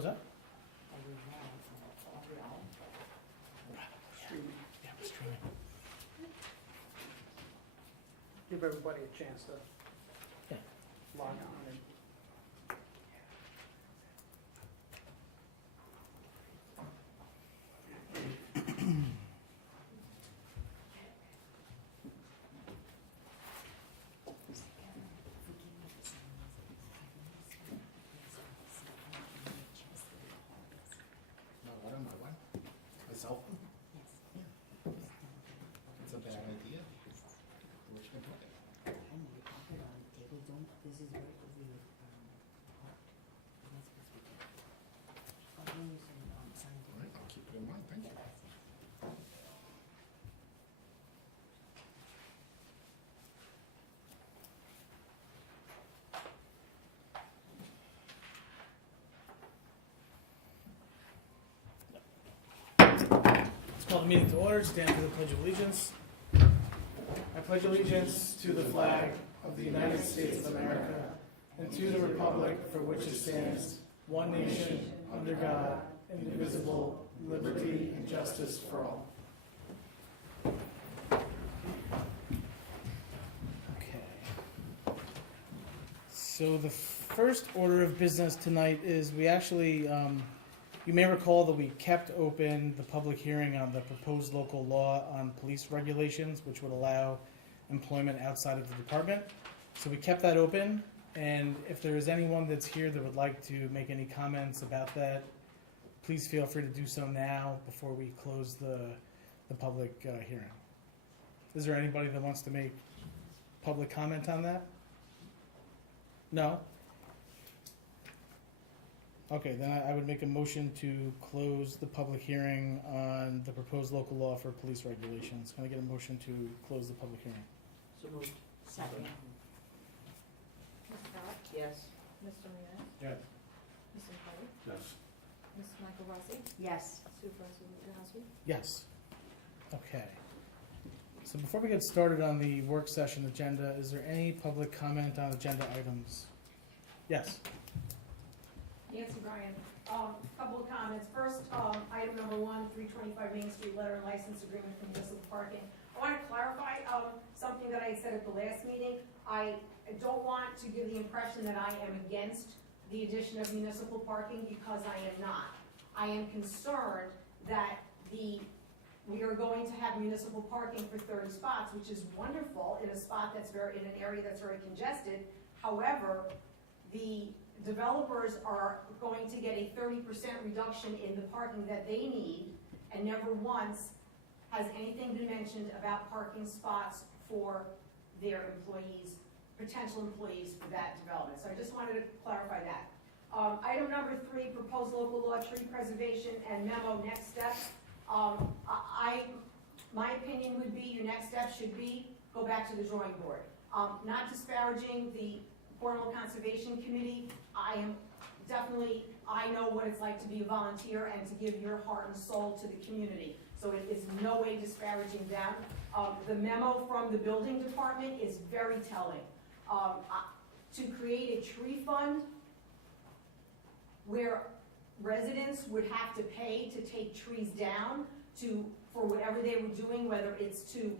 What's that? Streaming. Yeah, we're streaming. Give everybody a chance to Yeah. log on and. What am I, what? A cell phone? It's a bad idea. Where should I put it? All right, I'll keep it in mind, thank you. Let's call the meeting to order. Stand for the Pledge of Allegiance. I pledge allegiance to the flag of the United States of America and to the republic for which it stands, one nation, under God, indivisible, liberty and justice for all. Okay. So the first order of business tonight is we actually, you may recall that we kept open the public hearing on the proposed local law on police regulations, which would allow employment outside of the department. So we kept that open, and if there is anyone that's here that would like to make any comments about that, please feel free to do so now before we close the public hearing. Is there anybody that wants to make public comment on that? No? Okay, then I would make a motion to close the public hearing on the proposed local law for police regulations. Can I get a motion to close the public hearing? So moved. Second. Ms. Scott? Yes. Mr. Mayor? Yes. Mr. McCarty? Yes. Ms. Michael Rossi? Yes. Supervisor Witkowski? Yes. Okay. So before we get started on the work session agenda, is there any public comment on agenda items? Yes. Nancy Bryan. Couple of comments. First, item number 1, 325 Main Street letter and license agreement for municipal parking. I want to clarify something that I said at the last meeting. I don't want to give the impression that I am against the addition of municipal parking, because I am not. I am concerned that we are going to have municipal parking for 30 spots, which is wonderful in a spot that's in an area that's very congested. However, the developers are going to get a 30% reduction in the parking that they need, and never once has anything been mentioned about parking spots for their employees, potential employees for that development. So I just wanted to clarify that. Item number 3, proposed local law, tree preservation and memo, next steps. My opinion would be your next step should be go back to the drawing board. Not disparaging the Cornwall Conservation Committee. I know what it's like to be a volunteer and to give your heart and soul to the community. So it is no way disparaging them. The memo from the building department is very telling. To create a tree fund where residents would have to pay to take trees down for whatever they were doing, whether it's to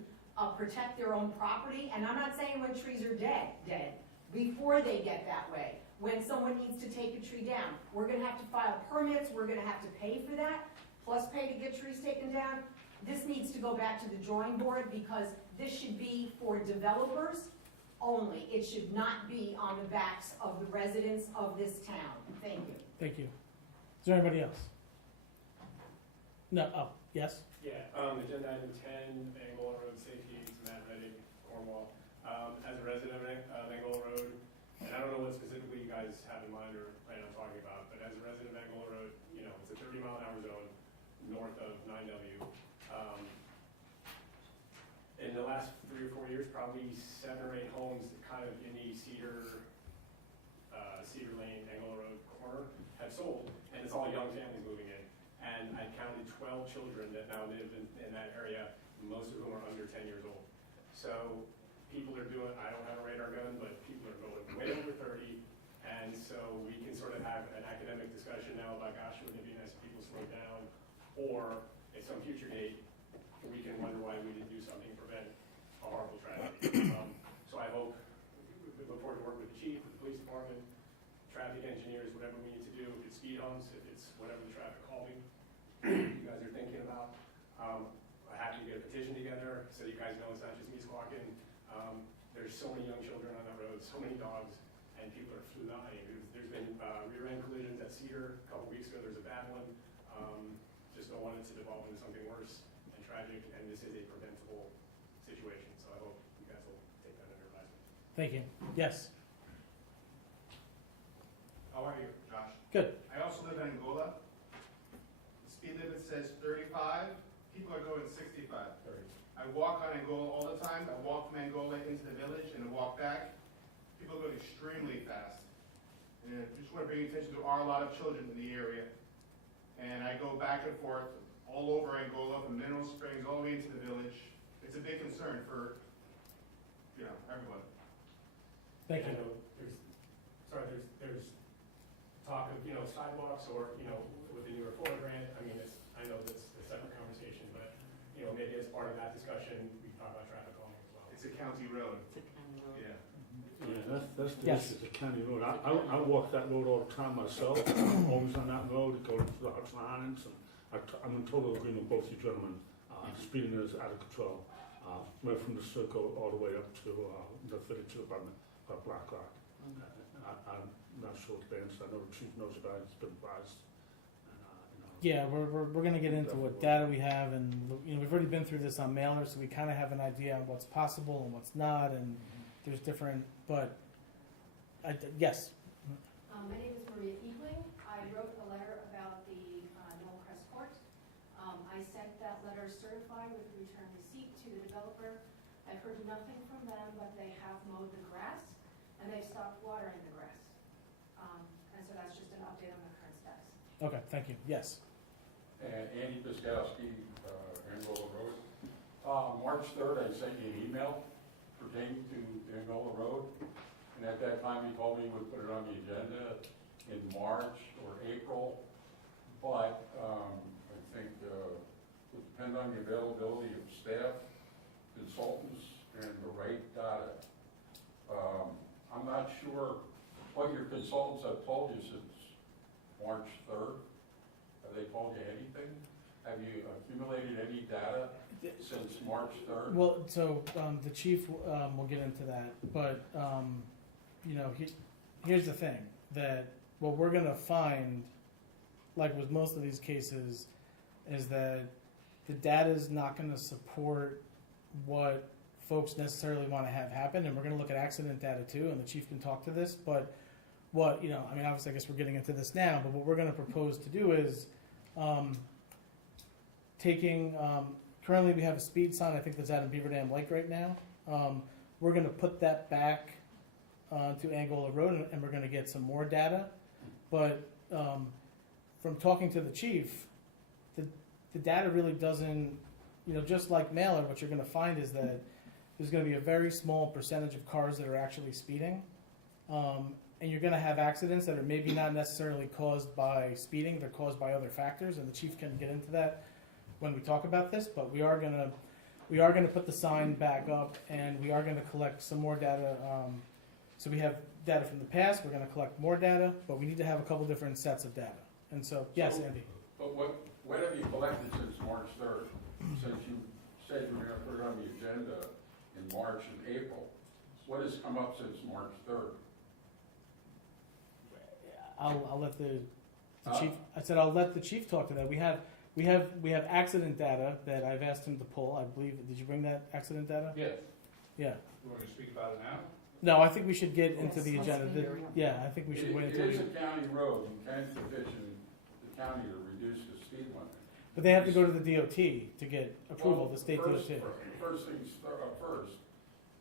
protect their own property. And I'm not saying when trees are dead, before they get that way. When someone needs to take a tree down, we're gonna have to file permits, we're gonna have to pay for that, plus pay to get trees taken down. This needs to go back to the drawing board, because this should be for developers only. It should not be on the backs of the residents of this town. Thank you. Thank you. Is there anybody else? No, yes? Yeah, agenda item 10, Angola Road Safety, Matt Reddick, Cornwall. As a resident of Angola Road, and I don't know what specifically you guys have in mind or plan on talking about, but as a resident of Angola Road, you know, it's a 30-mile-an-hour zone north of 9W. In the last 3 or 4 years, probably 7 or 8 homes kind of in the Cedar Lane, Angola Road corner have sold, and it's all young families moving in. And I counted 12 children that now live in that area, most of whom are under 10 years old. So people are doing, I don't have a radar gun, but people are going way over 30, and And so we can sort of have an academic discussion now about, gosh, wouldn't it be nice if people slowed down? Or at some future date, we can wonder why we didn't do something to prevent a horrible tragedy. So I hope, we look forward to working with the chief, with the police department, traffic engineers, whatever we need to do, if it's speed humps, if it's whatever the traffic calming you guys are thinking about. I'm happy to get a petition together so you guys know it's not just me squawking. There's so many young children on that road, so many dogs, and people are flying. There's been rear end collisions at Cedar a couple weeks ago. There's a bad one. Just don't want it to devolve into something worse and tragic, and this is a preventable situation. So I hope you guys will take that under advisement. Thank you. Yes. How are you, Josh? Good. I also live in Angola. The speed limit says 35. People are going 65. I walk on Angola all the time. I walk from Angola into the village and walk back. People are going extremely fast. And I just want to bring attention to a lot of children in the area. And I go back and forth all over Angola, from Mineral Springs all the way into the village. It's a big concern for, everyone. Thank you. There's talk of, sidewalks or, with the newer Florida grant. I mean, I know this is a separate conversation, but, maybe as part of that discussion, we talk about traffic calming as well. It's a county road. Yeah. Yeah, that's the Yes. issue, the county road. I walk that road all the time myself, always on that road, going to the Hudson Islands, and I'm in total agreement with both you gentlemen. Speeding is out of control. Went from the circle all the way up to the village department, Black Rock. I'm not sure what the answer, I know the chief knows about it, it's been advised. Yeah, we're going to get into what data we have, and we've already been through this on mailer, so we kind of have an idea on what's possible and what's not, and there's different. But yes. My name is Maria Eagling. I wrote a letter about the Noel Crest Court. I sent that letter certified with return receipt to the developer. I've heard nothing from them, but they have mowed the grass and they've stopped watering the grass. And so that's just an update on the current status. Okay. Thank you. Yes. And Andy Piskowski, Angola Road. March 3rd, I sent you an email pertaining to Angola Road. And at that time, he told me he would put it on the agenda in March or April. But I think it would depend on the availability of staff, consultants, and the right data. I'm not sure what your consultants have told you since March 3rd. Have they told you anything? Have you accumulated any data since March 3rd? Well, so the chief will get into that, but here's the thing: that what we're going to find, like with most of these cases, is that the data is not going to support what folks necessarily want to have happen, and we're going to look at accident data too, and the chief can talk to this. But what obviously, I guess we're getting into this now, but what we're going to propose to do is taking. Currently, we have a speed sign. I think that's out in Beaver Dam Lake right now. We're going to put that back to Angola Road, and we're going to get some more data. But from talking to the chief, the data really doesn't, just like mailer, what you're going to find is that there's going to be a very small percentage of cars that are actually speeding. And you're going to have accidents that are maybe not necessarily caused by speeding, they're caused by other factors, and the chief can get into that when we talk about this. But we are going to put the sign back up, and we are going to collect some more data. So we have data from the past, we're going to collect more data, but we need to have a couple different sets of data. And so, yes, Andy. But what have you collected since March 3rd? Since you said you were going to put it on the agenda in March and April, what has come up since March 3rd? I'll let the chief. I said I'll let the chief talk to that. We have accident data that I've asked him to pull. I believe. Did you bring that accident data? Yes. Yeah. You want to speak about it now? No, I think we should get into the agenda. I think we should wait until. It is a county road. You can petition the county to reduce the speed limit. But they have to go to the DOT to get approval. The state DOT. First things first.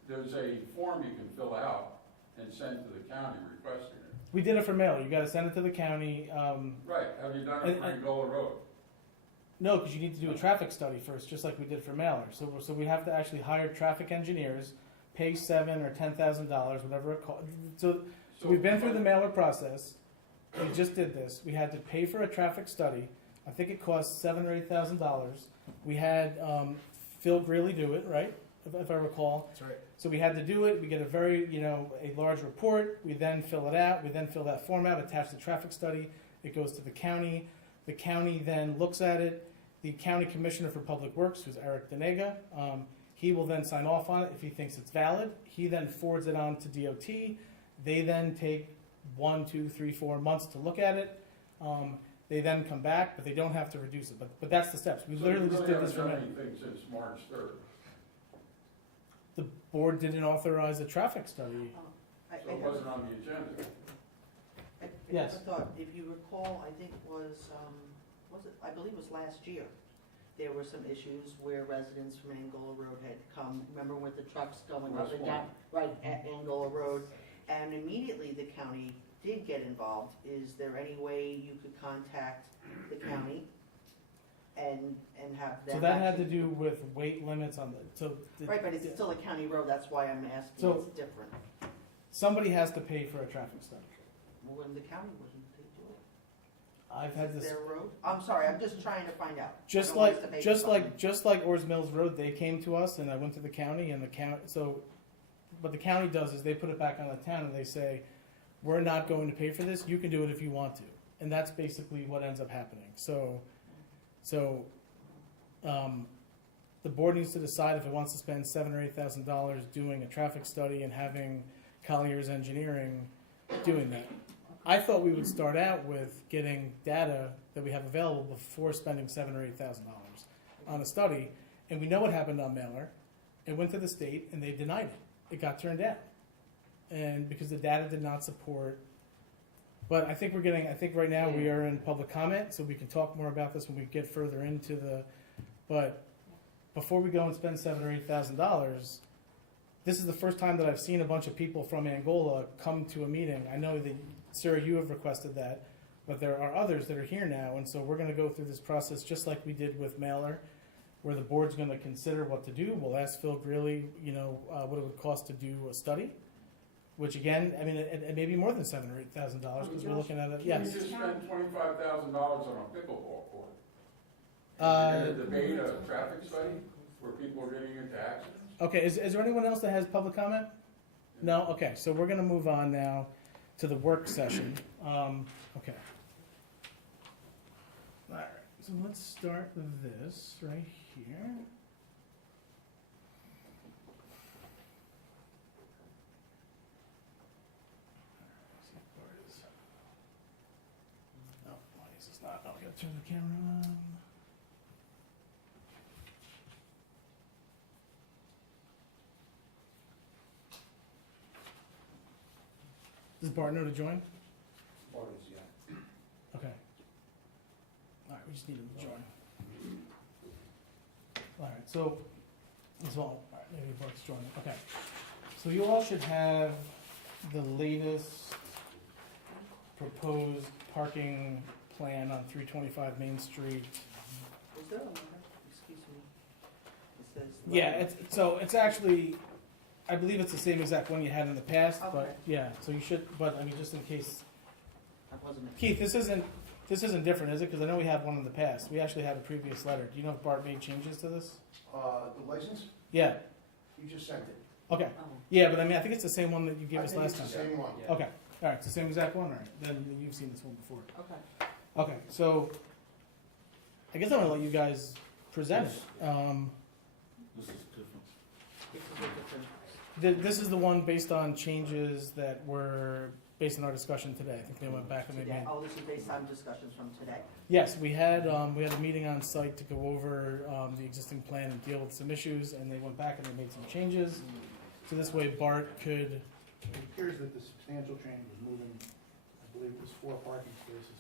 There's a form you can fill out and send to the county requesting it. We did it for mailer. You got to send it to the county. Right. Have you done it for Angola Road? No, because you need to do a traffic study first, just like we did for mailer. So we have to actually hire traffic engineers, pay $7,000 or $10,000, whatever it costs. So So we've been through the mailer process. We just did this. We had to pay for a traffic study. I think it cost $7,000 or $8,000. We had Phil Greeley do it, right? If I recall. That's right. So we had to do it. We get a very, a large report. We then fill it out. We then fill that form out, attach the traffic study. It goes to the county. The county then looks at it. The county commissioner for public works, who's Eric Denega, he will then sign off on it if he thinks it's valid. He then forwards it on to DOT. They then take 1, 2, 3, 4 months to look at it. They then come back, but they don't have to reduce it. But that's the steps. We literally just did this for haven't minute. done anything since March 3rd. The board didn't authorize a traffic study. So it wasn't on the agenda. Yes. I thought, if you recall, I think I believe it was last year, there were some issues where residents from Angola Road had come, remember with the trucks going up and down, right, at Angola Road, and immediately the county did get involved. Is there any way you could contact the county and have them? So that had to actually- do with weight limits on Right, but it's still a county road, that's why I'm asking, So- it's different. somebody has to pay for a traffic study. Well, when the county wouldn't they do it? I've had Is this, their road? I'm sorry, I'm just trying to find out. just I don't want us to pay for something. like Ors Mills Road, they came to us and I went to the county and what the county does is they put it back on the town and they say, we're not going to pay for this, you can do it if you want to. And that's basically what ends up happening. So, the board needs to decide if it wants to spend $7,000 or $8,000 doing a traffic study and having Collier's Engineering doing that. I thought we would start out with getting data that we have available before spending $7,000 or $8,000 on a study. And we know what happened on Mailer. It went to the state and they denied it. It got turned down. And because the data did not support. But I think right now we are in public comment, so we can talk more about this when we get further into but before we go and spend $7,000 or $8,000, this is the first time that I've seen a bunch of people from Angola come to a meeting. I know that, Sarah, you have requested that, but there are others that are here now, and so we're going to go through this process just like we did with Mailer, where the board's going to consider what to do. We'll ask Phil Greeley, what it would cost to do a study, which again, I mean, it may be more than $7,000 or $8,000 because we're looking at it. Can we Yes. just spend $25,000 on a pickleball court? You're gonna debate a traffic study where people are getting into accidents? Okay, is there anyone else that has public comment? No? Okay, so we're gonna move on now to the work session. Okay. Alright, so let's start with this right here. Oh, why is this not? Oh, I gotta turn the camera on. Does Bart know to join? Okay. Alright, we just need him to join. Alright, so, as well, alright, maybe Bart's joining, okay. So you all should have the latest proposed parking plan on 325 Main Street. Is there a letter? Excuse me. It says. Yeah, it's actually, I believe it's the same exact one you had in the past, Okay. but, yeah, so you should, but, I mean, just in case. That wasn't. Keith, this isn't different, is it? Because I know we had one in the past. We actually had a previous letter. Do you know if Bart made changes to this? The license, Yeah, you just sent it. okay. Oh. Yeah, but I mean, I think it's the same one that you gave us last time. I think it's the same one. Okay, all right, it's the same exact one, all right. Then you've seen this one before. Okay. Okay, so I guess I'm gonna let you guys present it. This is different. This is a different. This is the one based on changes that were based on our discussion today. I think they went back and they Today. made. Oh, this is based on discussions from today. Yes, we had a meeting on site to go over the existing plan and deal with some issues, and they went back and they made some changes. So this way Bart could, It appears that the substantial change was moving, I believe it was 4 parking spaces.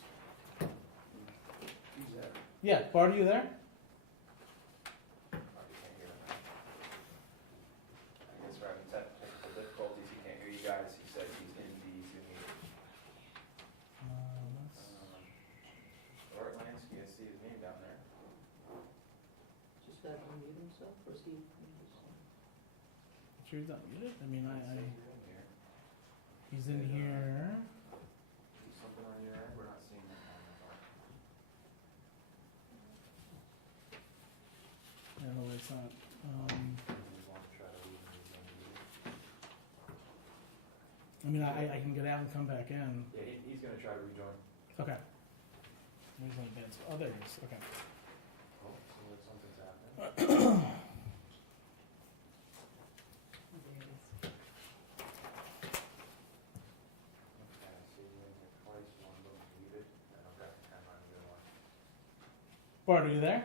He's there. yeah, Bart, are you there? I guess we're having technical difficulties, he can't hear you guys, he said he's in the Zoom meeting. Art Lansky, I see his name down there. Just got to unmute himself, or is he? Sure he's not muted? I mean, I Same room here. He's in here. Is something on your end? We're not seeing that on the phone. Yeah, no, it's not. We want to try to leave him in the meeting. I mean, I can get out and come back in. Yeah, he's gonna try to rejoin. Okay. There's no advance. Oh, there he is. Okay. Oh, so like something's happening. Okay, I see you in here twice, one of them's muted, and I've got the camera on the other one. Bart, are you there?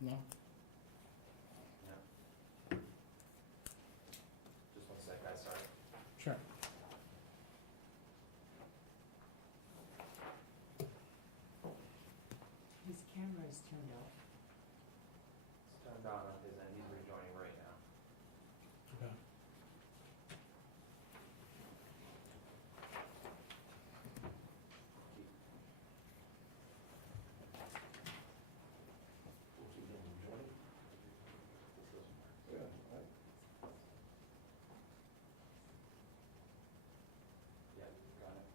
No? Just one sec, guys, sorry. Sure. His camera is turned off. It's turned on his end, he's rejoining right now. Okay. Yeah, got it.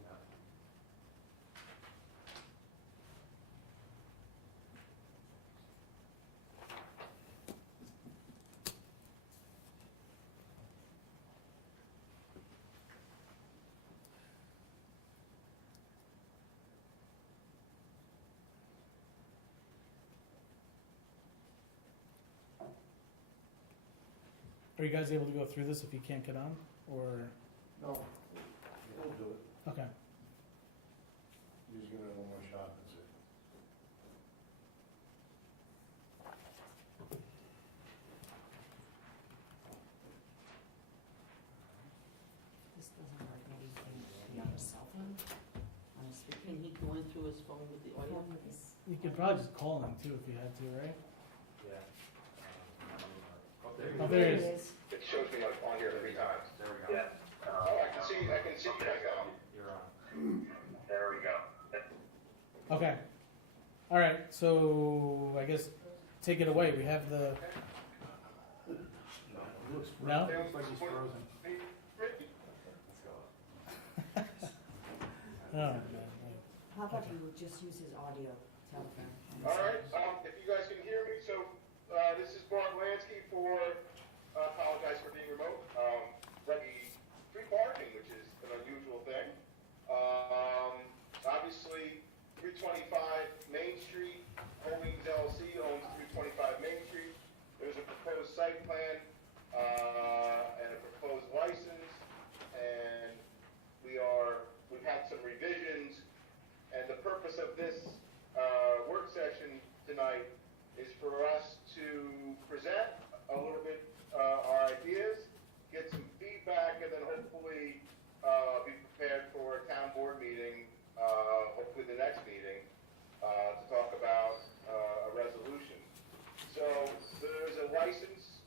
Yeah. Are you guys able to go through this if you can't get on? Or, No, we'll do it. okay. He's gonna have one more shot, that's it. This doesn't work. Maybe he can be on his cell phone, on his speaker. Can he go in through his phone with the audio? Phone with his- You could probably just call him too if you had to, right? Yeah. Oh, Oh, there he is. It shows me like on here 3 times. There we go. Yeah. Oh, I can see you guys now. You're on. There we go. Okay. All right. So I guess take it away. We have the. He looks No? frozen. Looks like he's frozen. Let's go. Oh man. How about you just use his audio telephone? All right, if you guys can hear me, so this is Bart Lansky for, apologize for being remote. The free parking, which is an unusual thing. Obviously, 325 Main Street, Holdings LLC owns 325 Main Street. There's a proposed site plan and a proposed license, and we've had some revisions. And the purpose of this work session tonight is for us to present a little bit our ideas, get some feedback, and then hopefully be prepared for a town board meeting, hopefully the next meeting, to talk about a resolution. So there's a license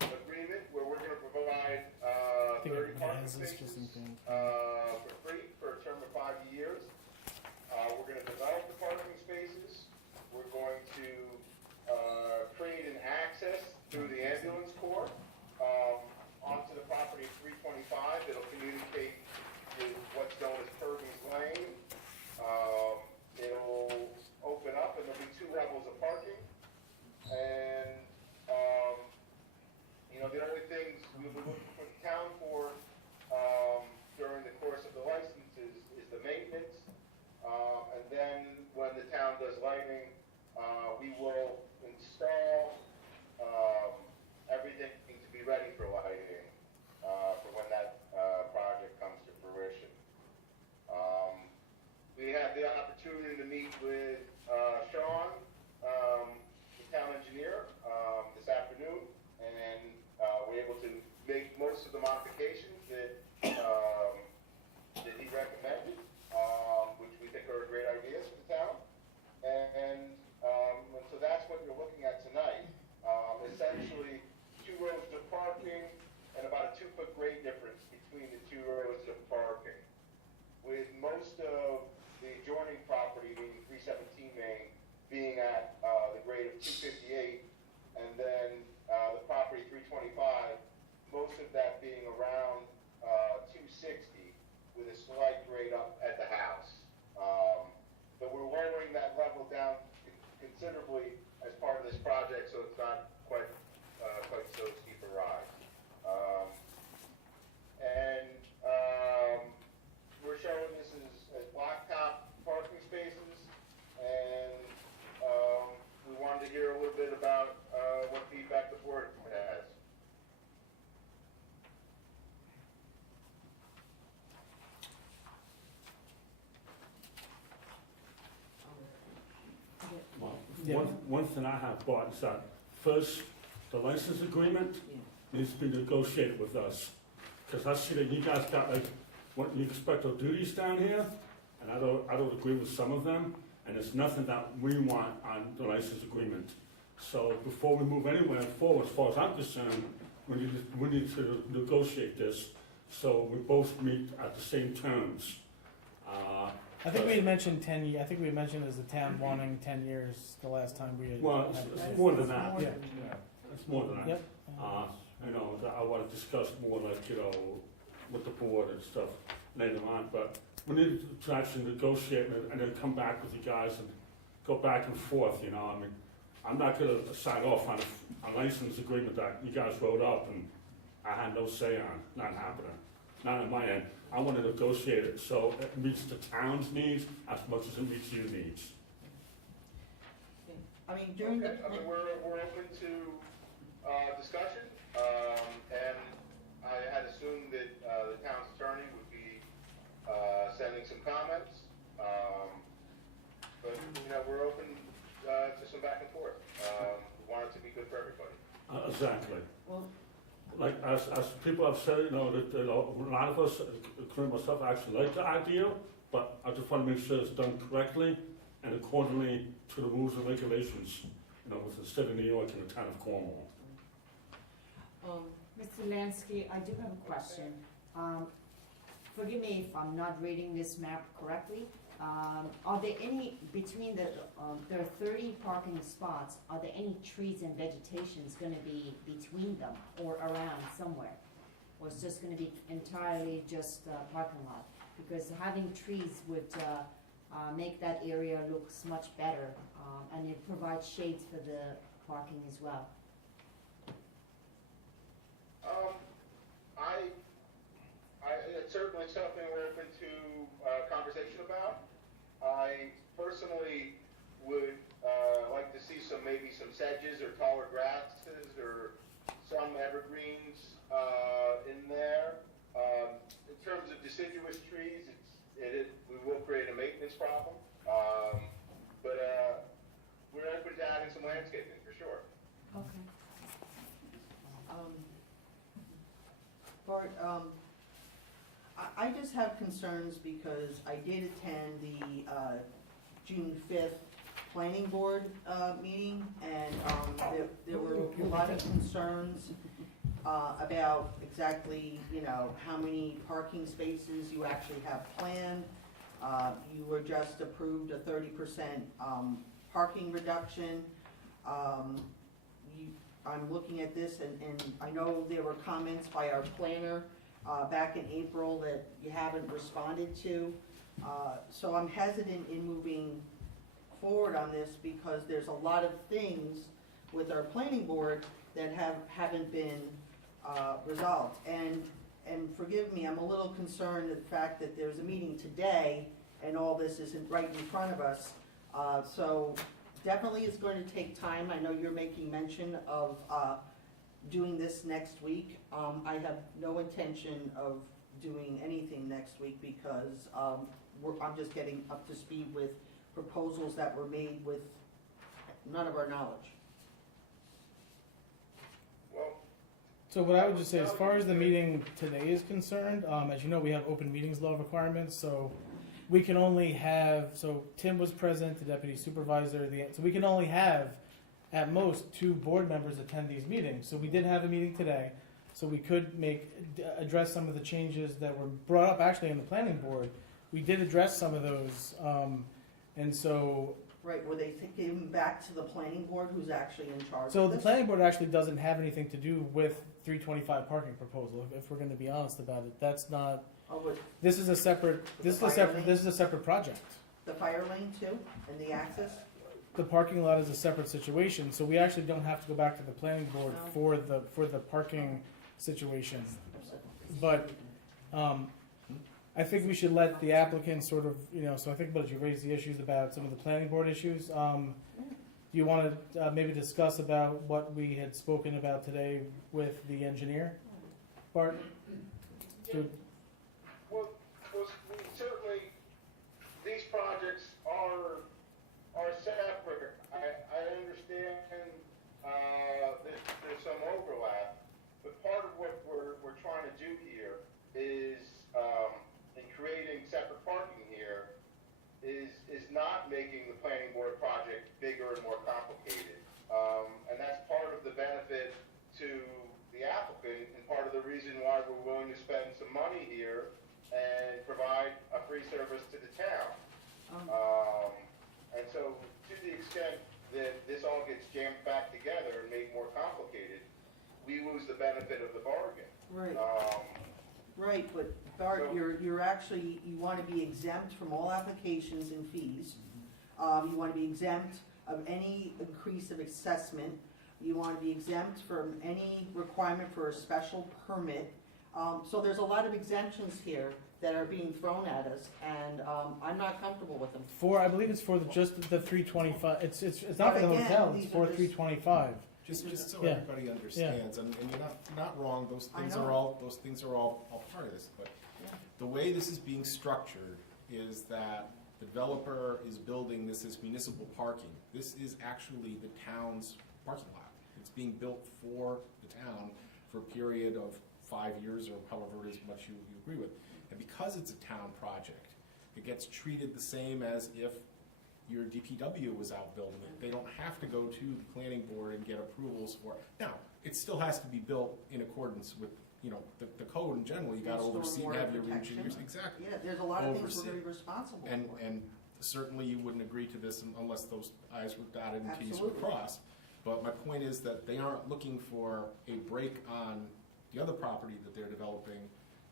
agreement where we're going to provide I think 30 everybody parking has this just in spaces case. for free for a term of 5 years. We're going to develop the parking spaces. We're going to create an access through the ambulance corps onto the property of 325 that'll communicate with what's known as Perkins Lane. It'll open up and there'll be 2 levels of parking. And the only things we'll be looking for the town for during the course of the licenses is the maintenance. And then when the town does lighting, we will install everything to be ready for lighting for when that project comes to fruition. We had the opportunity to meet with Sean, the town engineer, this afternoon, and we're able to make most of the modifications that he recommended, which we think are great ideas for the town. And so that's what you're looking at tonight. Essentially, Yeah. One thing I have bought is that first, the license agreement needs to be negotiated with us. Because I see that you guys got like, what you expect of duties down here, and I don't agree with some of them, and it's nothing that we want on the license agreement. So before we move anywhere forward, as far as I'm concerned, we need to negotiate this, so we both meet at the same terms. I think we had mentioned 10 years. I think we had mentioned as the town wanting 10 years the last time we had. Well, it's more than that. Yeah. It's more than that. Yep. You know, I want to discuss more like, you know, with the board and stuff later on, but we need to actually negotiate and then come back with you guys and go back and forth, you know, I mean, I'm not gonna sign off on a license agreement that you guys wrote up and I had no say on, not happening, not on my end. I want to negotiate it so it meets the town's needs as much as it meets your needs. I mean, during the. Okay, I mean, we're open to, discussion, and I had assumed that, the town's attorney would be, sending some comments, but, you know, we're open, to some back and forth. We want it to be good for everybody. Exactly. Well, Like, as people have said, you know, that a lot of us, including myself, actually like the idea, but I just want to make sure it's done correctly and accordingly to the rules and regulations, you know, with the state of New York and the town of Cornwall. Mr. Lansky, I do have a question. Forgive me if I'm not reading this map correctly. Are there any, between there are 30 parking spots, are there any trees and vegetations gonna be between them or around somewhere? Or it's just gonna be entirely just parking lot? Because having trees would make that area looks much better, and it provides shades for the parking as well. It's certainly something we're open to, conversation about. I personally would, like to see maybe some sedges or taller grasses or some evergreens, in there. In terms of deciduous trees, we will create a maintenance problem. But we're open to adding some landscaping for sure. Okay. Bart, I just have concerns because I did attend the June 5th planning board meeting, and there were a lot of concerns about exactly, you know, how many parking spaces you actually have planned. You were just approved a 30% parking reduction. I'm looking at this, and I know there were comments by our planner back in April that you haven't responded to. So I'm hesitant in moving forward on this because there's a lot of things with our planning board that haven't been resolved. And forgive me, I'm a little concerned at the fact that there's a meeting today and all this isn't right in front of us. So definitely it's going to take time. I know you're making mention of doing this next week. I have no intention of doing anything next week because I'm just getting up to speed with proposals that were made with none of our knowledge. So what I would just say, as far as the meeting today is concerned, as you know, we have open meetings law requirements, so we can only have, so Tim was present, the deputy supervisor, so we can only have, at most, 2 board members attend these meetings. So we did have a meeting today, so we could address some of the changes that were brought up actually in the planning board. We did address some of those, and so. Right, were they given back to the planning board who's actually in charge of So this? the planning board actually doesn't have anything to do with 325 parking proposal, if we're gonna be honest about it. That's not, Oh, but this is a separate, this is a separate project. the fire lane too, and the access? The parking lot is a separate situation, so we actually don't have to go back to the planning board No. for the parking situation. But, I think we should let the applicant sort of, you know, so I think about you raised the issues about some of the planning board issues. Do you want to maybe discuss about what we had spoken about today with the engineer? Bart? Well, certainly, these projects are separate. I Right. Right, but Bart, you're actually, you want to be exempt from all applications and fees. You want to be exempt of any increase of assessment. You want to be exempt from any requirement for a special permit. So there's a lot of exemptions here that are being thrown at us, and I'm not comfortable with them. I believe it's for just the 325, it's not for the But again, hotel, it's these for are just- 325. Just so Yeah. everybody understands, and you're not wrong, those I things know. are all part of this, but Yeah. the way this is being structured is that the developer is building this as municipal parking. This is actually the town's parking lot. It's being built for the town for a period of 5 years or however it is much you agree with. And because it's a town project, it gets treated the same as if your DPW was out building it. They don't have to go to the planning board and get approvals for it. Now, it still has to be built in accordance with, the code in general. You gotta And oversee, stormwater have your protection. engineers, exactly. Yeah, there's a lot of things Oversee. we're going to be responsible for. And certainly you wouldn't agree to this unless those I's were dotted and T's were Absolutely. crossed. But my point is that they aren't looking for a break on the other property that they're developing.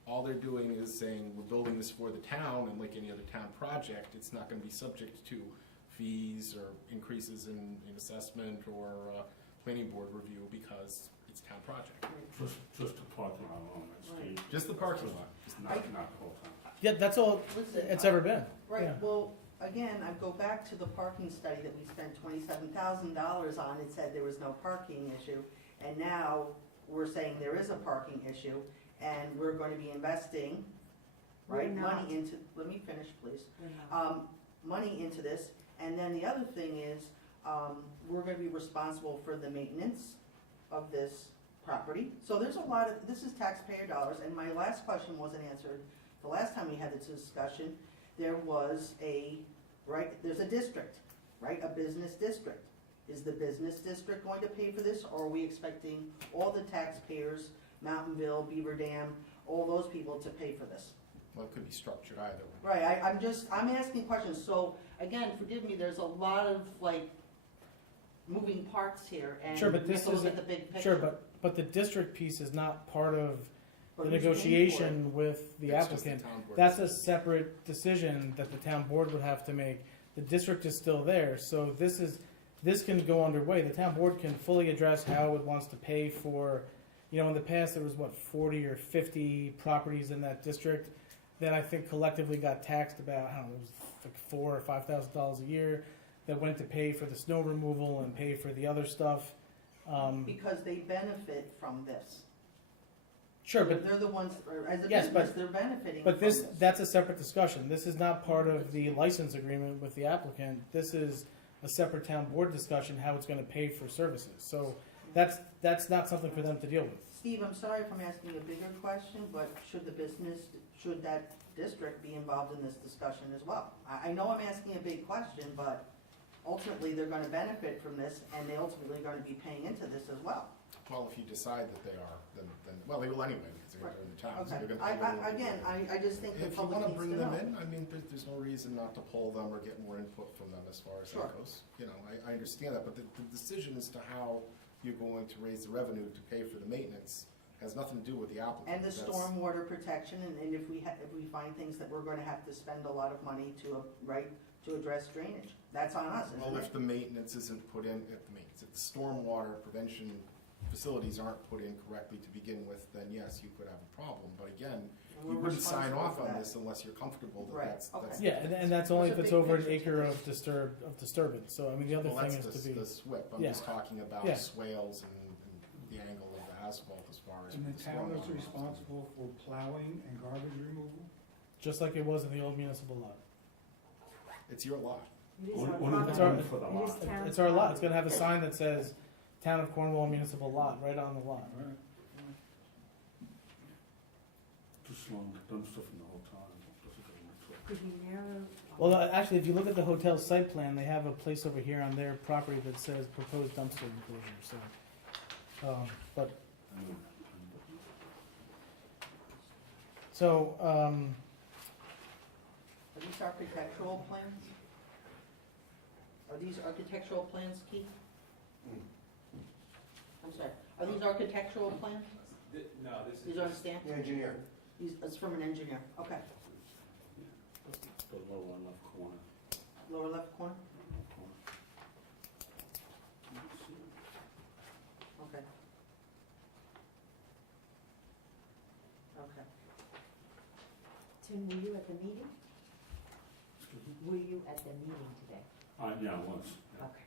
All they're doing is saying, we're building this for the town, and like any other town project, it's not gonna be subject to fees or increases in assessment or planning board review because it's a town project. Just the parking lot alone, that's Right. the. Just the parking lot. It's not the whole time. Yeah, that's all Listen, it's ever been. Right, Yeah. well, again, I go back to the parking study that we spent $27,000 on. It said there was no parking issue. And now we're saying there is a parking issue, and we're going to be investing, right, We're not. money into, let me finish, please. Money into this. And then the other thing is, we're gonna be responsible for the maintenance of this property. So there's a lot of, this is taxpayer dollars, and my last question wasn't answered. The last time we had this discussion, there was there's a district, right, a business district. Is the business district going to pay for this, or are we expecting all the taxpayers, Mountainville, Beaver Dam, all those people to pay for this? Well, it could be structured either way. Right, I'm asking questions, so, again, forgive me, there's a lot of, moving parts here, and Sure, but we this have to look isn't- at the big picture. Sure, but the district piece is not part of But the who's paying for it? negotiation with the It's just the applicant. town board That's a decision. separate decision that the town board would have to make. The district is still there, so this can go underway. The town board can fully address how it wants to pay for, in the past, there was 40 or 50 properties in that district that I think collectively got taxed about, it was like $4,000 or $5,000 a year that went to pay for the snow removal and pay for the other stuff. Because they benefit from this. Sure, but They're the ones, as a Yes, business, they're benefiting But from this. that's a separate discussion. This is not part of the license agreement with the applicant. This is a separate town board discussion, how it's gonna pay for services. So that's not something for them to deal with. Steve, I'm sorry if I'm asking a bigger question, but should that district be involved in this discussion as well? I know I'm asking a big question, but ultimately, they're gonna benefit from this, and they ultimately are gonna be paying into this as well. Well, if you decide that they are, then well, they will anyway, because they're in the town. so Okay, they're gonna- I just think the If you public wanna needs to bring them know. in, I mean, there's no reason not to poll them or get more input from them as far as Sure. that goes. I understand that, but the decision as to how you're going to raise the revenue to pay for the maintenance has nothing to do with the applicant. And the That's- stormwater protection, and if we find things that we're gonna have to spend a lot of money to address drainage, that's on us, isn't Well, it? if the maintenance isn't put in, if the stormwater prevention facilities aren't put in correctly to begin with, then yes, you could have a problem. But again, We're you wouldn't sign responsible off for on that. this unless you're comfortable that Right, that's. okay. Yeah, and that's only if There's a it's big over an picture to acre this. of disturbance. So, I mean, the other Well, thing that's is to be, the SWIP. I'm Yeah. just talking about Yeah. swales and the angle of the asphalt as far as. And the town is stormwater. responsible for plowing and garbage removal? just like it was in the old municipal lot. It's your lot. It is Only- our only property. It's our- one for the It lot. is town It's our lot. It's property. gonna have a sign that says Town of Cornwall Municipal Lot, right on the lot. Just long dumpster from the whole time. Doesn't go in the truck. Could you narrow? Well, actually, if you look at the hotel site plan, they have a place over here on their property that says proposed dumpster enclosure, so. But, I know. so, Are these architectural plans? Are these architectural plans, Keith? I'm sorry, are these architectural plans? No, this is. He's on a stamp? The engineer. It's from an engineer, okay. The lower left corner. Lower left corner? Okay. Okay. Tim, were you at the meeting? Excuse me? Were you at the meeting today? Yeah, I was. Yeah. Okay.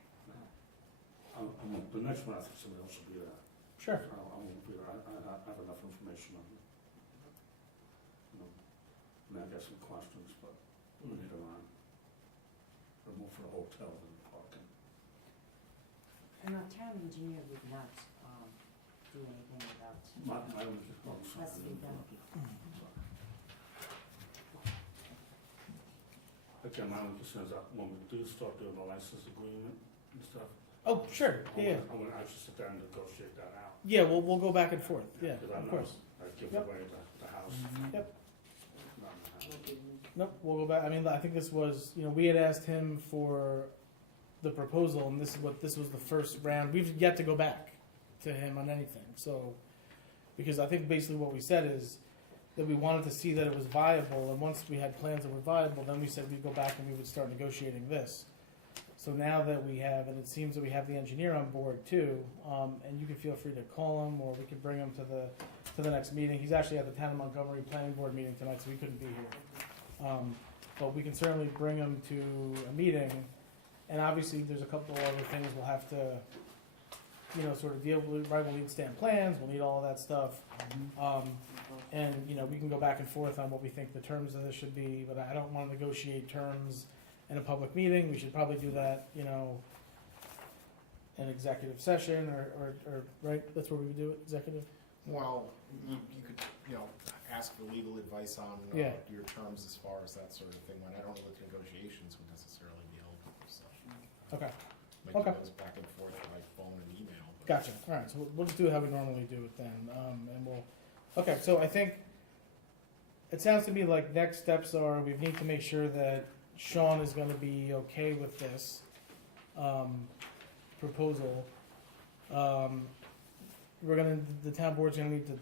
The next one, I think somebody else will be there. Sure. I won't be there. I have enough information on it. You know, and I got some questions, but later on. Or more for a hotel than parking. And our town engineer would not, do anything about. My own is also. Has to be done. Again, my only concern is that when we do start doing the license agreement and stuff. Oh, sure, yeah. I want to actually sit down and negotiate that out. Yeah, we'll go back and forth, yeah, Because I'm of not, course. I give Yep. away the house. Yep. Not in the house. Nope, we'll go back, I mean, I think this was, we had asked him for the proposal, and this was the first round. We've yet to go back to him on anything, so, because I think basically what we said is that we wanted to see that it was viable, and once we had plans that were viable, then we said we'd go back and we would start negotiating this. So now that we have, and it seems that we have the engineer on board too, and you can feel free to call him, or we can bring him to the next meeting. He's actually at the Town of Montgomery Planning Board meeting tonight, so he couldn't be here. But we can certainly bring him to a meeting, and obviously there's a couple other things we'll have to, sort of deal with, right? We'll need stamp plans, we'll need all of that stuff. And, we can go back and forth on what we think the terms of this should be, but I don't want to negotiate terms in a public meeting. We should probably do that, in executive session, or right, that's where we would do it, executive? Well, you could, ask for legal advice on Yeah. your terms as far as that sort of thing, when I don't know what negotiations would necessarily be held, so. Okay, Make Okay. those back and forth by phone and email. but- gotcha. All right, so we'll just do it how we normally do it then, and okay, so I think it sounds to me like next steps are, we need to make sure that Sean is gonna be okay with this, proposal. The town board's gonna need to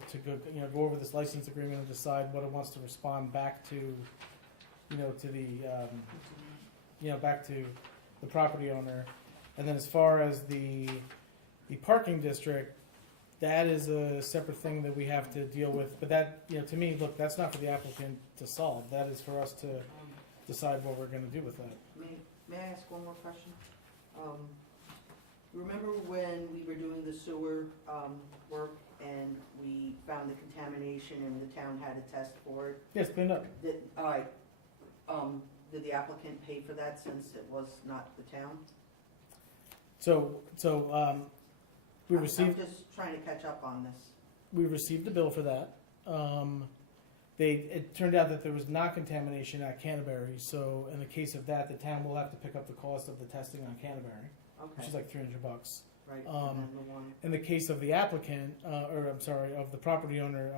go over this license agreement and decide what it wants to respond back to, to the, back to the property owner. And then as far as the parking district, that is a separate thing that we have to deal with, but that, to me, look, that's not for the applicant to solve, that is for us to decide what we're gonna do with that. May I ask one more question? Remember when we were doing the sewer work and we found the contamination and the town had to test for it? Yes, cleaned up. All right, did the applicant pay for that since it was not the town? We received. I'm just trying to catch up on this. We received a bill for that. It turned out that there was not contamination at Canterbury, so in the case of that, the town will have to pick up the cost of the testing on Canterbury, which Okay, is like $300. right, and um, then the one, In the case of the applicant, of the property owner,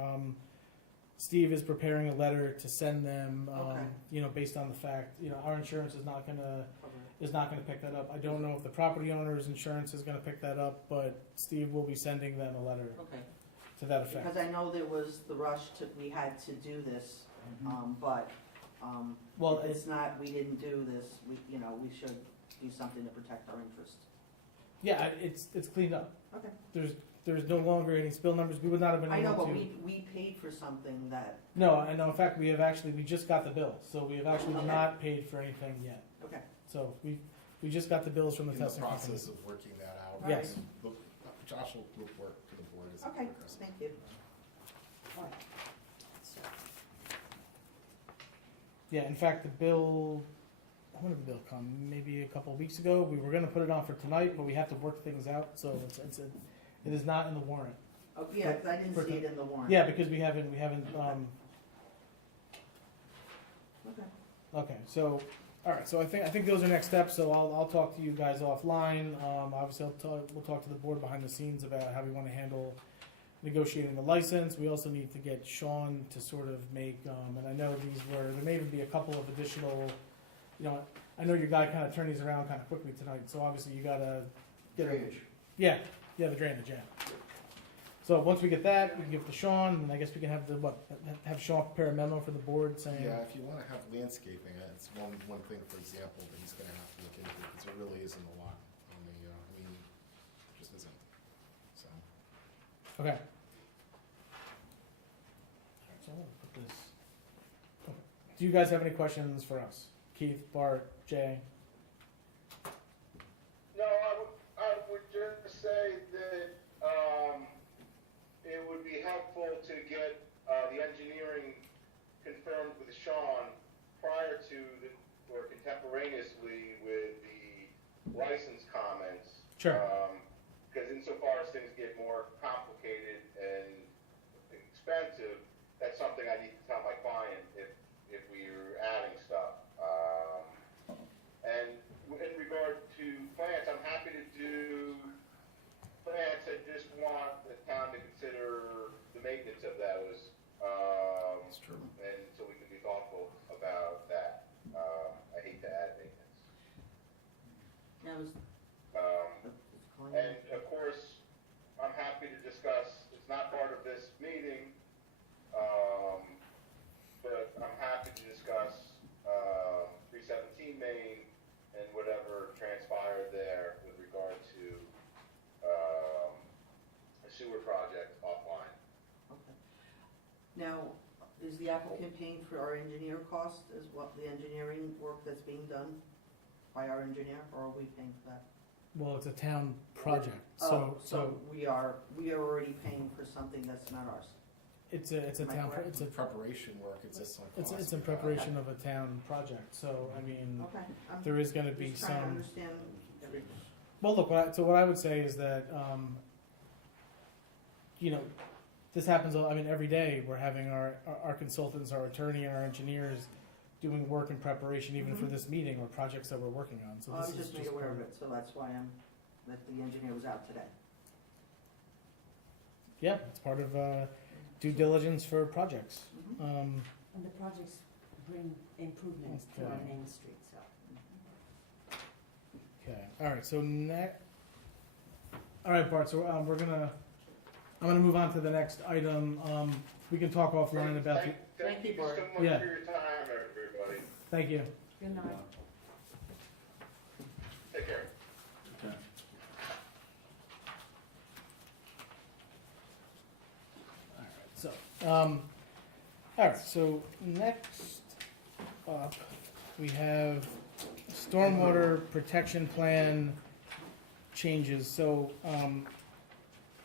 Steve is preparing a letter to send them, Okay. Based on the fact, our insurance is not gonna cover. pick that up. I don't know if the property owner's insurance is gonna pick that up, but Steve will be sending them a letter Okay, to that effect. because I know there was the rush we had to do this, but, Well, if it's not, we didn't do this, we should do something to protect our interest. Yeah, it's cleaned up. Okay. There's no longer any spill numbers. We would not have been I know, able but to. we paid for something that, No, I know. In fact, we just got the bill, so we have actually Okay. not paid for anything yet. okay, So we just got the bills from the In the testing company. process of working that out. Yes. Look, Josh will report to the board as it okay, progresses. thank you. All right. So, Yeah, in fact, the bill. When did the bill come? Maybe a couple of weeks ago. We were going to put it on for tonight, but we have to work things out, so it is not in the warrant. Oh, yeah, 'cause I didn't see it in the warrant. Yeah, because we haven't. Okay. Okay, so, all right, so I think those are next steps, so I'll talk to you guys offline. Obviously, we'll talk to the board behind the scenes about how we want to handle negotiating the license. We also need to get Sean to sort of make, and I know there may even be a couple of additional, I know your guy kind of turned these around kind of quickly tonight, so obviously you gotta get Drainage. Yeah, the drainage, yeah. So once we get that, we can give it to Sean, and I guess we can have have Sean prepare a memo for the board saying. Yeah, if you wanna have landscaping, it's one thing, for example, that he's gonna have to look into, because there really isn't a lot on the, just isn't, so. Okay. So I'm gonna put this. Okay. Do you guys have any questions for us? Keith, Bart, Jay? No, I would just say that, it would be helpful to get, the engineering confirmed with Sean prior to or contemporaneously with the license comments. Sure. Because insofar as things get more complicated and expensive, that's something I need to tell my client if we're adding stuff. And in regard to plants, I'm happy to do plants. I just want the town to consider the maintenance of those. That's true. And so we can be thoughtful about that. I hate to add maintenance. That was, And of course, I'm happy to discuss, it's not part of this meeting, but I'm happy to discuss 317 Main and whatever transpired there with regard to a sewer project offline. okay. Now, is the applicant paying for our engineer cost, as what the engineering work that's being done by our engineer, or are we paying for that? Well, it's a town project, Oh, so we are already paying for something that's not ours. it's a Am I town, correct? it's a, Preparation work, it's just some cost. it's in preparation of a town project, so, I mean, Okay. I'm there is gonna be just trying to some. understand everything. Well, look, what I would say is that, this happens, I mean, every day, we're having our consultants, our attorney, and our engineers doing work in preparation even for Mhm. this meeting or projects that we're working on, so Well, I this was is just made aware of it, so that's why that the engineer was out today. Yeah, it's part of, due diligence for projects. Mhm. And the projects bring improvements to our Okay. main street, so. Okay, alright, so alright, Bart, so, I'm gonna move on to the next item, we can talk offline about the, Thank you, so Bart. much Yeah. for your time, everybody. thank you. Good night. Take care. Okay. Alright, so next up, we have stormwater protection plan changes. So,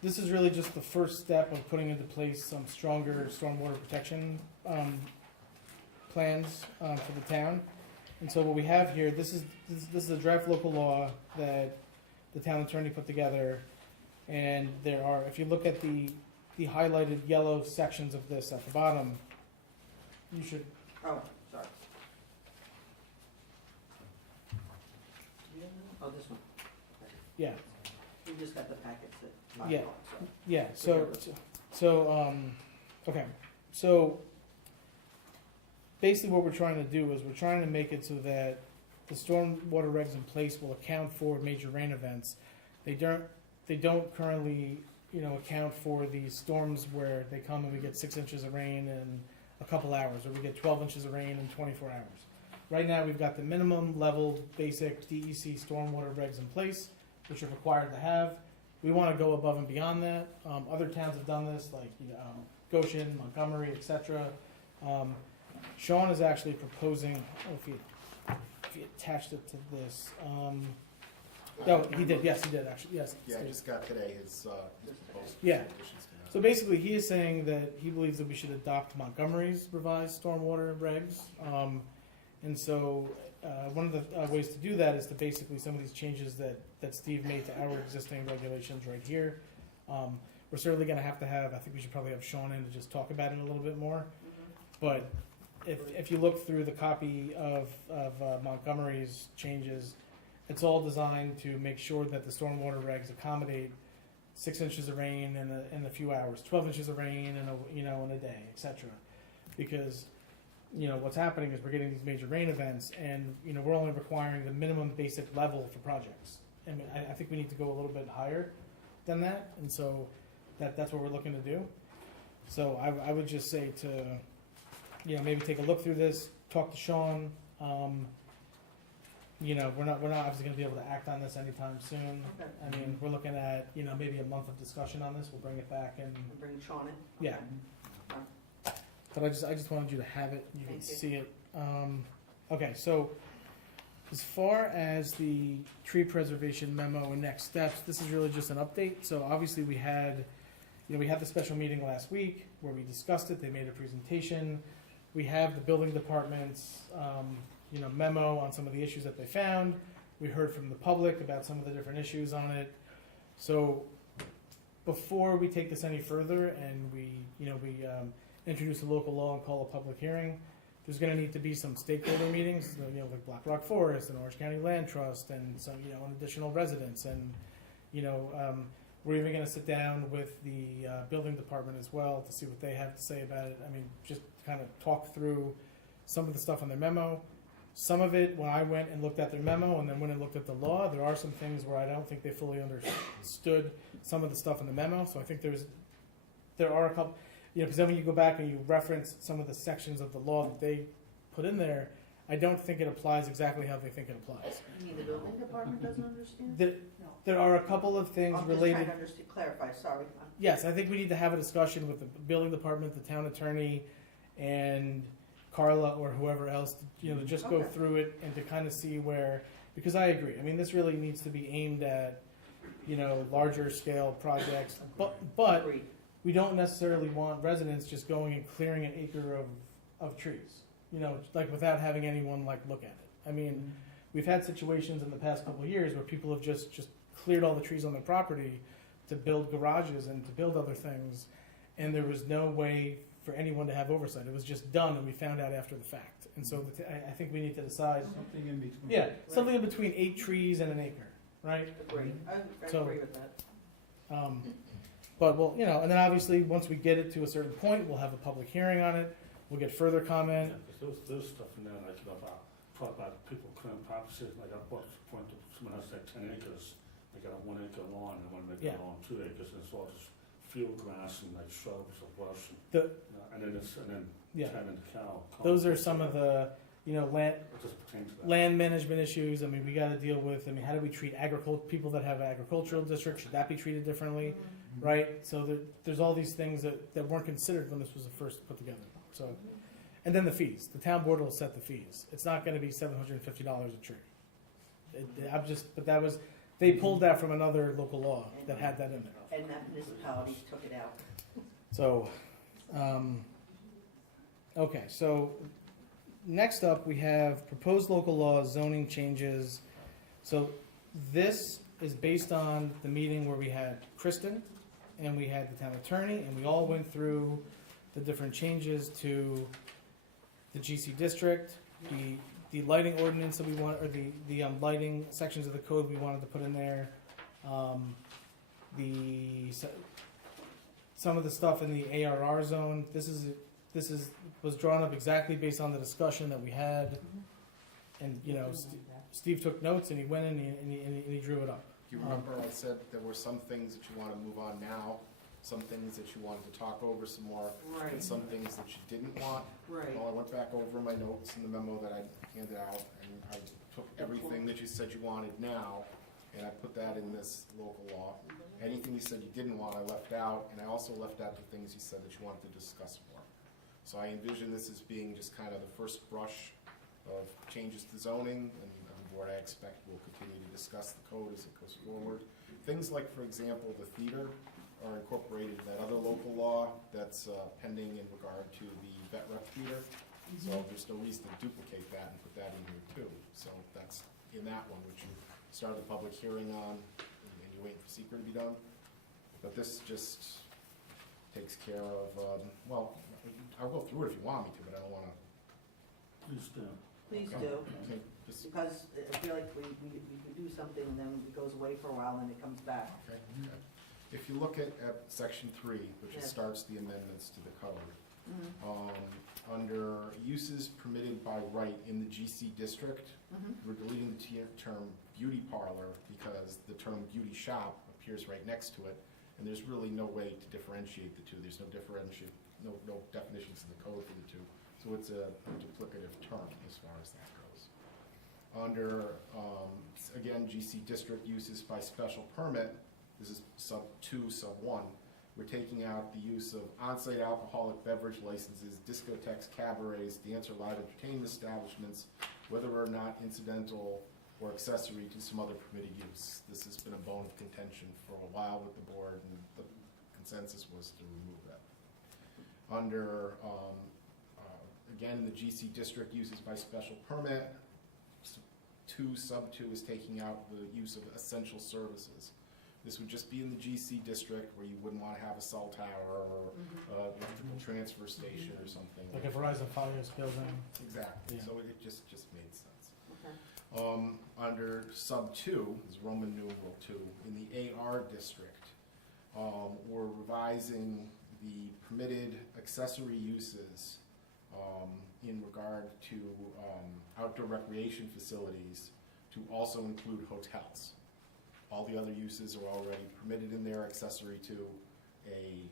this is really just the first step of putting into place some stronger stormwater protection, plans, for the town. And so what we have here, this is a draft local law that the town attorney put together. And there are, if you look at the highlighted yellow sections of this at the bottom, you should, Oh, sorry. Oh, this one. yeah, We just got the packets that. Yeah. so. yeah, okay. So basically what we're trying to do is we're trying to make it so that the stormwater regs in place will account for major rain events. They don't currently, account for these storms where they come and we get 6 inches of rain in a couple hours, or we get 12 inches of rain in 24 hours. Right now, we've got the minimum level basic DEC stormwater regs in place, which are required to have. We want to go above and beyond that. Other towns have done this, like Goshen, Montgomery, etc. Sean is actually proposing. I don't know if he attached it to this. No, he did. Yes, he did actually. Yes. Yeah, I just got today his proposed Yeah. additions to that. So basically, he is saying that he believes that we should adopt Montgomery's revised stormwater regs. And so one of the ways to do that is to basically some of these changes that Steve made to our existing regulations right here. We're certainly going to have, I think we should probably have Sean in to just talk about it a little bit more. But if you look through the copy of Montgomery's changes, it's all designed to make sure that the stormwater regs accommodate 6 inches of rain in a few hours, 12 inches of rain in a day, etc. Because what's happening is we're getting these major rain events, and we're only requiring the minimum basic level for projects. I mean, I think we need to go a little bit higher than that, and so that's what we're looking to do. So I would just say to, maybe take a look through this, talk to Sean. We're not obviously gonna be able to act on this anytime soon. Okay. I mean, we're looking at, maybe a month of discussion on this, we'll bring it back and, We'll bring Sean in? yeah. Okay. But I just wanted you to have it, you can Thank you. see it. Okay, so as far as the tree preservation memo and next steps, this is really just an update. So obviously we had the special meeting last week where we discussed it, they made a presentation. We have the building department's, memo on some of the issues that they found. We heard from the public about some of the different issues on it. So before we take this any further and we introduce a local law and call a public hearing, there's gonna need to be some stakeholder meetings, like Black Rock Forest and Orange County Land Trust and some, additional residents. And, we're even gonna sit down with the building department as well to see what they have to say about it. I mean, just kind of talk through some of the stuff in their memo. Some of it, when I went and looked at their memo and then went and looked at the law, there are some things where I don't think they fully understood some of the stuff in the memo. So I think there are a couple, because then when you go back and you reference some of the sections of the law that they put in there, I don't think it applies exactly how they think it applies. You mean the building department doesn't understand? There are a couple of things I'm just related. trying to understand, clarify, sorry. Yes, I think we need to have a discussion with the building department, the town attorney, and Carla or whoever else, to just go Okay. through it and to kind of see where, because I agree. I mean, this really needs to be aimed at, larger scale projects. But Agreed. we don't necessarily want residents just going and clearing an acre of trees, like without having anyone look at it. I mean, we've had situations in the past couple of years where people have just cleared all the trees on their property to build garages and to build other things, and there was no way for anyone to have oversight. It was just done, and we found out after the fact. And so I think we need to decide. Something in between. Yeah, something in between 8 trees and an acre, right? Agreed. I So- agree with that. But we'll, and then obviously, once we get it to a certain point, we'll have a public hearing on it. We'll get further comment. Yeah, 'cause there's stuff in there, like, talk about people clearing property, like I bought to point to someone has 10 acres, they got a 1 acre lawn, and 1 acre Yeah. lawn, 2 acres, and it's all just field grass and shrubs or brush, The- and then Yeah. turn into cow. Those are some of the, land, It just pertains to that. land management issues. I mean, we got to deal with. I mean, how do we treat people that have agricultural districts? Should that be treated differently, right? So there's all these things that weren't considered when this was first put together. So, and then the fees. The town board will set the fees. It's not going to be $750 a tree. But they pulled that from another local law that had that in there. And that municipality took it out. So, okay, so next up we have proposed local law zoning changes. So this is based on the meeting where we had Kristen and we had the town attorney, and we all went through the different changes to the GC district, the lighting ordinance that we want, or the lighting sections of the code we wanted to put in there, some of the stuff in the ARR zone. This was drawn up exactly based on the discussion that we had, and Steve took notes and he went in and he drew it up. Do you remember I said there were some things that you want to move on now, some things that you wanted to talk over some more, Right. and some things that you didn't want? Right. Well, I went back over my notes in the memo that I handed out, and I took everything that you said you wanted now, and I put that in this local law. Anything you said you didn't want, I left out, and I also left out the things you said that you wanted to discuss more. So I envision this as being just kind of the first brush of changes to zoning, and on the board I expect we'll continue to discuss the code as it goes forward. Things like, for example, the theater are incorporated in that other local law that's pending in regard to the vet rep theater. So there's no reason to duplicate that and put that in here too. So that's in that one, which you started the public hearing on, and you're waiting for secret to be done. But this just takes care of, well, I'll go through it if you want me to, but I don't want to. Please do. Please Okay. do. Okay, just- Because I feel like we could do something and then it goes away for a while and then it comes back. Okay. If you look at section 3, which Yes. starts the amendments to the code, Mhm. under uses permitted by right in the GC district, Mhm. we're deleting the term beauty parlor because the term beauty shop appears right next to it, And there's really no way to differentiate the two. There's no definitions in the code for the two. So it's a duplicative term as far as that goes. Under, again, GC district uses by special permit, this is sub 2, sub 1. We're taking out the use of on-site alcoholic beverage licenses, discotheques, cabarets, dance or live entertainment establishments, whether or not incidental or accessory to some other permitted use. This has been a bone of contention for a while with the board, and the consensus was to remove that. Under, again, the GC district uses by special permit, 2, sub 2 is taking out the use of essential services. This would just be in the GC district where you wouldn't want to have a cell tower or electrical transfer station or something. Like a Verizon Fios building. Exactly, Yeah. so it just made sense. Okay. Under sub 2, is Roman numeral 2, in the AR district, we're revising the permitted accessory uses in regard to outdoor recreation facilities to also include hotels. All the other uses are already permitted in there, accessory to a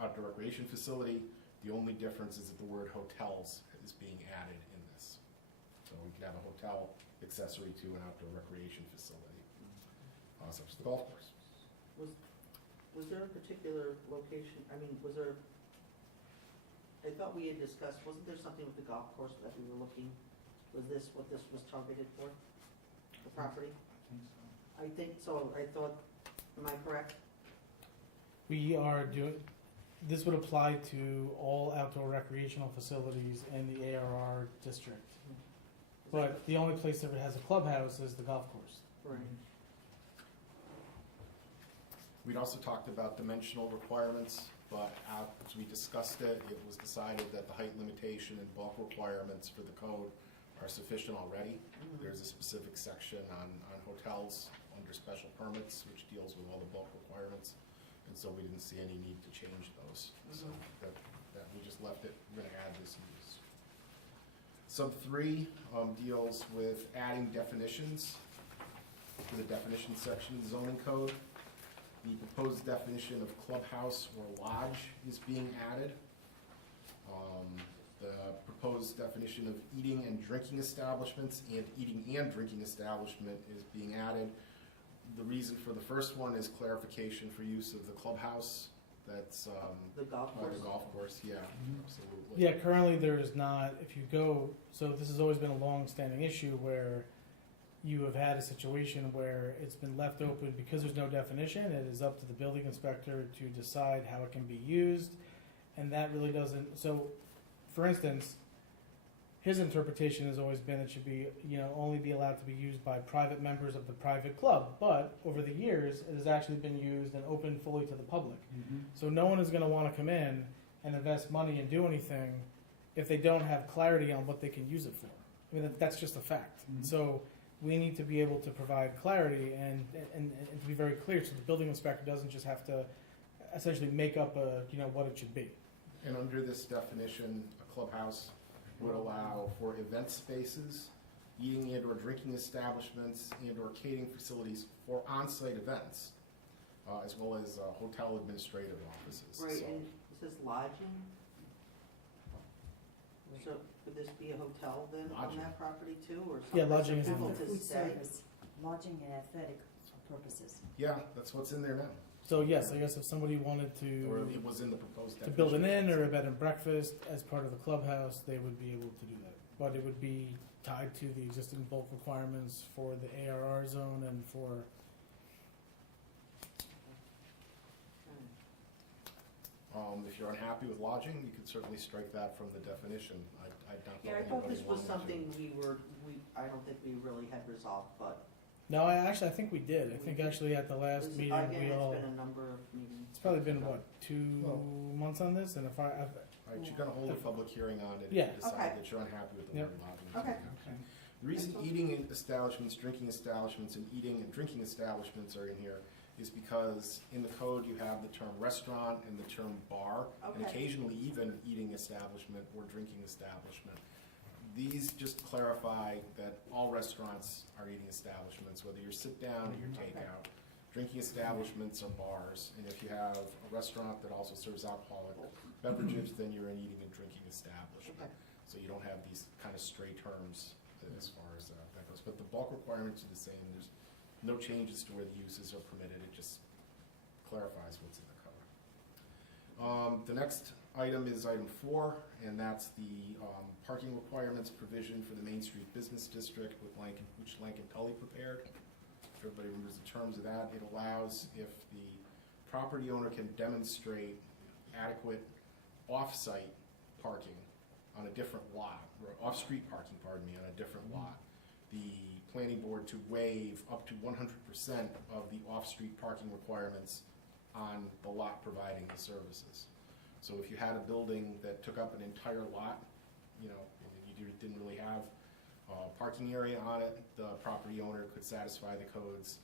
outdoor recreation facility. The only difference is that the word hotels is being added in this. So we can have a hotel accessory to an outdoor recreation facility, such as the golf course. Was there a particular location, I mean, was there, I thought we had discussed, wasn't there something with the golf course that we were looking, was this what this was targeted for? The property? I think so, I thought, am I correct? We are doing, this would apply to all outdoor recreational facilities in the ARR district. But the only place that has a clubhouse is the golf course. Right. We'd also talked about dimensional requirements, but as we discussed it, it was decided that the height limitation and bulk requirements for the code are sufficient already. There's a specific section on hotels under special permits, which deals with all the bulk requirements, and so we didn't see any need to change those. So that we just left it, we're gonna add this use. Sub 3 deals with adding definitions to the definition section of the zoning code. The proposed definition of clubhouse or lodge is being added. The proposed definition of eating and drinking establishments and eating and drinking establishment is being added. The reason for the first one is clarification for use of the clubhouse. That's The golf course? the golf course, yeah, absolutely. Yeah, currently there is not, if you go, so this has always been a long-standing issue where you have had a situation where it's been left open because there's no definition. It is up to the building inspector to decide how it can be used, and that really doesn't, so, for instance, his interpretation has always been it should be, only be allowed to be used by private members of the private club, but over the years, it has actually been used and open fully to the public. So no one is gonna wanna come in and invest money and do anything if they don't have clarity on what they can use it for. I mean, that's just a fact. So we need to be able to provide clarity and to be very clear, so the building inspector doesn't just have to essentially make up what it should be. And under this definition, a clubhouse would allow for event spaces, eating and or drinking establishments and or catering facilities for on-site events, as well as hotel administrative offices. Right, So- and it says lodging? So could this be a hotel then on Lodging. that property too, or Yeah, something lodging for is people in to Food stay? service, lodging and athletic purposes. Yeah, that's what's in there now, So yes, I guess if somebody wanted or to it was in the proposed to definition. build an inn or a bed and breakfast as part of the clubhouse, they would be able to do that. But it would be tied to the existing bulk requirements for the ARR zone and for, If you're unhappy with lodging, you could certainly strike that from the definition. I don't know Yeah, I thought anybody this was wanted to. something I don't think we really had resolved, but. no, I think we did. I think actually at the last meeting, Again, we all, it's been a number of meetings. it's probably been, what, 2 months on this? And if All right, you're gonna hold a public hearing on it if Yeah. you decide Okay. that you're unhappy with the Yep. word lodging. Okay. The reason eating establishments, drinking establishments, and eating and drinking establishments are in here is because in the code you have the term restaurant and the term bar, and Okay. occasionally even eating establishment or drinking establishment. These just clarify that all restaurants are eating establishments, whether you're sit down or you're takeout. drinking establishments are bars, and if you have a restaurant that also serves alcoholic beverages, then you're an eating and drinking establishment. Okay. So you don't have these kind of stray terms as far as that goes. But the bulk requirements are the same. There's no changes to where the uses are permitted. It just clarifies what's in the code. The next item is item 4, and that's the parking requirements provision for the Main Street Business District with which Lankin Tully prepared. If everybody remembers the terms of that, it allows if the property owner can demonstrate adequate off-site parking on a different lot, or off-street parking, pardon me, on a different lot, the planning board to waive up to 100% of the off-street parking requirements on the lot providing the services. So if you had a building that took up an entire lot, you know, and you didn't really have a parking area on it, the property owner could satisfy the code's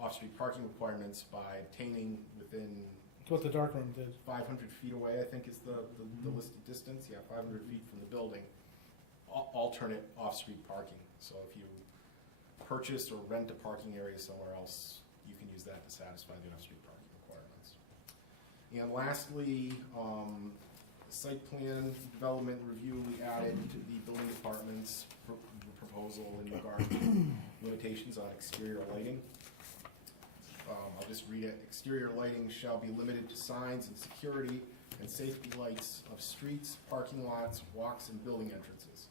off-street parking requirements by obtaining within It's what the dark room did. 500 feet away, I think is the listed distance, 500 feet from the building, alternate off-street parking. So if you purchase or rent a parking area somewhere else, you can use that to satisfy the off-street parking requirements. And lastly, site plan development review, we added to the building department's proposal in regard to limitations on exterior lighting. I'll just read it. Exterior lighting shall be limited to signs and security and safety lights of streets, parking lots, walks, and building entrances.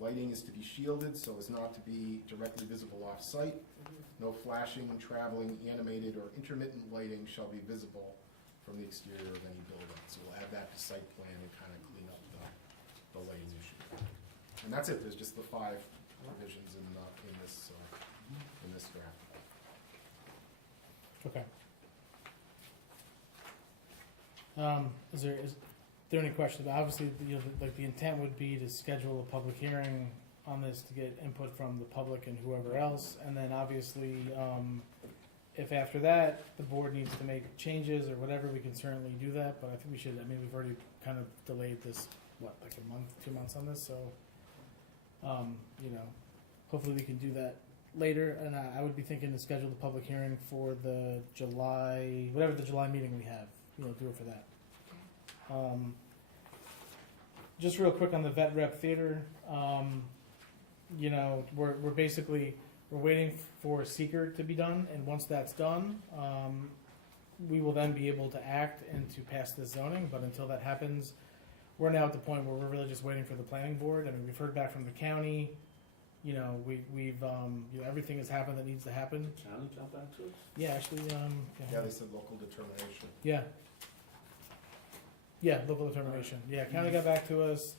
Lighting is to be shielded so as not to be directly visible off-site. No flashing, traveling, animated, or intermittent lighting shall be visible from the exterior of any building. So we'll add that to site plan and kind of clean up the lighting issue. And that's it. There's just the 5 provisions in this draft. Okay. Is there any questions? Obviously, the intent would be to schedule a public hearing on this to get input from the public and whoever else, and then obviously, if after that the board needs to make changes or whatever, we can certainly do that. But I think we should. I mean, we've already kind of delayed this, like a month, 2 months on this, so hopefully we can do that later. And I would be thinking to schedule the public hearing for the July, whatever the July meeting we have. Do it for that. Just real quick on the Vet Rep Theater, we're basically waiting for seeker to be done, and once that's done, we will then be able to act and to pass this zoning. But until that happens, we're now at the point where we're really just waiting for the planning board. I mean, we've heard back from the county. We've everything has happened that needs to happen. County jump back to us? Yeah, actually, Yeah, they said local determination. Yeah, local determination. Yeah, county got back to us,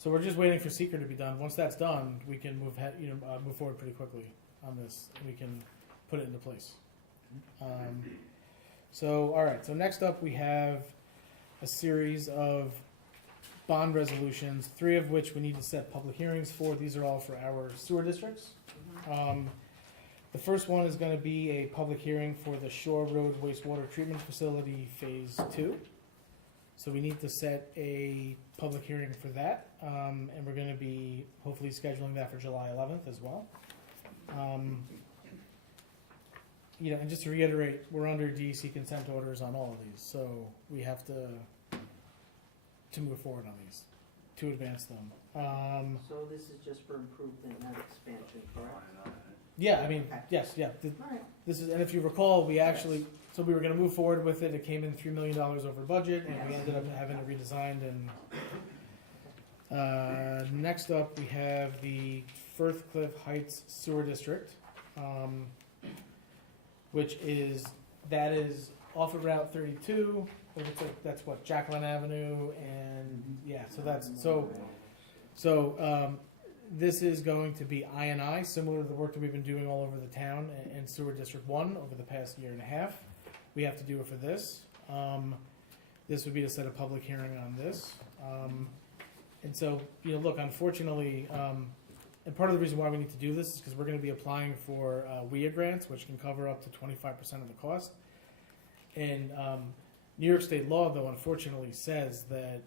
so we're just waiting for seeker to be done. Once that's done, we can move forward pretty quickly on this, and we can put it into place. All right. So next up, we have a series of bond resolutions, 3 of which we need to set public hearings for. These are all for our sewer districts. The first one is going to be a public hearing for the Shore Road Wastewater Treatment Facility Phase 2. So we need to set a public hearing for that, and we're going to be hopefully scheduling that for July 11th as well. And just to reiterate, we're under DEC consent orders on all of these, so we have to move forward on these, to advance them. So this is just for improvement, not expansion, correct? Yeah, I mean, Okay. yes, yeah. All right. This is, and if you recall, we actually, so we were going to move forward with it. It came in $3 million over budget, and we ended up having it redesigned. And next up, we have the Firthcliffe Heights Sewer District, which is off of Route 32. It looks like that's what, Jacqueline Avenue, and yeah, so that's this is going to be I&I, similar to the work that we've been doing all over the town in Sewer District 1 over the past year and a half. We have to do it for this. This would be to set a public hearing on this. And so, look, unfortunately, and part of the reason why we need to do this is because we're going to be applying for WIA grants, which can cover up to 25% of the cost. And New York State law, though, unfortunately says that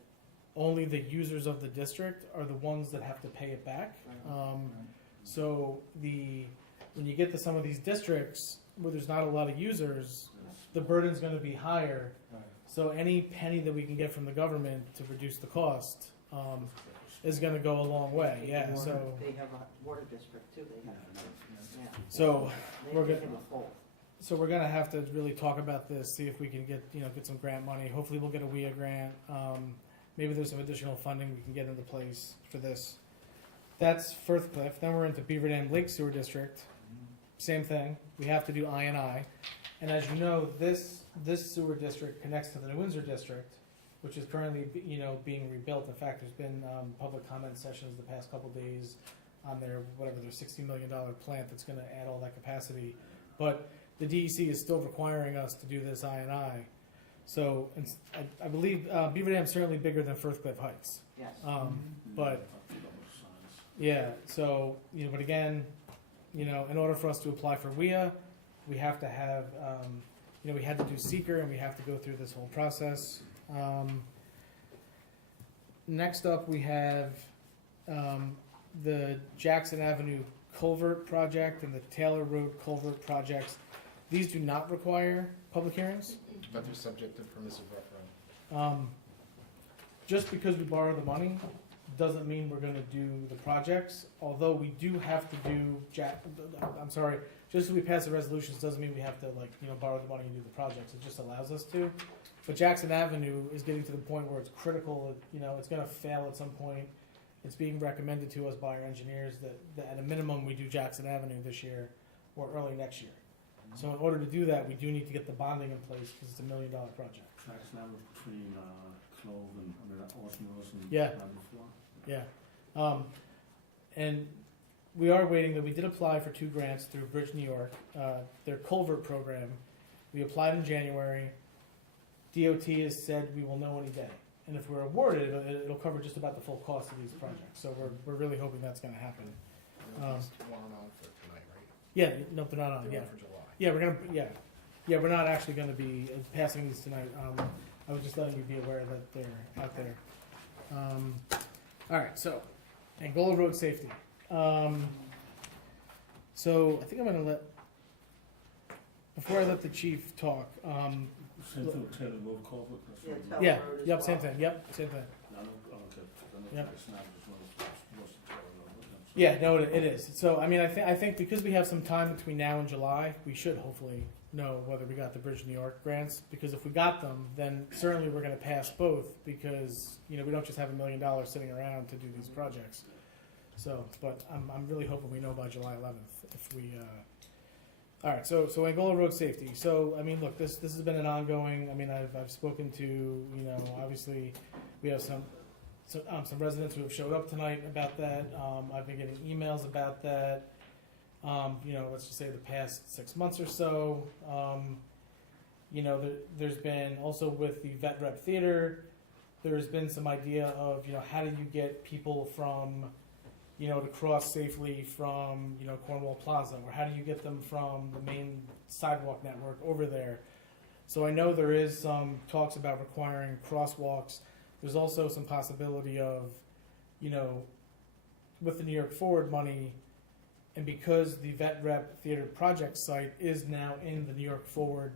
only the users of the district are the ones that have to pay it back. So when you get to some of these districts, where there's not a lot of users, the burden's gonna be higher. So any penny that we can get from the government to reduce the cost, is gonna go a long way, yeah, so. They have a water district too, they have, yeah. So, They we're give gonna, them a full. so we're gonna have to really talk about this, see if we can get, get some grant money. Hopefully we'll get a WIA grant. Maybe there's some additional funding we can get into place for this. That's Firthcliffe. Then we're into Beaver Dam Lake Sewer District. Same thing. We have to do I&I. And as you know, this sewer district connects to the New Windsor district, which is currently, being rebuilt. In fact, there's been public comment sessions the past couple days on their $60 million plant that's going to add all that capacity. But the DEC is still requiring us to do this I&I. So I believe Beaver Dam is certainly bigger than Firthcliffe Heights. Yes. But yeah, so but again, in order for us to apply for WIA, we have to have we had to do seeker and we have to go through this whole process. Next up, we have the Jackson Avenue Culvert Project and the Taylor Road Culvert projects. These do not require public hearings. But they're subject to permissive referendum. Just because we borrow the money doesn't mean we're going to do the projects. Although we do have to do just so we pass the resolutions doesn't mean we have to borrow the money and do the projects. It just allows us to. But Jackson Avenue is getting to the point where it's critical. It's going to fail at some point. It's being recommended to us by our engineers that at a minimum we do Jackson Avenue this year or early next year. So in order to do that, we do need to get the bonding in place because it's $1 million project. Tracks now between Clove and Orson Rose and Yeah. Yeah. And we are waiting. That we did apply for 2 grants through Bridge New York, their culvert program. We applied in January. DOT has said we will know any day. And if we're awarded, it'll cover just about the full cost of these projects. So we're really hoping that's going to happen. Warrant on for tonight, right? Yeah, no, they're not on. They're Yeah, on for July. yeah, we're not actually going to be passing these tonight. I was just letting you be aware that they're out there. All right, so Angola Road Safety. So I think I'm going to before I let the chief talk. Same thing with Taylor Road Culvert. that's Yeah, what Taylor we- Yeah, Road as yep, well. same thing. Yep, same thing. I know, okay, I know Yep. it's not as well as most of Taylor Road, but that's- Yeah, no, it is. So, I mean, I think because we have some time between now and July, we should hopefully know whether we got the Bridge New York grants. Because if we got them, then certainly we're going to pass both because, we don't just have $1 million sitting around to do these projects. So, but I'm really hoping we know by July 11th if we, all right, so Angola Road Safety. So, I mean, look, this has been an ongoing, I mean, I've spoken to, obviously we have some residents who have showed up tonight about that. I've been getting emails about that. Let's just say the past 6 months or so. There's been also with the Vet Rep Theater, there's been some idea of, how do you get people from, to cross safely from, Cornwall Plaza, or how do you get them from the main sidewalk network over there? So I know there is some talks about requiring crosswalks. There's also some possibility of, with the New York Forward money, and because the Vet Rep Theater project site is now in the New York Forward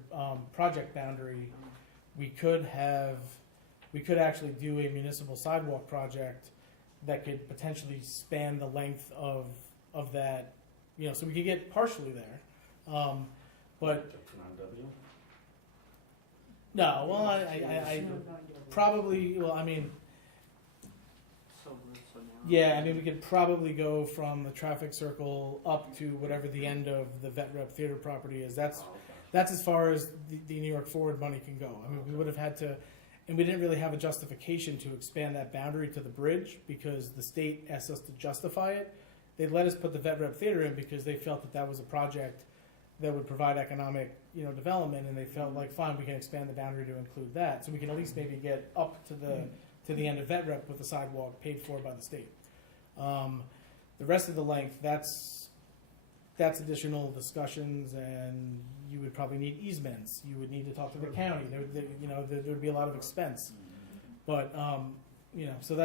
project boundary, we could actually do a municipal sidewalk project that could potentially span the length of that, so we could get partially there. But no, well, I probably, well, I mean, So now. yeah, I mean, we could probably go from the traffic circle up to whatever the end of the Vet Rep Theater property is. That's as far as the New York Forward money can go. I mean, we would have had to, and we didn't really have a justification to expand that boundary to the bridge because the state asked us to justify it. They let us put the Vet Rep Theater in because they felt that was a project that would provide economic, development, and they felt like, fine, we can expand the boundary to include that, so we can at least maybe get up to the end of Vet Rep with the sidewalk paid for by the state. The rest of the length, that's additional discussions, and you would probably need easements. You would need to talk to the county. There'd be a lot of expense. But so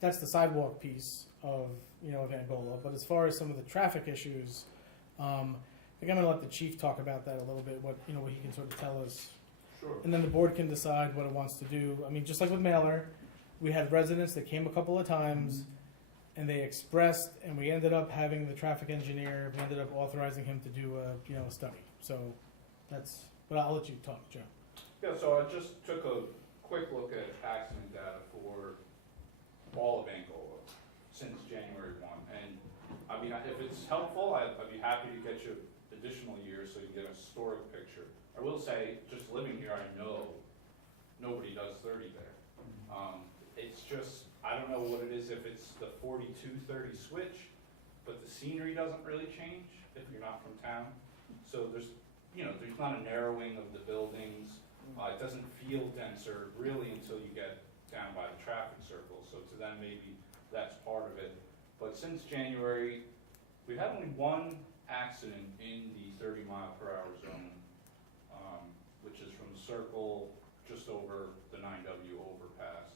that's the sidewalk piece of of Angola. But as far as some of the traffic issues, think I'm gonna let the chief talk about that a little bit, what, what he can sort of tell us. Sure. And then the board can decide what it wants to do. I mean, just like with mailer, we had residents that came a couple of times, and they expressed, and we ended up having the traffic engineer, we ended up authorizing him to do a study. So that's, but I'll let you talk, Joe. Yeah, so I just took a quick look at accident data for all of Angola since January 1. And I mean, if it's helpful, I'd be happy to get you additional years so you can get a historic picture. I will say, just living here, I know nobody does 30 there. It's just, I don't know what it is, if it's the 42-30 switch, but the scenery doesn't really change if you're not from town. So there's not a narrowing of the buildings. It doesn't feel denser really until you get down by the traffic circle. So to them, maybe that's part of it. But since January, we've had only one accident in the 30-mile-per-hour zone, which is from the circle just over the 9W overpass.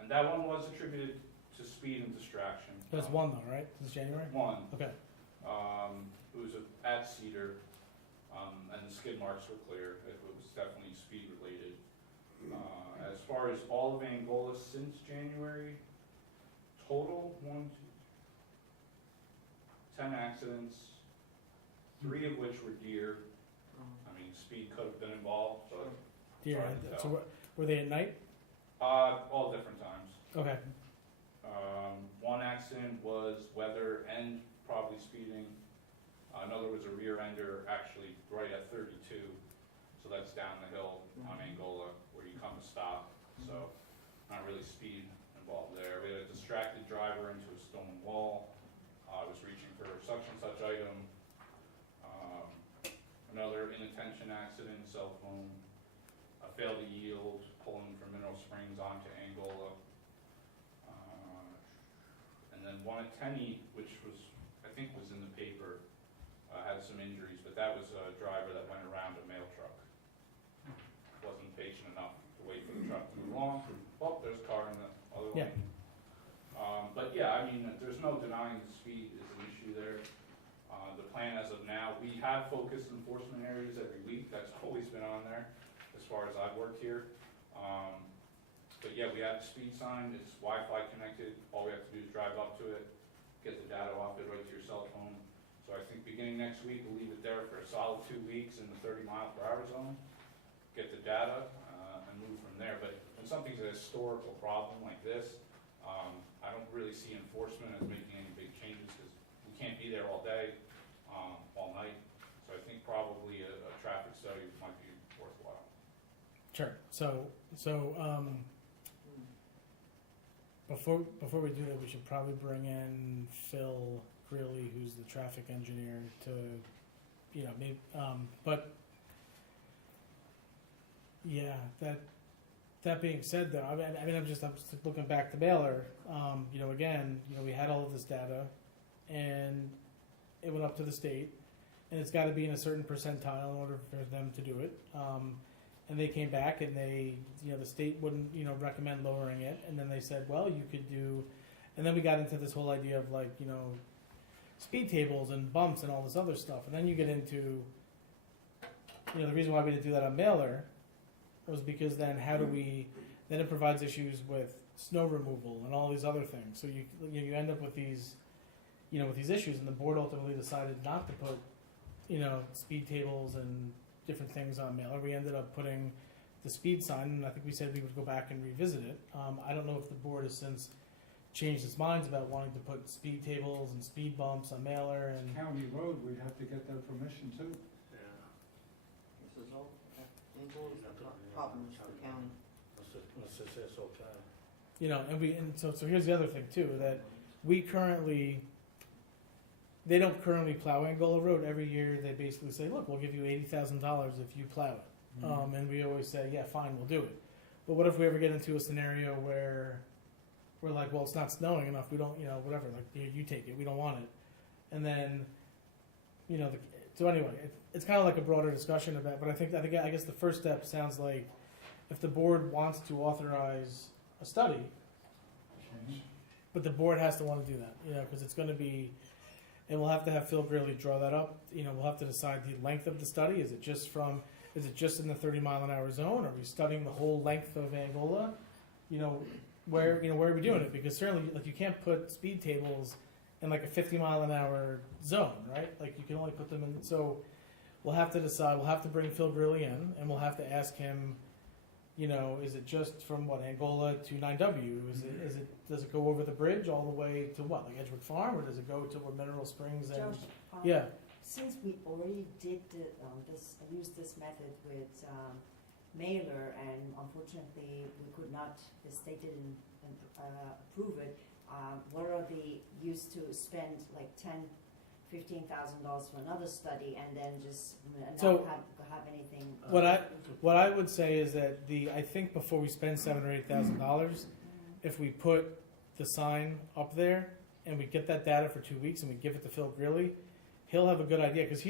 And that one was attributed to speed and distraction. That's one though, right? This is January? One. Okay. It was at Cedar, and the skid marks were clear. It was definitely speed related. As far as all of Angola since January, total 10 accidents, 3 of which were deer. I mean, speed could have been involved, but Dear, hard to so tell. were they at night? All different times. Okay. One accident was weather and probably speeding. Another was a rear ender, actually right at 32. So that's down the hill on Angola where you come to stop. So not really speed involved there. We had a distracted driver into a stone wall. Was reaching for such and such item. Another inattention accident, cell phone. Failed to yield, pulling from Mineral Springs onto Angola. And then one at Tenney, which was, I think was in the paper, had some injuries, but that was a driver that went around a mail truck. Wasn't patient enough to wait for the truck to move along. Oh, there's a car in the other lane. But yeah, I mean, there's no denying the speed is an issue there. The plan as of now, we have focused enforcement areas every week. That's always been on there as far as I've worked here. But yeah, we have the speed sign. It's Wi-Fi connected. All we have to do is drive up to it, get the data off it right to your cell phone. So I think beginning next week, we'll leave it there for a solid 2 weeks in the 30-mile-per-hour zone, get the data, and move from there. But when something's a historical problem like this, I don't really see enforcement as making any big changes because we can't be there all day, all night. So I think probably a traffic study might be worthwhile. Sure. So before we do that, we should probably bring in Phil Greeley, who's the traffic engineer, to maybe. But yeah, that being said, though, I mean, I'm just looking back to Baylor. Again, we had all of this data, and it went up to the state, and it's got to be in a certain percentile in order for them to do it. And they came back, and they, the state wouldn't, recommend lowering it, and then they said, well, you could do, and then we got into this whole idea of like, speed tables and bumps and all this other stuff, and then you get into, the reason why we didn't do that on Baylor was because then then it provides issues with snow removal and all these other things. So you end up with these, with these issues, and the board ultimately decided not to put, speed tables and different things on Mailer. We ended up putting the speed sign, and I think we said we would go back and revisit it. I don't know if the board has since changed its minds about wanting to put speed tables and speed bumps on Mailer. And County road, we'd have to get their permission too. Yeah. This is all, Angela's problem with the county. Let's just say it's okay. and so here's the other thing too, that they don't currently plow Angola Road. Every year they basically say, look, we'll give you $80,000 if you plow it. Mhm. And we always say, yeah, fine, we'll do it. But what if we ever get into a scenario where we're like, well, it's not snowing enough, we don't, whatever, like, you take it, we don't want it. And then, so anyway, it's kind of like a broader discussion about, but I guess the first step sounds like if the board wants to authorize a study, but the board has to want to do that, because it's going to be, and we'll have to have Phil Greeley draw that up. You know, we'll have to decide the length of the study. Is it just in the 30-mile-an-hour zone? Are we studying the whole length of Angola? Where are we doing it? Because certainly, like, you can't put speed tables in like a 50-mile-an-hour zone, right? Like, you can only put them in. So we'll have to decide. We'll have to bring Phil Greeley in, and we'll have to ask him. Is it just from Angola to 9W? Does it go over the bridge all the way to like Edgewood Farm, or does it go to where Mineral Springs and Josh, yeah? Since we already did used this method with mailer, and unfortunately we could not, the state didn't approve it. What are they used to spend like $10,000-$15,000 for another study and then just not have anything? What I would say is that I think before we spend $7,000 or $8,000, if we put the sign up there and we get that data for 2 weeks and we give it to Phil Greeley, he'll have a good idea, because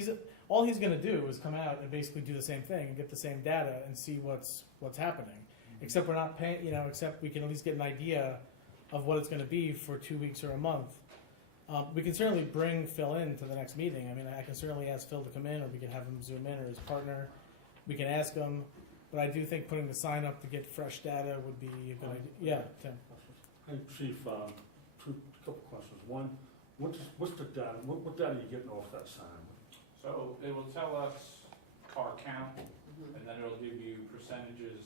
all he's going to do is come out and basically do the same thing and get the same data and see what's happening. Except we're not paying, except we can at least get an idea of what it's going to be for 2 weeks or a month. We can certainly bring Phil in to the next meeting. I mean, I can certainly ask Phil to come in, or we can have him zoom in, or his partner. We can ask him, but I do think putting the sign up to get fresh data would be a good idea. Yeah, Tim. Hey, Chief, couple questions. One, what's the data? What data are you getting off that sign? So it will tell us car count, and then it'll give you percentages.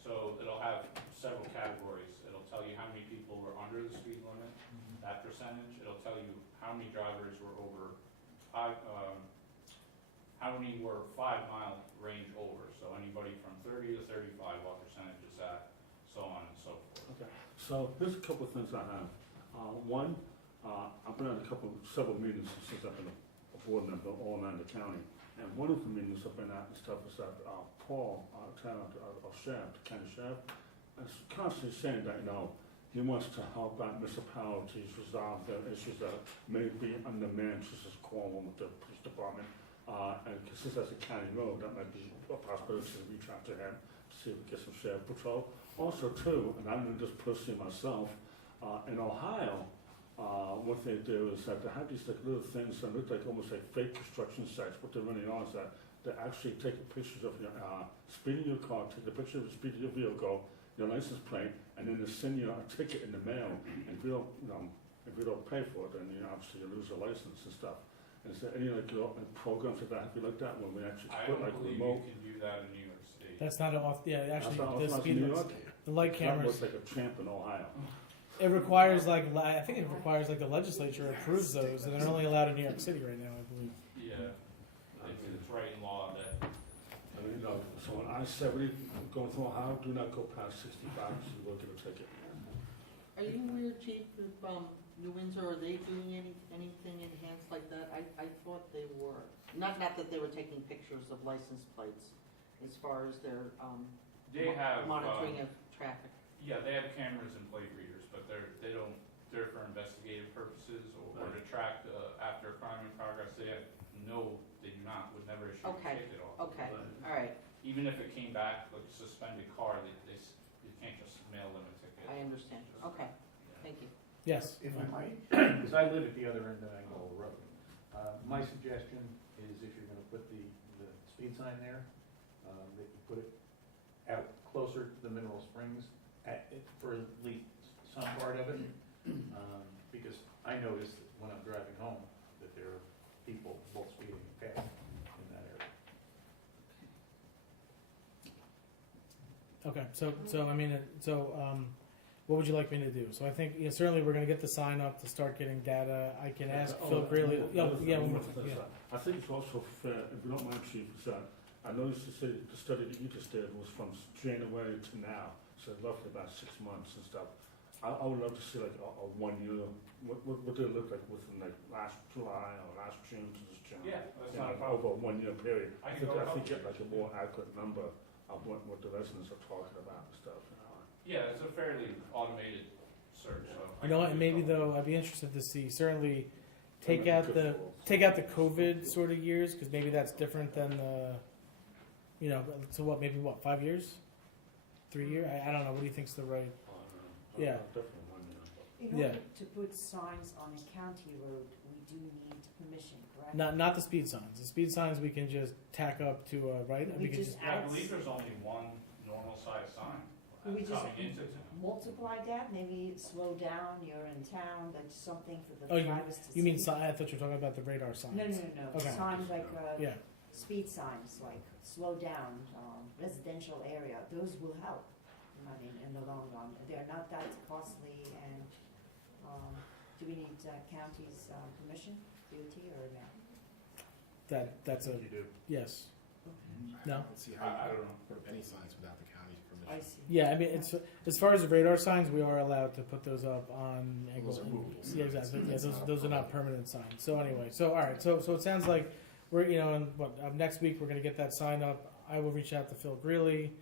So it'll have several categories. It'll tell you how many people were under the speed limit, that percentage. It'll tell you how many drivers were over how many were 5 mile range over. So anybody from 30 to 35, what percentage is that, so on and so forth. Okay. So here's a couple of things I have. One, I've been at several meetings since I've been a board member all around the county. And one of the meetings I've been at and stuff is that Paul, our sheriff, the county sheriff, is constantly saying that, he wants to help out municipalities resolve their issues that may be undermanned, such as Cornwall with the police department. And because this is a county road, that might be a possibility to reach out to him to see if we get some sheriff patrol. Also, too, and I know this personally myself, in Ohio, what they do is that they have these like little things that look like almost like fake construction sites. What they're running on is that they actually take pictures of your speed of your car, take a picture of the speed of your vehicle, your license plate, and then they send you a ticket in the mail. And if you don't pay for it, then obviously you lose your license and stuff. And is there any programs that have you like that when we actually I put don't like believe remote? you can do that in New York State. That's not off. Yeah, actually, That's the not speed New limits, York. the light That cameras. looks like a champ in Ohio. It requires I think it requires the legislature approves those, and they're only allowed in New York City right now, I believe. Yeah, it's right in law that. So on I-70 going through Ohio, do not go past 65, so you will get a ticket. Are you aware, Chief, if New Windsor, are they doing anything enhanced like that? I thought they were. Not that they were taking pictures of license plates as far as their They have monitoring of traffic. Yeah, they have cameras and plate readers, but they're for investigative purposes or to track after a crime in progress. They do not, would never issue a ticket off. Okay, all right. Even if it came back like a suspended car, you can't just mail them a ticket. I understand. Okay, thank you. Yes. If I might, because I live at the other end of Angola Road. My suggestion is if you're gonna put the speed sign there, that you put it out closer to the Mineral Springs for at least some part of it. Because I noticed that when I'm driving home that there are people both speeding and passing in that area. Okay, what would you like me to do? So I think certainly we're going to get the sign up to start getting data. I can ask Phil Greeley. I think it's also fair, if you don't mind, Chief, is that I noticed the study that you just did was from January to now, so roughly about 6 months and stuff. I would love to see like a 1 year. What did it look like within like last July or last June to this June? Yeah, that's not a problem. Over a 1 year period. I I can think go get like a more accurate number of what the residents are talking about and stuff. Yeah, it's a fairly automated search. So You know what? And maybe though, I'd be interested to see. Certainly, take out the COVID sort of years, because maybe that's different than the. So maybe 5 years, 3 years. I don't know. What do you think's the right? Definitely 1 year. In order to put signs on a county road, we do need Not the speed signs. The speed signs we can just tack up to right. We just I add, believe there's only one normal size sign Could we just coming into town. multiply that, maybe slow down, you're in town, that's something for the Oh, drivers to see. you mean I thought you were talking about the radar signs. No, Okay. signs like, Yeah. speed signs, like slow down, residential area, those will help, I mean, in the long run. They're not that costly and, do we need county's permission, DOT or no? That's a You do. yes. I No. don't see how I you don't can know. put up any signs without the county's permission. I see. Yeah, I mean, it's as far as the radar signs, we are allowed to put those up on Those are and- movable Yeah, exactly. signs. Yeah, That's those not a those are not permanent signs. So anyway, so all right, so it sounds like we're in next week we're gonna get that sign up. I will reach out to Phil Greeley.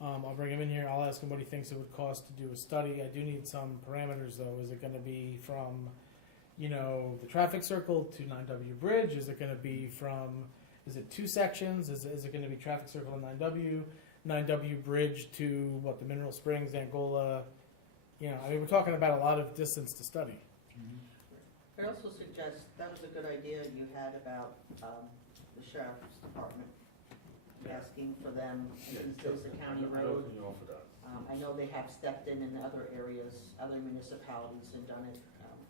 I'll bring him in here. I'll ask him what he thinks it would cost to do a study. I do need some parameters though. Is it going to be from, the traffic circle to 9W Bridge? Is it going to be from? Is it two sections? Is it going to be traffic circle to 9W Bridge to the Mineral Springs, Angola? We're talking about a lot of distance to study. I also suggest, that was a good idea you had about the sheriff's department, asking for them, since it's a county road. I know they have stepped in other areas, other municipalities and done it.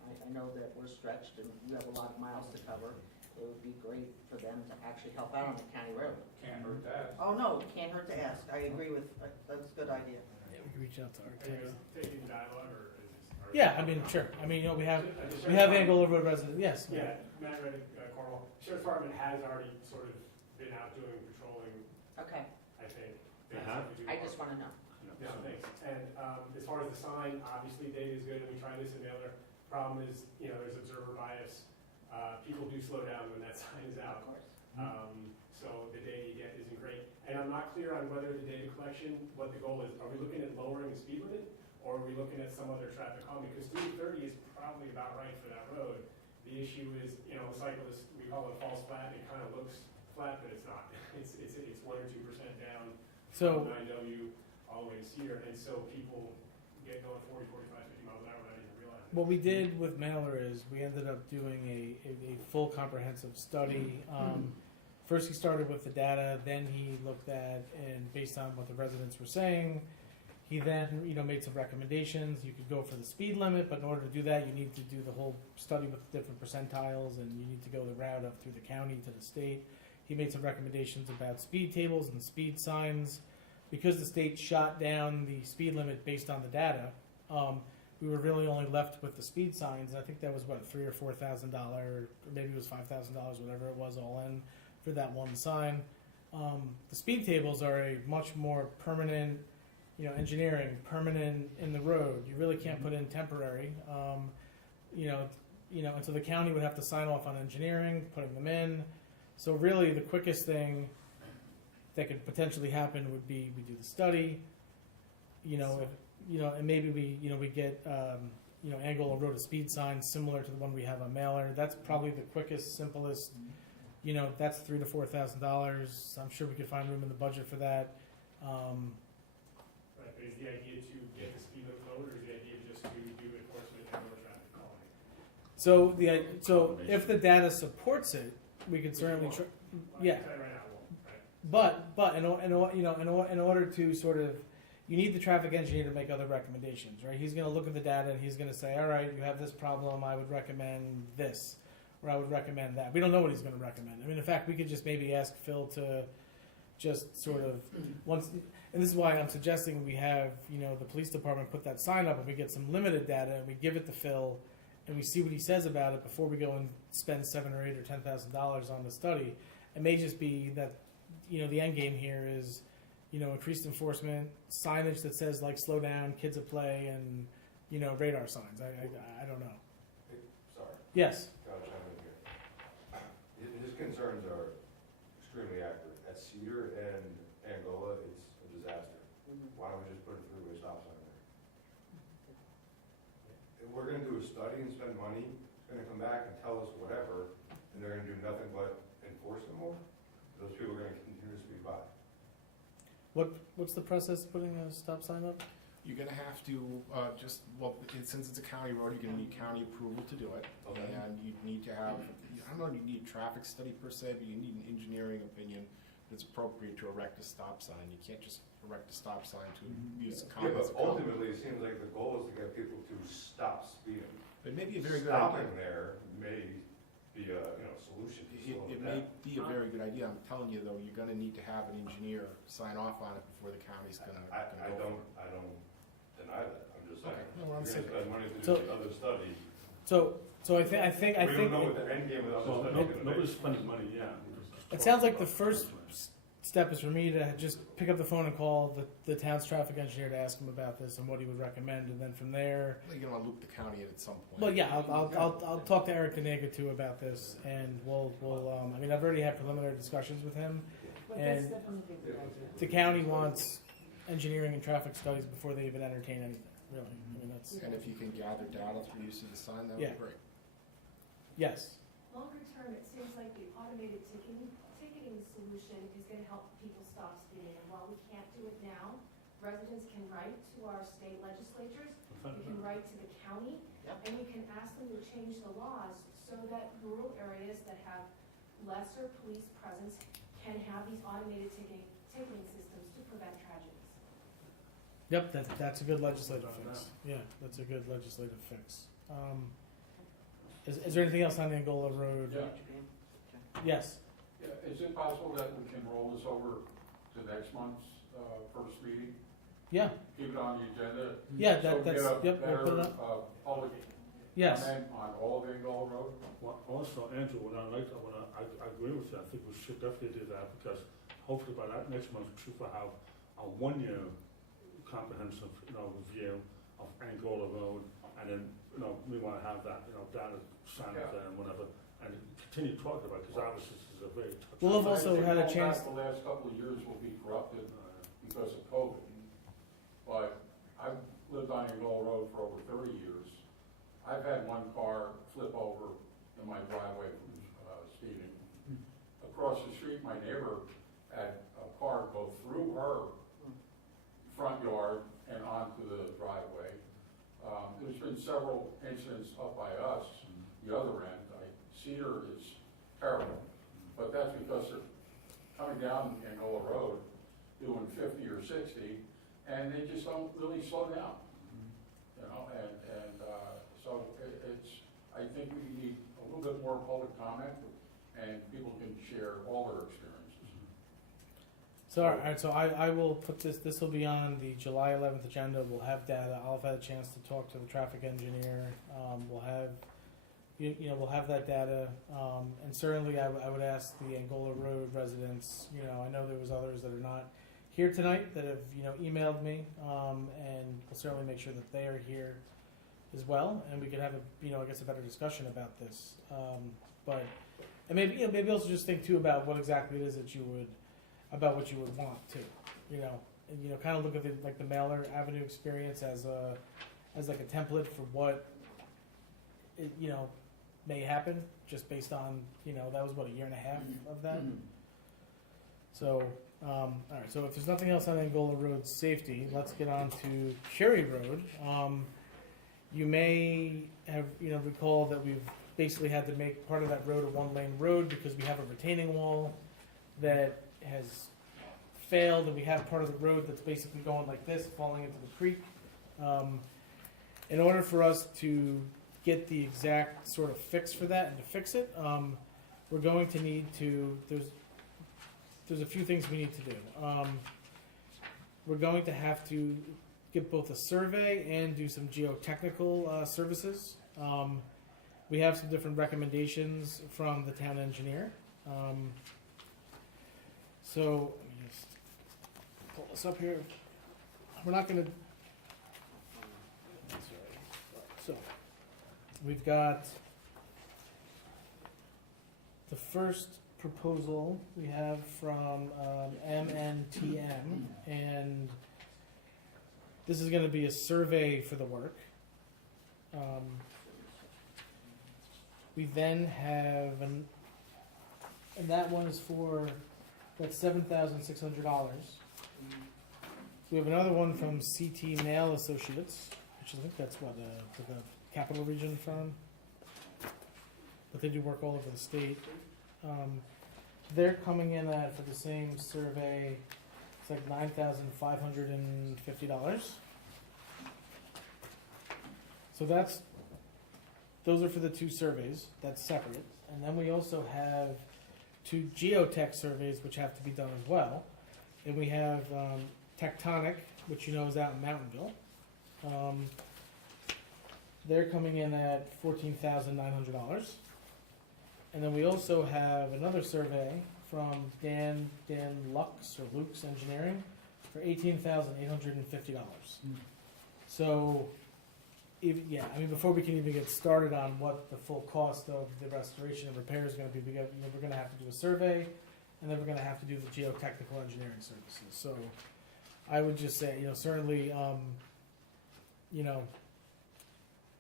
I know that we're stretched and you have a lot of miles to cover. It would be great for them to actually help out on the county road. Can't hurt that. Oh, no, it can't hurt to ask. I agree with, that's a good idea. Yeah, we can reach out to our Are you guys taking dialogue or is this? Yeah, I mean, sure. I mean, we have Angola Road residents. Yes. Yeah, Matt Reddick, Cornwall. Sheriff's Department has already sort of been out doing patrolling, Okay, I think. They have? I just want to know. No, thanks. And as far as the sign, obviously data is good, and we try this, and the other problem is, there's observer bias. People do slow down when that sign is out. Of course. So the data you get isn't great. And I'm not clear on whether the data collection, what the goal is. Are we looking at lowering the speed limit, or are we looking at some other traffic calming? Because 330 is probably about right for that road. The issue is, cyclists, we call it false flat, and it kind of looks flat, but it's not. It's 1 or 2% down So from 9W all the way to Cedar, and so people get going 40, 45, 50 miles an hour without even realizing it. what we did with Mailer is we ended up doing a full comprehensive study. First he started with the data, then he looked at, and based on what the residents were saying, he then made some recommendations. You could go for the speed limit, but in order to do that, you need to do the whole study with different percentiles, and you need to go the route up through the county to the state. He made some recommendations about speed tables and speed signs. Because the state shot down the speed limit based on the data, we were really only left with the speed signs. I think that was $3,000 or $4,000, or maybe it was $5,000, whatever it was, all in for that one sign. The speed tables are a much more permanent, engineering, permanent in the road. You really can't put in temporary. And so the county would have to sign off on engineering, putting them in. So really, the quickest thing that could potentially happen would be we do the study, and maybe we get Angola Road a speed sign similar to the one we have on Mailer. That's probably the quickest, simplest. That's $3,000 to $4,000. I'm sure we could find room in the budget for that. Right, but is the idea to get the speed limit lowered, or is the idea just to do enforcement and more traffic calming? So if the data supports it, we could certainly Well, yeah. I'll tell you right now, it won't, right? But in order to sort of, you need the traffic engineer to make other recommendations, right? He's going to look at the data and he's going to say, all right, you have this problem. I would recommend this, or I would recommend that. We don't know what he's going to recommend. I mean, in fact, we could just maybe ask Phil to just sort of once, and this is why I'm suggesting we have the police department put that sign up and we get some limited data and we give it to Phil and we see what he says about it before we go and spend $7,000 or $8,000 or $10,000 on the study. It may just be that the end game here is increased enforcement, signage that says slow down, kids at play, and radar signs. I don't know. Sorry, Yes. gotta chime in here. His concerns are extremely accurate. At Cedar and Angola, it's a disaster. Why don't we just put a three-way stop sign there? If we're gonna do a study and spend money, it's gonna come back and tell us whatever, and they're gonna do nothing but enforce them more. Those people are gonna continue to speed by. What's the process of putting a stop sign up? You're gonna have to, since it's a county road, you're gonna need county approval to do it. Okay. And you need to have, I don't know if you need a traffic study per se, but you need an engineering opinion that's appropriate to erect a stop sign. You can't just erect a stop sign to use Yeah, comments. but ultimately, it seems like the goal is to get people to stop speeding. It may be a very good idea. Stopping there may be a, solution to slow It it may down. be a very good idea. I'm telling you though, you're gonna need to have an engineer sign off on it before the county's gonna go I for don't deny that, I'm just saying. Okay. No, I'm You're saying- gonna spend money to So- do the other study. So I think We don't know what the end game of the Well, other study is gonna be. nobody's spending money, yeah. it sounds like the first step is for me to just pick up the phone and call the town's traffic engineer to ask him about this and what he would recommend, and then from there. You're gonna loop the county in at some point. Well, yeah, I'll talk to Eric Danega too about this, and we'll I mean, I've already had preliminary discussions with him. But And- that's definitely a good idea. The county wants engineering and traffic studies before they even entertain anything, really. I mean, that's, And if you can gather data through use of the sign, that would Yeah. be great. yes. Longer term, it seems like the automated ticketing solution is gonna help people stop speeding. And while we can't do it now, residents can write to our state legislatures, we can write to the county, Yep. and we can ask them to change the laws so that rural areas that have lesser police presence can have these automated ticketing systems to prevent tragedies. Yep, that's a good legislative fix. Yeah, that's a good legislative fix. Is there anything else on Angola Road? Yeah. Yes. Yeah, is it possible that we can roll this over to next month's, first meeting? Yeah, Keep it on the agenda? yeah, So we that's, get a yep, we'll put it better, up. public Yes. comment on all of Angola Road? Well, also, Andrew, I agree with you, I think we should definitely do that, because hopefully by that next month, we should have a 1-year comprehensive, review of Angola Road, and then, meanwhile have that, data sign up there and whatever, and continue talking about it, because obviously this is a very touchy. We'll have also had a I think chance. The last couple of years will be corrupted because of COVID, but I've lived on Angola Road for over 30 years. I've had one car flip over in my driveway from speeding. Across the street, my neighbor had a car go through her front yard and onto the driveway. There's been several incidents up by us, the other end. Cedar is terrible, but that's because they're coming down Angola Road doing 50 or 60, and they just don't really slow down. So I think we need a little bit more public comment, and people can share all their experiences. So, all right, so I will put this will be on the July 11th agenda. We'll have data. I'll have had a chance to talk to the traffic engineer. We'll have, we'll have that data. And certainly I would ask the Angola Road residents, I know there was others that are not here tonight that have, emailed me. And we'll certainly make sure that they are here as well. And we could have I guess a better discussion about this. And maybe, maybe also just think too about what exactly it is that you would want too, and kind of look at the Mailer Avenue experience as like a template for what may happen just based on that was what, a year and a half of that. So all right, so if there's nothing else on Angola Road safety, let's get on to Cherry Road. You may have recall that we've basically had to make part of that road a 1-lane road because we have a retaining wall that has failed, and we have part of the road that's basically going like this, falling into the creek. In order for us to get the exact sort of fix for that and to fix it, we're going to need to, there's a few things we need to do. We're going to have to get both a survey and do some geotechnical services. We have some different recommendations from the town engineer. So let me just pull this up here. We're not going to. So we've got the first proposal we have from MNTM, and this is going to be a survey for the work. We then have, and that one is for, that's $7,600. We have another one from CT Nail Associates, which I think that's what, the Capital Region firm. but they do work all over the state. They're coming in at, for the same survey, it's like $9,550. So those are for the 2 surveys, that's separate. And then we also have 2 geotech surveys which have to be done as well. And we have Tectonic, which you know is out in Mountainville. They're coming in at $14,900. And then we also have another survey from Dan Lux or Luke's Engineering for $18,850. So, before we can even get started on what the full cost of the restoration and repair is going to be, we're going to have to do a survey, and then we're going to have to do the geotechnical engineering services. So, I would just say, certainly,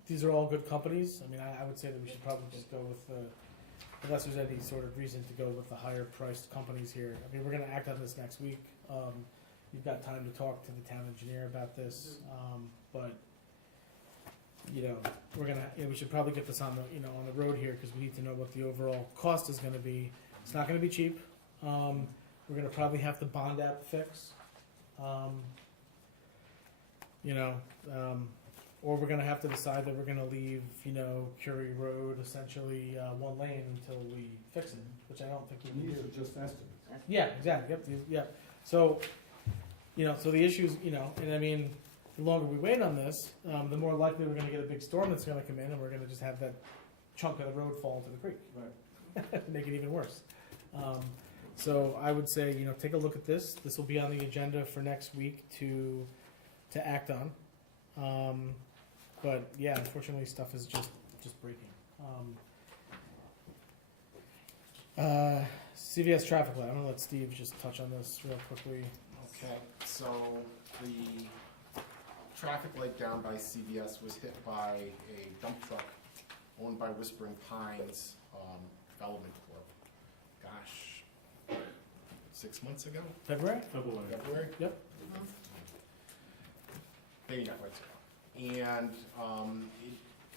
these are all good companies. I mean, I would say that we should probably just go with unless there's any sort of reason to go with the higher priced companies here. I mean, we're going to act on this next week. You've got time to talk to the town engineer about this, but we should probably get this on the road here because we need to know what the overall cost is going to be. It's not going to be cheap. We're going to probably have to bond out the fix. Or we're going to have to decide that we're going to leave, Curie Road essentially 1 lane until we fix it, which I don't think we can These do. are just estimates. Yeah, exactly. Yep. So, so the issues, and I mean, the longer we wait on this, the more likely we're going to get a big storm that's going to come in, and we're going to just have that chunk of the road fall into the creek. Right. Make it even worse. So I would say, take a look at this. This will be on the agenda for next week to act on. But yeah, unfortunately, stuff is just breaking. CVS traffic light. I'm gonna let Steve just touch on this real quickly. Okay, so the traffic light down by CVS was hit by a dump truck owned by Whispering Pines Development Corp. Gosh, 6 months ago? February? February? Yep. Maybe not quite so long. And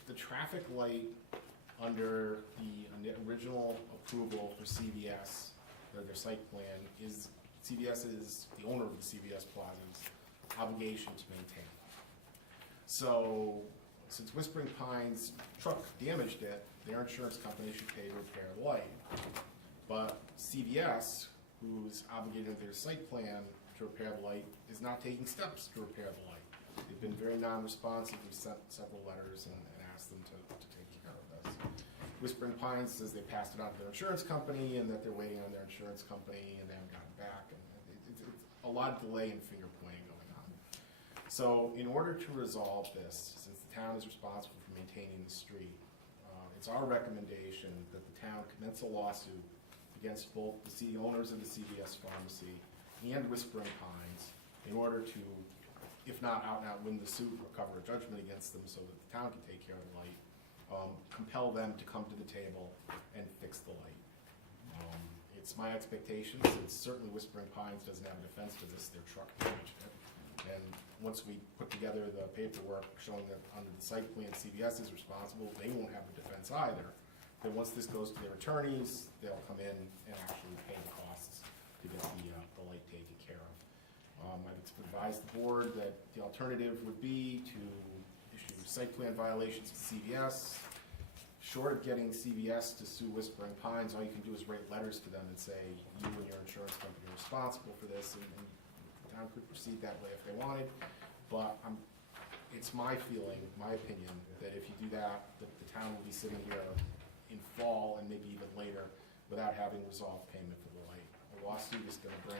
the traffic light under the original approval for CVS, their site plan, is CVS is the owner of the CVS Plaza's obligation to maintain. So, since Whispering Pines truck damaged it, their insurance company should pay to repair the light. But CVS, who's obligated under their site plan to repair the light, is not taking steps to repair the light. They've been very non-responsive. We've sent several letters and asked them to take care of this. Whispering Pines says they passed it on to their insurance company and that they're waiting on their insurance company and they haven't gotten back. And it's a lot of delay and finger pointing going on. So in order to resolve this, since the town is responsible for maintaining the street, it's our recommendation that the town commence a lawsuit against both the owners of the CVS pharmacy and Whispering Pines in order to, if not out and out win the suit, recover a judgment against them so that the town can take care of the light, compel them to come to the table and fix the light. It's my expectation, since certainly Whispering Pines doesn't have a defense for this, their truck damaged it. And once we put together the paperwork showing that under the site plan CVS is responsible, they won't have a defense either. Then once this goes to their attorneys, they'll come in and actually pay the costs to get the light taken care of. I've advised the board that the alternative would be to issue site plan violations to CVS. Short of getting CVS to sue Whispering Pines, all you can do is write letters to them and say, you and your insurance company are responsible for this, and the town could proceed that way if they wanted. But it's my feeling, my opinion, that if you do that, the town will be sitting here in fall and maybe even later without having resolved payment for the light. A lawsuit is going to bring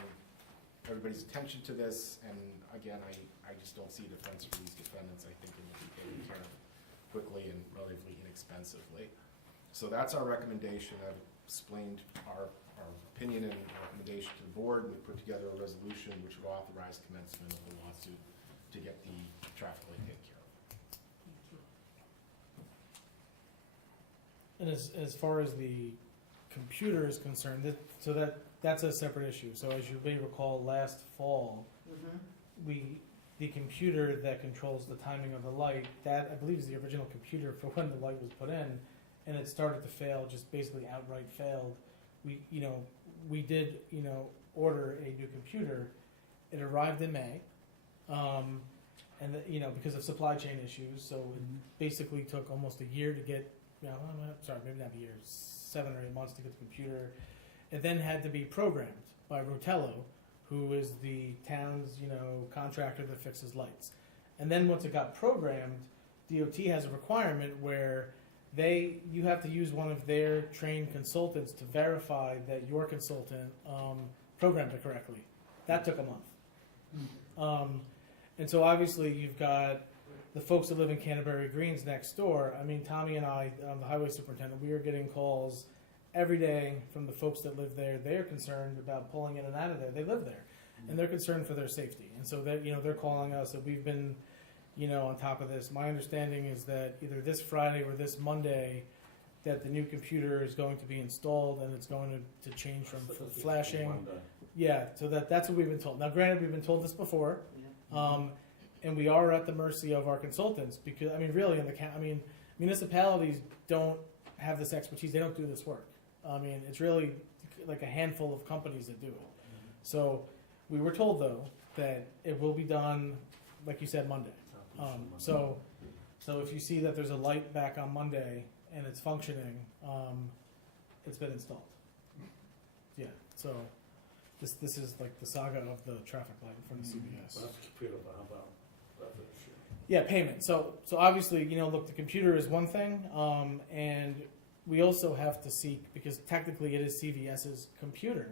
everybody's attention to this, and again, I just don't see a defense for these defendants. I think it will be taken care of quickly and relatively inexpensively. So that's our recommendation. I've explained our opinion and recommendation to the board. We put together a resolution which would authorize commencement of the lawsuit to get the traffic light taken care of. And as far as the computer is concerned, that's a separate issue. So as you may recall, last fall, the computer that controls the timing of the light, that I believe is the original computer for when the light was put in, and it started to fail, just basically outright failed. We did, order a new computer. It arrived in May, and because of supply chain issues, so it basically took almost a year to get, sorry, maybe not a year, 7 or 8 months to get the computer. It then had to be programmed by Rotello, who is the town's, contractor that fixes lights. And then once it got programmed, DOT has a requirement where you have to use one of their trained consultants to verify that your consultant programmed it correctly. That took a month. And so obviously you've got the folks that live in Canterbury Greens next door. I mean, Tommy and I, the highway superintendent, we are getting calls every day from the folks that live there. They're concerned about pulling in and out of there. They live there, and they're concerned for their safety. And so that they're calling us, and we've been on top of this. My understanding is that either this Friday or this Monday, that the new computer is going to be installed, and it's going to change from flashing. Yeah, so that's what we've been told. Now, granted, we've been told this before, and we are at the mercy of our consultants because, really, municipalities don't have this expertise. They don't do this work. It's really like a handful of companies that do it. So we were told, though, that it will be done, like you said, Monday. So if you see that there's a light back on Monday and it's functioning, it's been installed. Yeah, so this is like the saga of the traffic light in front of CBS. Yeah, payment. So obviously, look, the computer is one thing, and we also have to seek, because technically it is CVS's computer,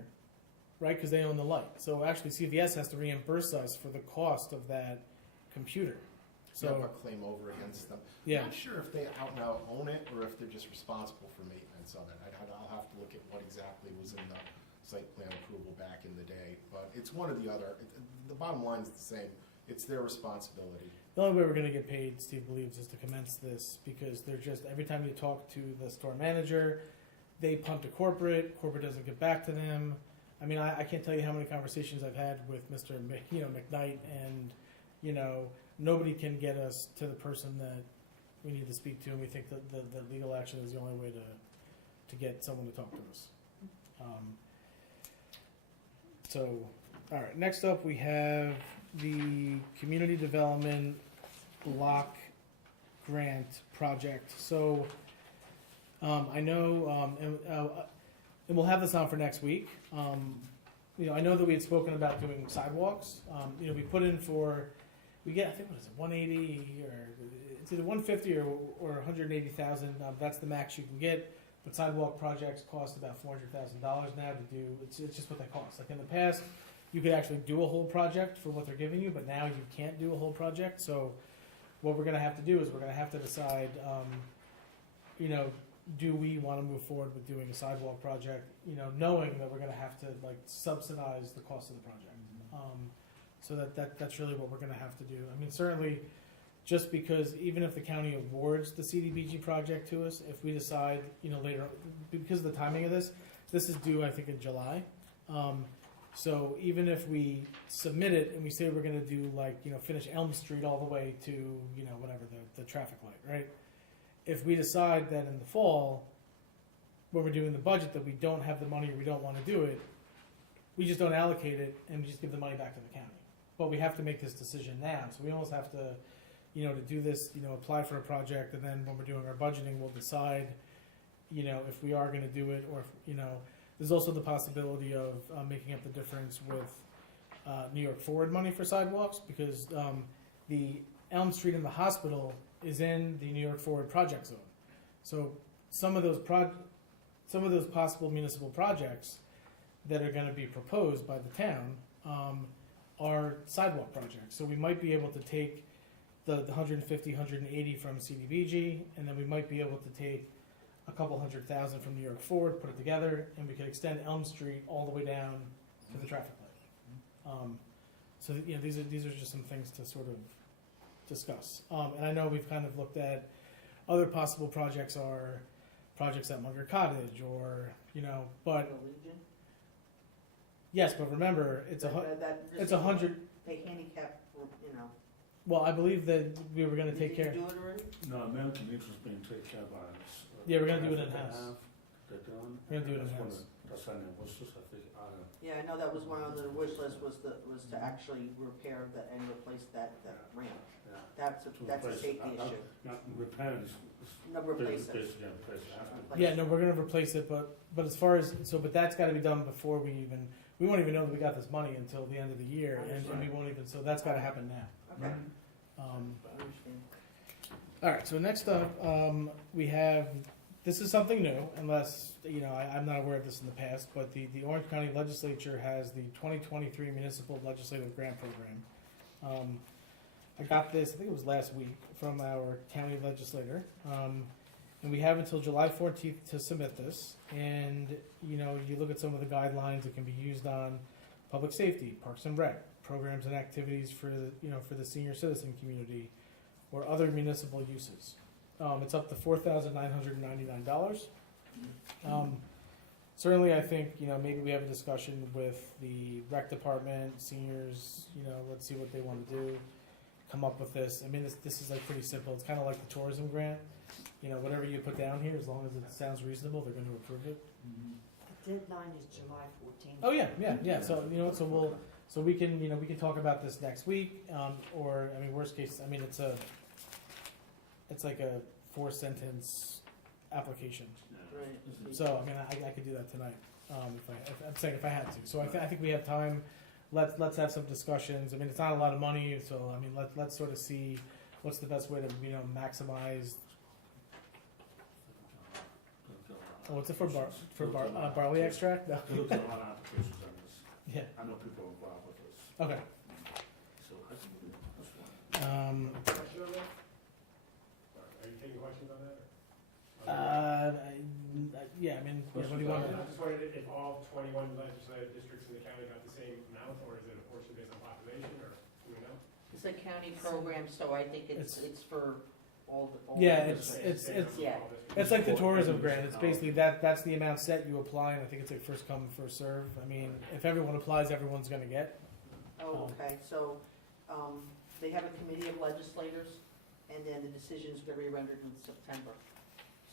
right? Because they own the light. So actually, CVS has to reimburse us for the cost of that computer. So you have a claim over against them. Yeah. I'm not sure if they out and out own it or if they're just responsible for maintenance of it. I'll have to look at what exactly was in the site plan approval back in the day. But it's one or the other. The bottom line is the same. It's their responsibility. The only way we're going to get paid, Steve believes, is to commence this, because they're just, every time you talk to the store manager, they punt to corporate doesn't get back to them. I can't tell you how many conversations I've had with Mr. McKnight, and nobody can get us to the person that we need to speak to, and we think that the legal action is the only way to get someone to talk to us. All right, next up we have the Community Development Block Grant Project. So I know, and we'll have this on for next week. I know that we had spoken about doing sidewalks. We put in we get, I think, 180, or it's either 150 or 180,000. That's the max you can get. But sidewalk projects cost about $400,000 now to do. It's just what they cost. Like in the past, you could actually do a whole project for what they're giving you, but now you can't do a whole project. So what we're going to have to do is we're going to have to decide, do we want to move forward with doing a sidewalk project, knowing that we're going to have to subsidize the cost of the project. So that's really what we're going to have to do. Certainly, just because even if the county awards the CDBG project to us, if we decide, later, because of the timing of this is due, I think, in July. So even if we submit it and we say we're going to do finish Elm Street all the way to, whatever, the traffic light, right? If we decide that in the fall, when we're doing the budget, that we don't have the money or we don't want to do it, we just don't allocate it and we just give the money back to the county. But we have to make this decision now. So we almost have to, to do this, apply for a project, and then when we're doing our budgeting, we'll decide, if we are going to do it, or if, there's also the possibility of making up the difference with New York Forward money for sidewalks, because the Elm Street and the hospital is in the New York Forward project zone. So some of those possible municipal projects that are going to be proposed by the town are sidewalk projects. So we might be able to take the 150, 180 from CDBG, and then we might be able to take a couple $100,000 from New York Forward, put it together, and we could extend Elm Street all the way down to the traffic light. So these are just some things to sort of discuss. And I know we've kind of looked at other possible projects are projects at Munger Cottage, or but yes, but remember it's it's 100. They handicap, Well, I believe that we were going to take care. Did you do it already? No, American Legion is being taken care of by Yeah, we're gonna do it traffic they in-house. have, they're done. We're gonna do it That's in-house. one of- That's on their wish list, I think, Yeah, I know that was one on the wish list, was to actually repair that and replace that ramp. yeah. That's To a replace- safety not- issue. Not repairs. No, replace it. Basically, replace it. Replace Yeah, it. no, we're gonna replace it, but as far as, but that's gotta be done before we won't even know that we got this money until the end of the year, and we won't even, so that's gotta happen now. Okay. Um, I understand. all right, so next up, we have, this is something new, unless, I'm not aware of this in the past, but the Orange County Legislature has the 2023 Municipal Legislative Grant Program. I got this, I think it was last week, from our county legislator. And we have until July 14th to submit this. And, you look at some of the guidelines that can be used on public safety, parks and rec, programs and activities for the senior citizen community, or other municipal uses. It's up to $4,999. Certainly, I think, maybe we have a discussion with the rec department, seniors, let's see what they want to do, come up with this. I mean, this is like pretty simple. It's kind of like the tourism grant. Whatever you put down here, as long as it sounds reasonable, they're going to approve it. The deadline is July 14th. Oh yeah. So so we can talk about this next week, or I mean, worst case, I mean, it's like a 4-sentence application. Right. So I mean, I could do that tonight. If I had to. So I think we have time. Let's have some discussions. I mean, it's not a lot of money, so I mean, let's sort of see what's the best way to maximize. Oh, what's it for barley extract? No. There's a lot of applications on this. Yeah. I know people are involved with this. Okay. So I think that's one. Question on that? Are you taking questions on that? Yeah. I mean, what do you want? I just wondered if all 21 legislative districts in the county got the same amount, or is it a portion based on population, or do we know? It's a county program, so I think it's for all the. Yeah, the it's districts. Yeah. It's like the tourism grant. It's basically that's the amount set, you apply, and I think it's like first come, first serve. I mean, if everyone applies, everyone's gonna get. Oh, okay, so, they have a committee of legislators, and then the decisions are gonna be rendered in September.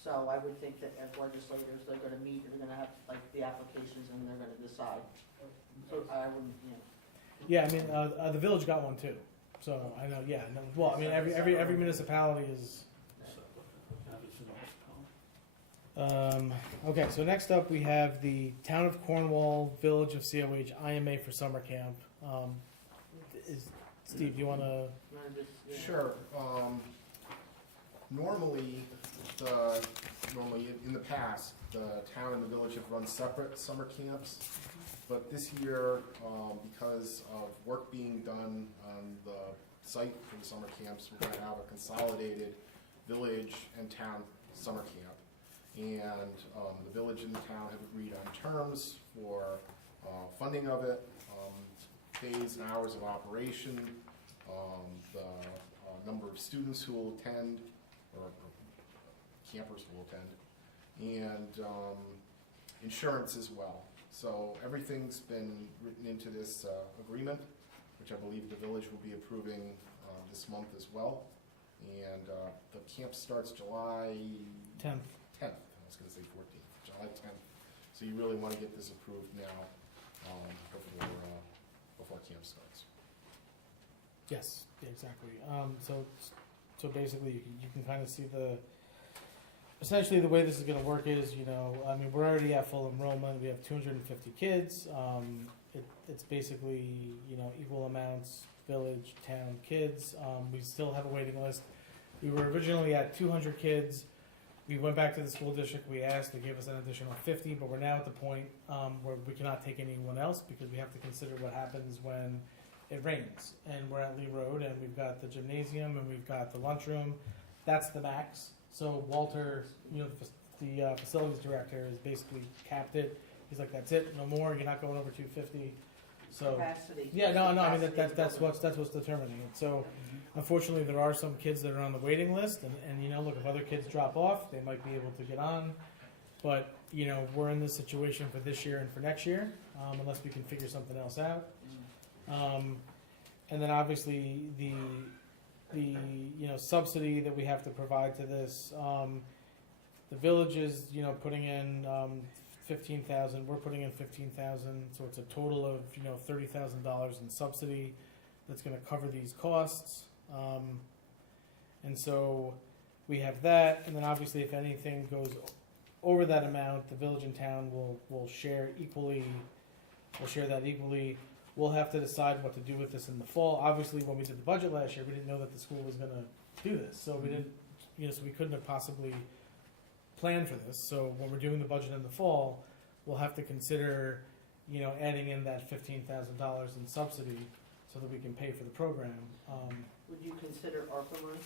So I would think that as legislators, they're gonna meet, they're gonna have, like, the applications, and they're gonna decide. So I wouldn't, Yeah, I mean, the village got one too. So I know, yeah. No, well, I mean, every municipality is. Okay, so next up we have the Town of Cornwall Village of COH IMA for summer camp. Steve, do you want to? Sure. Normally in the past, the town and the village have run separate summer camps. But this year, because of work being done on the site for the summer camps, we're gonna have a consolidated village and town summer camp. And the village and the town have agreed on terms for funding of it, days and hours of operation, the number of students who will attend, or campers who will attend, and insurance as well. So everything's been written into this agreement, which I believe the village will be approving this month as well. And the camp starts July 10th. I was going to say 14th, July 10th. So you really want to get this approved now before camp starts. Yes, yeah, exactly. So basically, you can kind of see essentially the way this is going to work is, I mean, we're already at full enrollment. We have 250 kids. It's basically, equal amounts, village, town kids. We still have a waiting list. We were originally at 200 kids. We went back to the school district. We asked, they gave us an additional 50, but we're now at the point where we cannot take anyone else because we have to consider what happens when it rains. And we're at Lee Road, and we've got the gymnasium, and we've got the lunchroom. That's the max. So Walter, the facilities director, has basically capped it. He's like, that's it, no more. You're not going over 250. So Capacity. yeah, no. I mean that's what's determining it. So unfortunately, there are some kids that are on the waiting list, and look, if other kids drop off, they might be able to get on. But we're in this situation for this year and for next year, unless we can figure something else out. And then obviously the subsidy that we have to provide to this, The village is, you know, putting in 15,000. We're putting in 15,000. So it's a total of, you know, $30,000 in subsidy that's going to cover these costs. And so we have that, and then obviously if anything goes over that amount, the village and town will share equally. We'll share that equally. We'll have to decide what to do with this in the fall. Obviously, when we did the budget last year, we didn't know that the school was going to do this, so we didn't, you know, so we couldn't have possibly planned for this. So when we're doing the budget in the fall, we'll have to consider, you know, adding in that $15,000 in subsidy so that we can pay for the program. Would you consider ARPA money?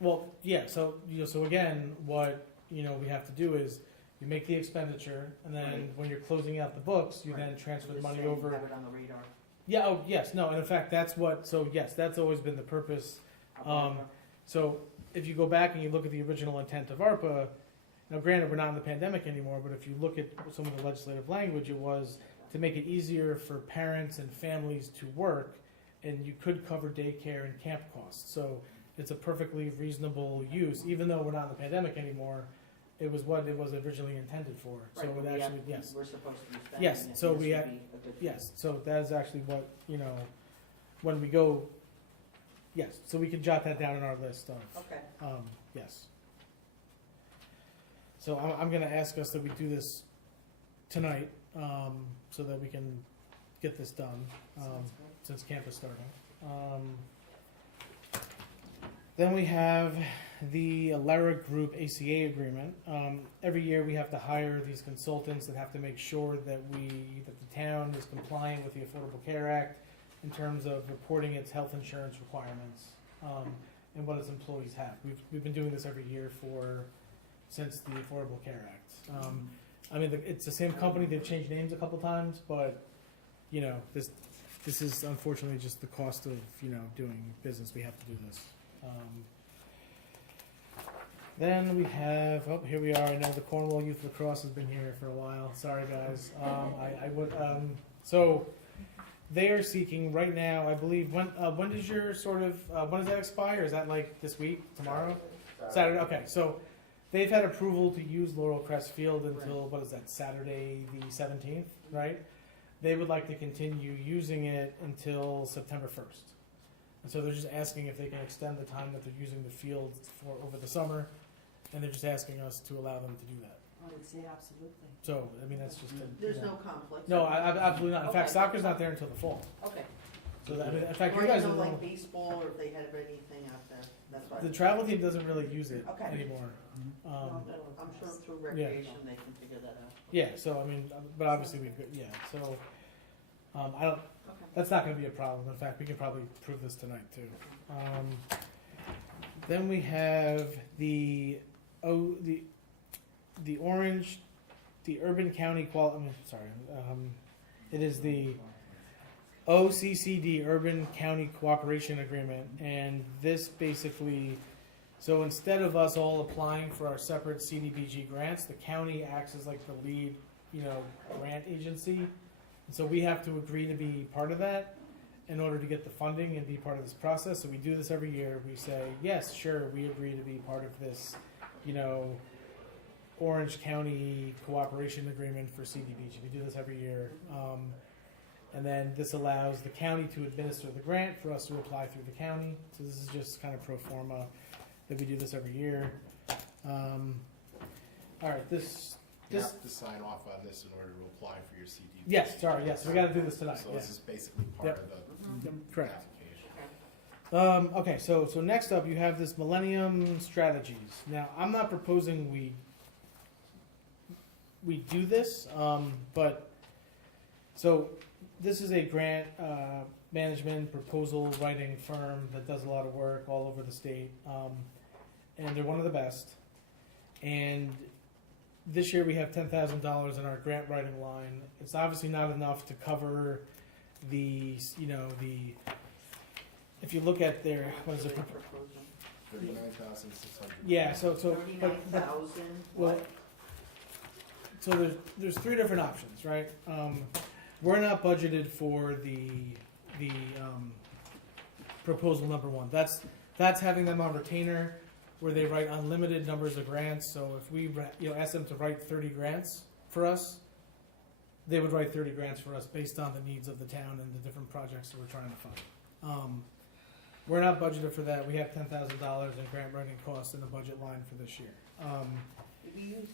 Well, yeah. So you know, so again, what you know we have to do is you make the expenditure, and then Right. when you're closing out the books, you Right. then transfer the Just money saying, over. have it on the radar. Yeah. Oh, yes. No. And in fact, that's what. So yes, that's always been the purpose. So if you go back and you look at the original intent of ARPA, now granted we're not in the pandemic anymore, but if you look at some of the legislative language, it was to make it easier for parents and families to work, and you could cover daycare and camp costs. So it's a perfectly reasonable use, even though we're not in the pandemic anymore. It was what it was originally intended for. So Right, but it we actually, have- yes, We're supposed to be spending yes. it. So This we would have, be a good yes. So that is actually what you know when we go. Yes, so we can jot that down in our list of. Okay. Yes. So I'm going to ask us that we do this tonight, so that we can get this done, Sounds good. since camp is starting. Then we have the Alera Group ACA agreement. Every year we have to hire these consultants that have to make sure that the town is compliant with the Affordable Care Act in terms of reporting its health insurance requirements, and what its employees have. We've been doing this every year since the Affordable Care Act. I mean, it's the same company. They've changed names a couple times, but you know, this is unfortunately just the cost of doing business. We have to do this. Then we have, here we are. I know the Cornwall Youth Lacrosse has been here for a while. Sorry, guys. So they are seeking right now, I believe, when does your when does that expire? Is that like this week, tomorrow? Saturday. Okay, so they've had approval to use Laurel Crest Field until, what is that, Saturday the 17th, right? They would like to continue using it until September 1st. And so they're just asking if they can extend the time that they're using the field for over the summer, and they're just asking us to allow them to do that. I would say absolutely. So, I mean, that's just There's no conflict? No, absolutely not. In fact, Okay. soccer's not there until the fall. Okay. So, I mean, in fact, Or you guys even are like baseball, or if they have anything out there, that's fine. the travel team doesn't really use it Okay. anymore. I'm sure through recreation they can figure that out. Yeah, so I mean, but obviously we've got, so, I don't, that's not gonna be a problem. In fact, we can probably prove this tonight too. Then we have the Urban County it is the OCCD Urban County Cooperation Agreement, and this basically, so instead of us all applying for our separate CDBG grants, the county acts as like the lead, grant agency. And so we have to agree to be part of that in order to get the funding and be part of this process. So we do this every year. We say, yes, sure, we agree to be part of this, Orange County Cooperation Agreement for CDBG. We do this every year. And then this allows the county to administer the grant for us to apply through the county. So this is just kind of pro forma that we do this every year. All right, You have to sign off on this in order to apply for your CDBG. Yes, sorry, yes, we got to do this tonight. So Yeah. this is basically part Yep. of the Correct. application. Okay, so next up you have this Millennium Strategies. Now, I'm not proposing we do this, but so this is a grant management proposal writing firm that does a lot of work all over the state, and they're one of the best. And this year we have $10,000 in our grant writing line. It's obviously not enough to cover the if you look at their, what is it? 39,600. Yeah, so 39,000, well, so there's three different options, right? We're not budgeted for the proposal number one. That's having them on retainer. where they write unlimited numbers of grants. So if we ask them to write 30 grants for us, they would write 30 grants for us based on the needs of the town and the different projects that we're trying to fund. We're not budgeted for that. We have $10,000 in grant writing costs in the budget line for this year. Did we use,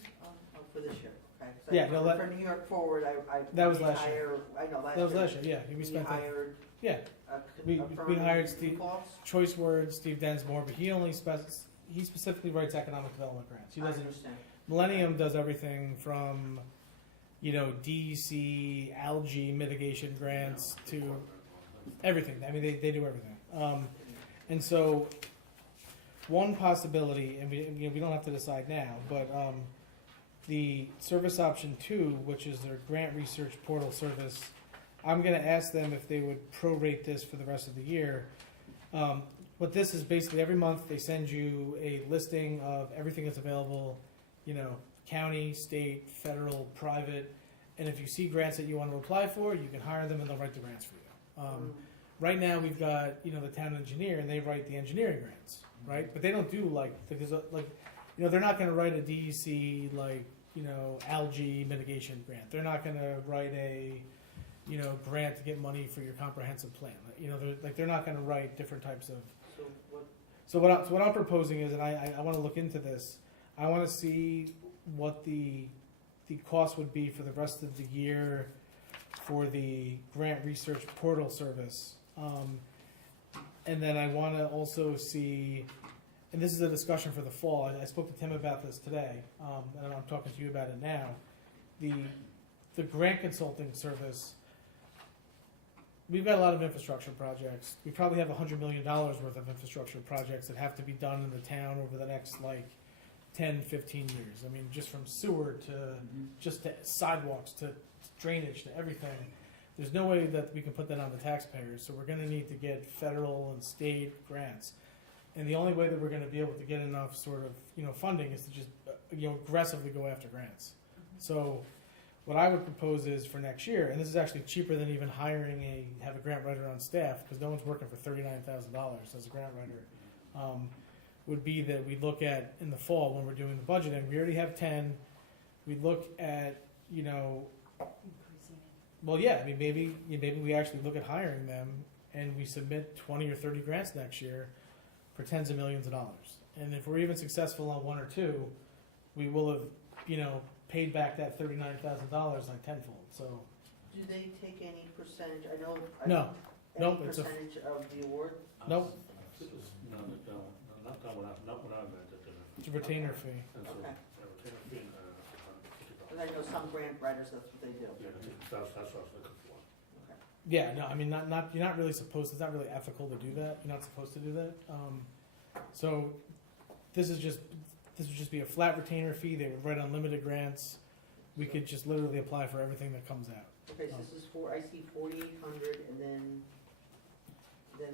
for this year, okay? 'Cause Yeah, no, for New York Forward, That was we last year. I know, last year. That was last year, yeah. We We spent that. hired Yeah, a we firm hired to Steve, do costs? Choice Words, Steve Densmore, but he specifically writes economic development grants. He I doesn't. understand. Millennium does everything from, DEC, algae mitigation grants to everything. I mean, they do everything. And so, one possibility, and we don't have to decide now, but the service option 2, which is their grant research portal service, I'm going to ask them if they would prorate this for the rest of the year. What this is basically, every month they send you a listing of everything that's available, county, state, federal, private, and if you see grants that you want to apply for, you can hire them and they'll write the grants for you. Right now we've got, the town engineer, and they write the engineering grants, right? But they don't do they're not going to write a DEC algae mitigation grant. They're not going to write a grant to get money for your comprehensive plan. They're not going to write different types of. So So what I'm proposing is, and I want to look into this. I want to see what the cost would be for the rest of the year for the grant research portal service, and then I want to also see. And this is a discussion for the fall. I spoke to Tim about this today, and I'm talking to you about it now. The grant consulting service. We've got a lot of infrastructure projects. We probably have $100 million worth of infrastructure projects that have to be done in the town over the next 10, 15 years. I mean, just from sewer to just to sidewalks to drainage to everything. There's no way that we can put that on the taxpayers. So we're going to need to get federal and state grants. And the only way that we're going to be able to get enough sort of funding is to just aggressively go after grants. So what I would propose is for next year, and this is actually cheaper than even hiring have a grant writer on staff, because no one's working for $39,000 as a grant writer, would be that we look at in the fall when we're doing the budgeting. We already have 10. We look at, well, yeah, I mean, maybe we actually look at hiring them and we submit 20 or 30 grants next year for tens of millions of dollars. And if we're even successful on one or two, we will have, paid back that $39,000 tenfold. So. do they take any percentage? I know. No. Any Nope, it's a- percentage of the award? Nope. Not what I meant. It's a retainer fee. Okay. Retainer fee and, Because I know some grant writers, that's what they do. yeah, that's what I was looking for. Okay. Yeah, no, I mean, you're not really supposed. It's not really ethical to do that. You're not supposed to do that. So, this would just be a flat retainer fee. They would write unlimited grants. We could just literally apply for everything that comes out. Okay, so this is I see 4,800, and then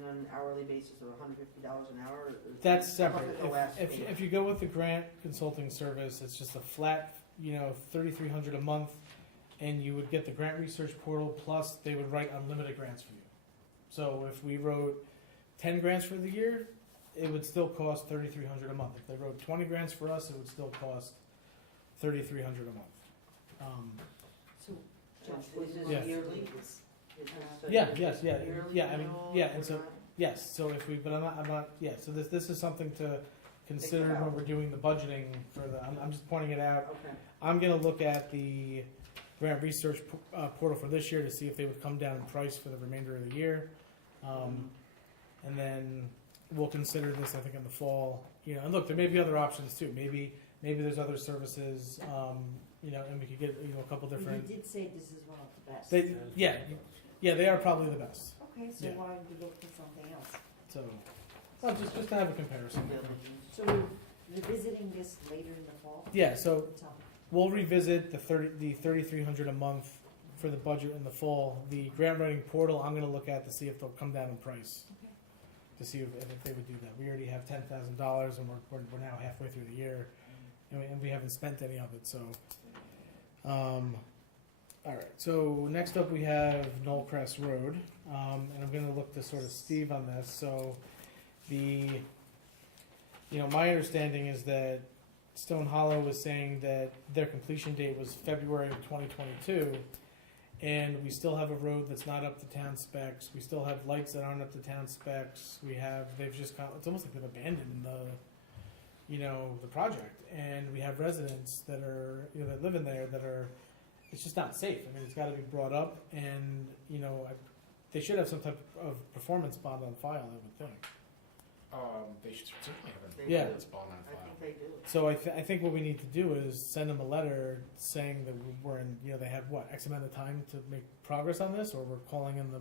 on an hourly basis of $150 an hour. That's How separate. about the last payment? If you go with the grant consulting service, it's just a flat, $3,300 a month, and you would get the grant research portal. Plus, they would write unlimited grants for you. So if we wrote 10 grants for the year, it would still cost $3,300 a month. If they wrote 20 grants for us, it would still cost $3,300 a month. So, Josh, Is this Yeah. yearly? And so yes. So if I'm not. Yeah. So this is something to consider when we're doing the budgeting for the. I'm just pointing it out. Okay. I'm gonna look at the grant research portal for this year to see if they would come down in price for the remainder of the year, and then we'll consider this. I think in the fall. And look, there may be other options too. Maybe there's other services. And we could get a couple different. You did say this is one of the best. They are probably the best. Okay, so Yeah. why don't we look for something else? So, well, just to have a comparison. So we're revisiting this later in the fall? Yeah. So Tell me. we'll revisit the $3,300 a month for the budget in the fall. The grant writing portal, I'm going to look at to see if they'll come down in price. Okay. To see if they would do that. We already have $10,000, and we're now halfway through the year, and we haven't spent any of it. So. All right, so next up we have Knollcrest Road, and I'm going to look to sort of Steve on this. So the my understanding is that Stone Hollow was saying that their completion date was February of 2022, and we still have a road that's not up to town specs. We still have lights that aren't up to town specs. They've just it's almost like they've abandoned the project, and we have residents that are, that live in there that are, it's just not safe. I mean, it's got to be brought up, and they should have some type of performance bond on file, I would think. They should certainly have They a do. Yeah. performance bond on I file. think they do. So I think what we need to do is send them a letter saying that we're in, they have X amount of time to make progress on this, or we're calling in the.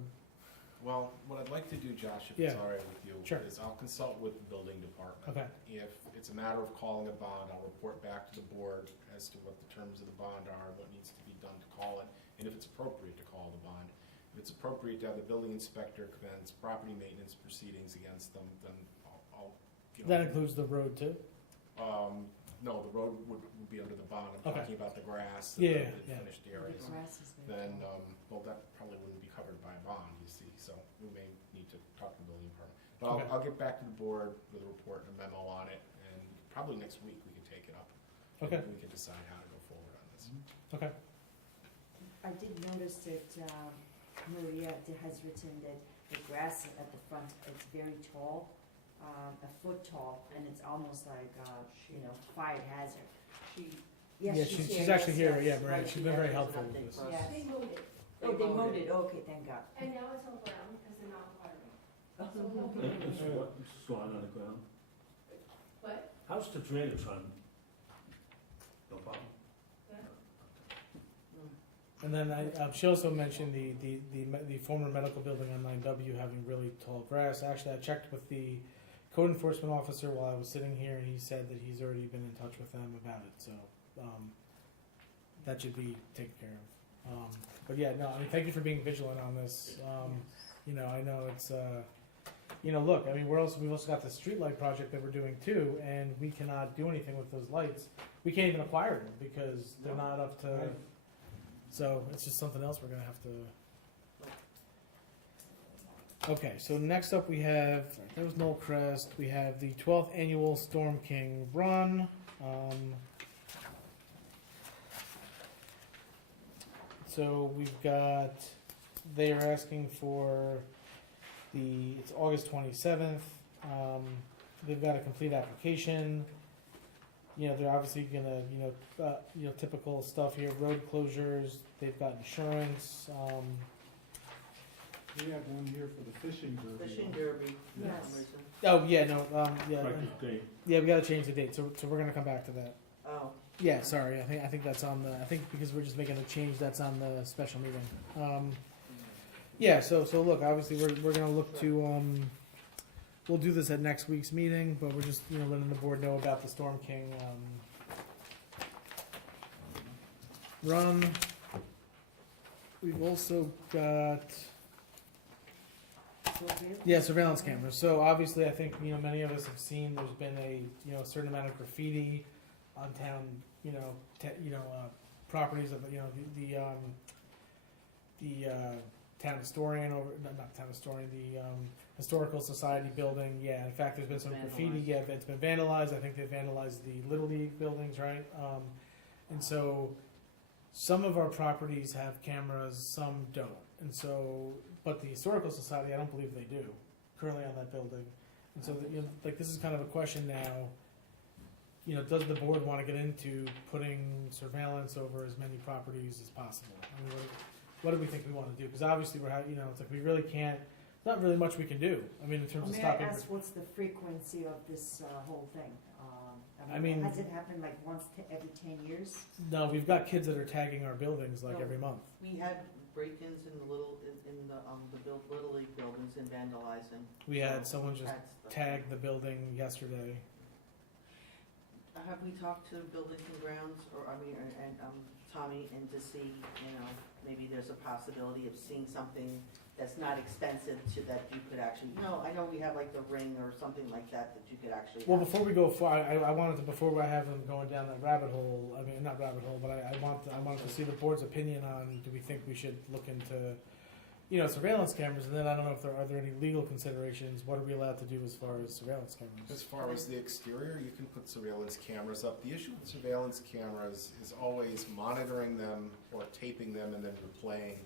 Well, what I'd like to do, Josh, if Yeah. it's all right with you, Sure. is I'll consult with the building department. Okay. If it's a matter of calling a bond, I'll report back to the board as to what the terms of the bond are, what needs to be done to call it, and if it's appropriate to call the bond. If it's appropriate to have the building inspector commence property maintenance proceedings against them, then I'll That includes the road too. No, the road would be under the bond. I'm Okay. talking about the grass Yeah, and the yeah. finished The areas. grass is very Then, tall. well, that probably wouldn't be covered by a bond, you see, so we may need to talk to the building department. But Okay. I'll get back to the board with a report and a memo on it, and probably next week we can take it up. and Okay. We can decide how to go forward on this. Okay. I did notice that Maria has written that the grass at the front is very tall, a foot tall, and it's almost like, fire hazard. Yes, Yeah, she's she's here, actually yes, here. yes. Yeah, Mariah. Right, She's been very there's an helpful with update this. for us. Yes. They moved it, Oh, they moved it, okay, thank God. and now it's all brown because they're not watering. It's what, it's lying on the ground. But, How's the drainage on? No problem. And then she also mentioned the former medical building on 9W having really tall grass. Actually, I checked with the code enforcement officer while I was sitting here, and he said that he's already been in touch with them about it. So that should be taken care of. But yeah, no, I mean, thank you for being vigilant on this. I know it's, look, I mean, we've also got the streetlight project that we're doing too, and we cannot do anything with those lights. We can't even acquire them because they're not up to. Right. So it's just something else we're gonna have to. Okay, so next up we have, that was Knoll Crest, we have the 12th annual Storm King Run. So we've got, they are asking for it's August 27th. They've got a complete application. They're obviously gonna, typical stuff here, road closures, they've got insurance, We have one here for the fishing derby. Fishing derby. Yes. for some reason. oh, yeah, no, yeah, Correct date. yeah, we gotta change the date, so we're gonna come back to that. Oh, Yeah, sorry, I think that's on I think because we're just making a change, that's on the special meeting. Yeah, so look, obviously, we're gonna look to, we'll do this at next week's meeting, but we're just, letting the board know about the Storm King, run. We've also got, surveillance cameras. So obviously, I think, many of us have seen, there's been a, a certain amount of graffiti on town, properties of, the town historian not town historian, the historical society building. Yeah, in fact, there's been some graffiti. Vandalized. Yeah, it's been vandalized. I think they vandalized the Little League buildings, right? And so some of our properties have cameras, some don't. And so, but the historical society, I don't believe they do currently on that building. And so, this is kind of a question now. Does the board want to get into putting surveillance over as many properties as possible? I mean, what do we think we want to do? Because obviously it's like we really can't. Not really much we can do. I mean, in terms of May I stopping. ask what's the frequency of this whole thing? I mean- has it happened like once every 10 years? No, we've got kids that are tagging our buildings like No. every month. we had break-ins in the Little League buildings and vandalizing. We had someone just Had stuff. tag the building yesterday. Have we talked to Buildings and Grounds, and Tommy, and to see, maybe there's a possibility of seeing something that's not expensive to that you could actually, I know we have like the Ring or something like that you could actually. Well, have. before we go far, I wanted to, before I have them going down that rabbit hole, I mean, not rabbit hole, but I wanted to see the board's opinion on, do we think we should look into surveillance cameras, and then I don't know if are there any legal considerations. What are we allowed to do as far as surveillance cameras? As far as the exterior, you can put surveillance cameras up. The issue with surveillance cameras is always monitoring them or taping them and then replaying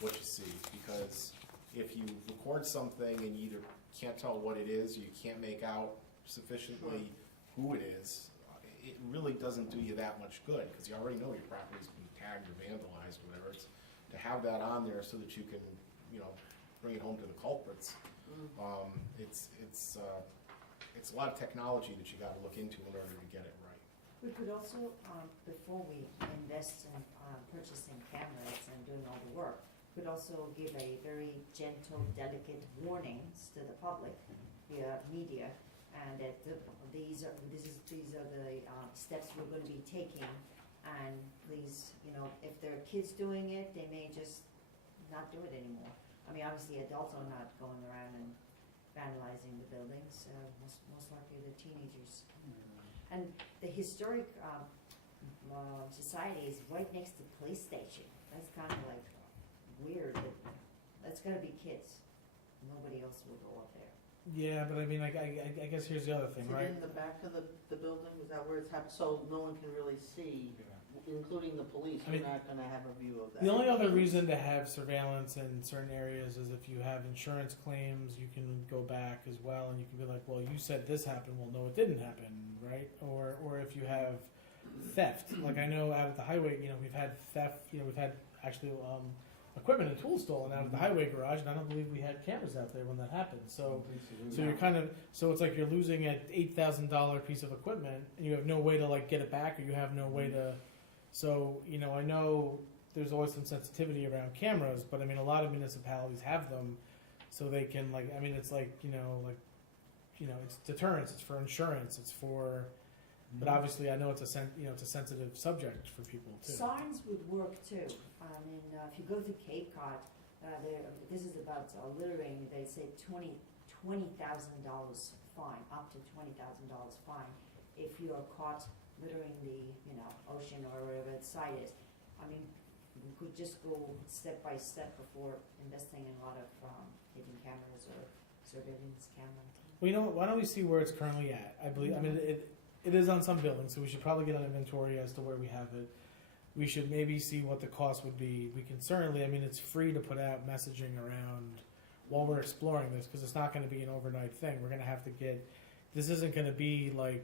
what you see. Because if you record something and you either can't tell what it is, or you can't make out sufficiently who it is, it really doesn't do you that much good, because you already know your property's been tagged or vandalized or whatever. It's to have that on there so that you can, bring it home to the culprits. It's a lot of technology that you got to look into in order to get it right. We could also, before we invest in purchasing cameras and doing all the work, could also give a very gentle, delicate warnings to the public via media, and that these are the steps we're going to be taking, and please, if there are kids doing it, they may just not do it anymore. I mean, obviously, adults are not going around and vandalizing the buildings. Most likely, the teenagers. And the historic society is right next to the police station. That's kind of like weird. That's got to be kids. Nobody else will go up there. Yeah, but I mean, I guess here's the other thing, Is right? it in the back of the building? Is that where it's happening? So no one can really see, including the police. I mean, You're not going to have a view of that. The only other reason to have surveillance in certain areas is if you have insurance claims, you can go back as well, and you can be like, well, you said this happened. Well, no, it didn't happen, right? Or if you have theft, like I know out at the highway, we've had theft. We've had actually equipment and tools stolen out of the highway garage, and I don't believe we had cameras out there when that happened. So you're it's like you're losing an $8,000 piece of equipment, and you have no way to get it back, or you have no way to. So I know there's always some sensitivity around cameras, but I mean a lot of municipalities have them, so they can it's it's deterrence, it's for insurance, it's for. But obviously, I know it's a sensitive subject for people too. Signs would work too. I mean, if you go to Cape Cod, this is about littering. They say $20,000 fine, up to $20,000 fine, if you are caught littering the ocean or wherever its site is. I mean, we could just go step by step before investing in a lot of hidden cameras or surveillance cameras. Well, why don't we see where it's currently at? I believe. I mean, it is on some buildings, so we should probably get an inventory as to where we have it. We should maybe see what the cost would be. We can certainly, it's free to put out messaging around while we're exploring this, because it's not going to be an overnight thing. We're going to have to this isn't going to be I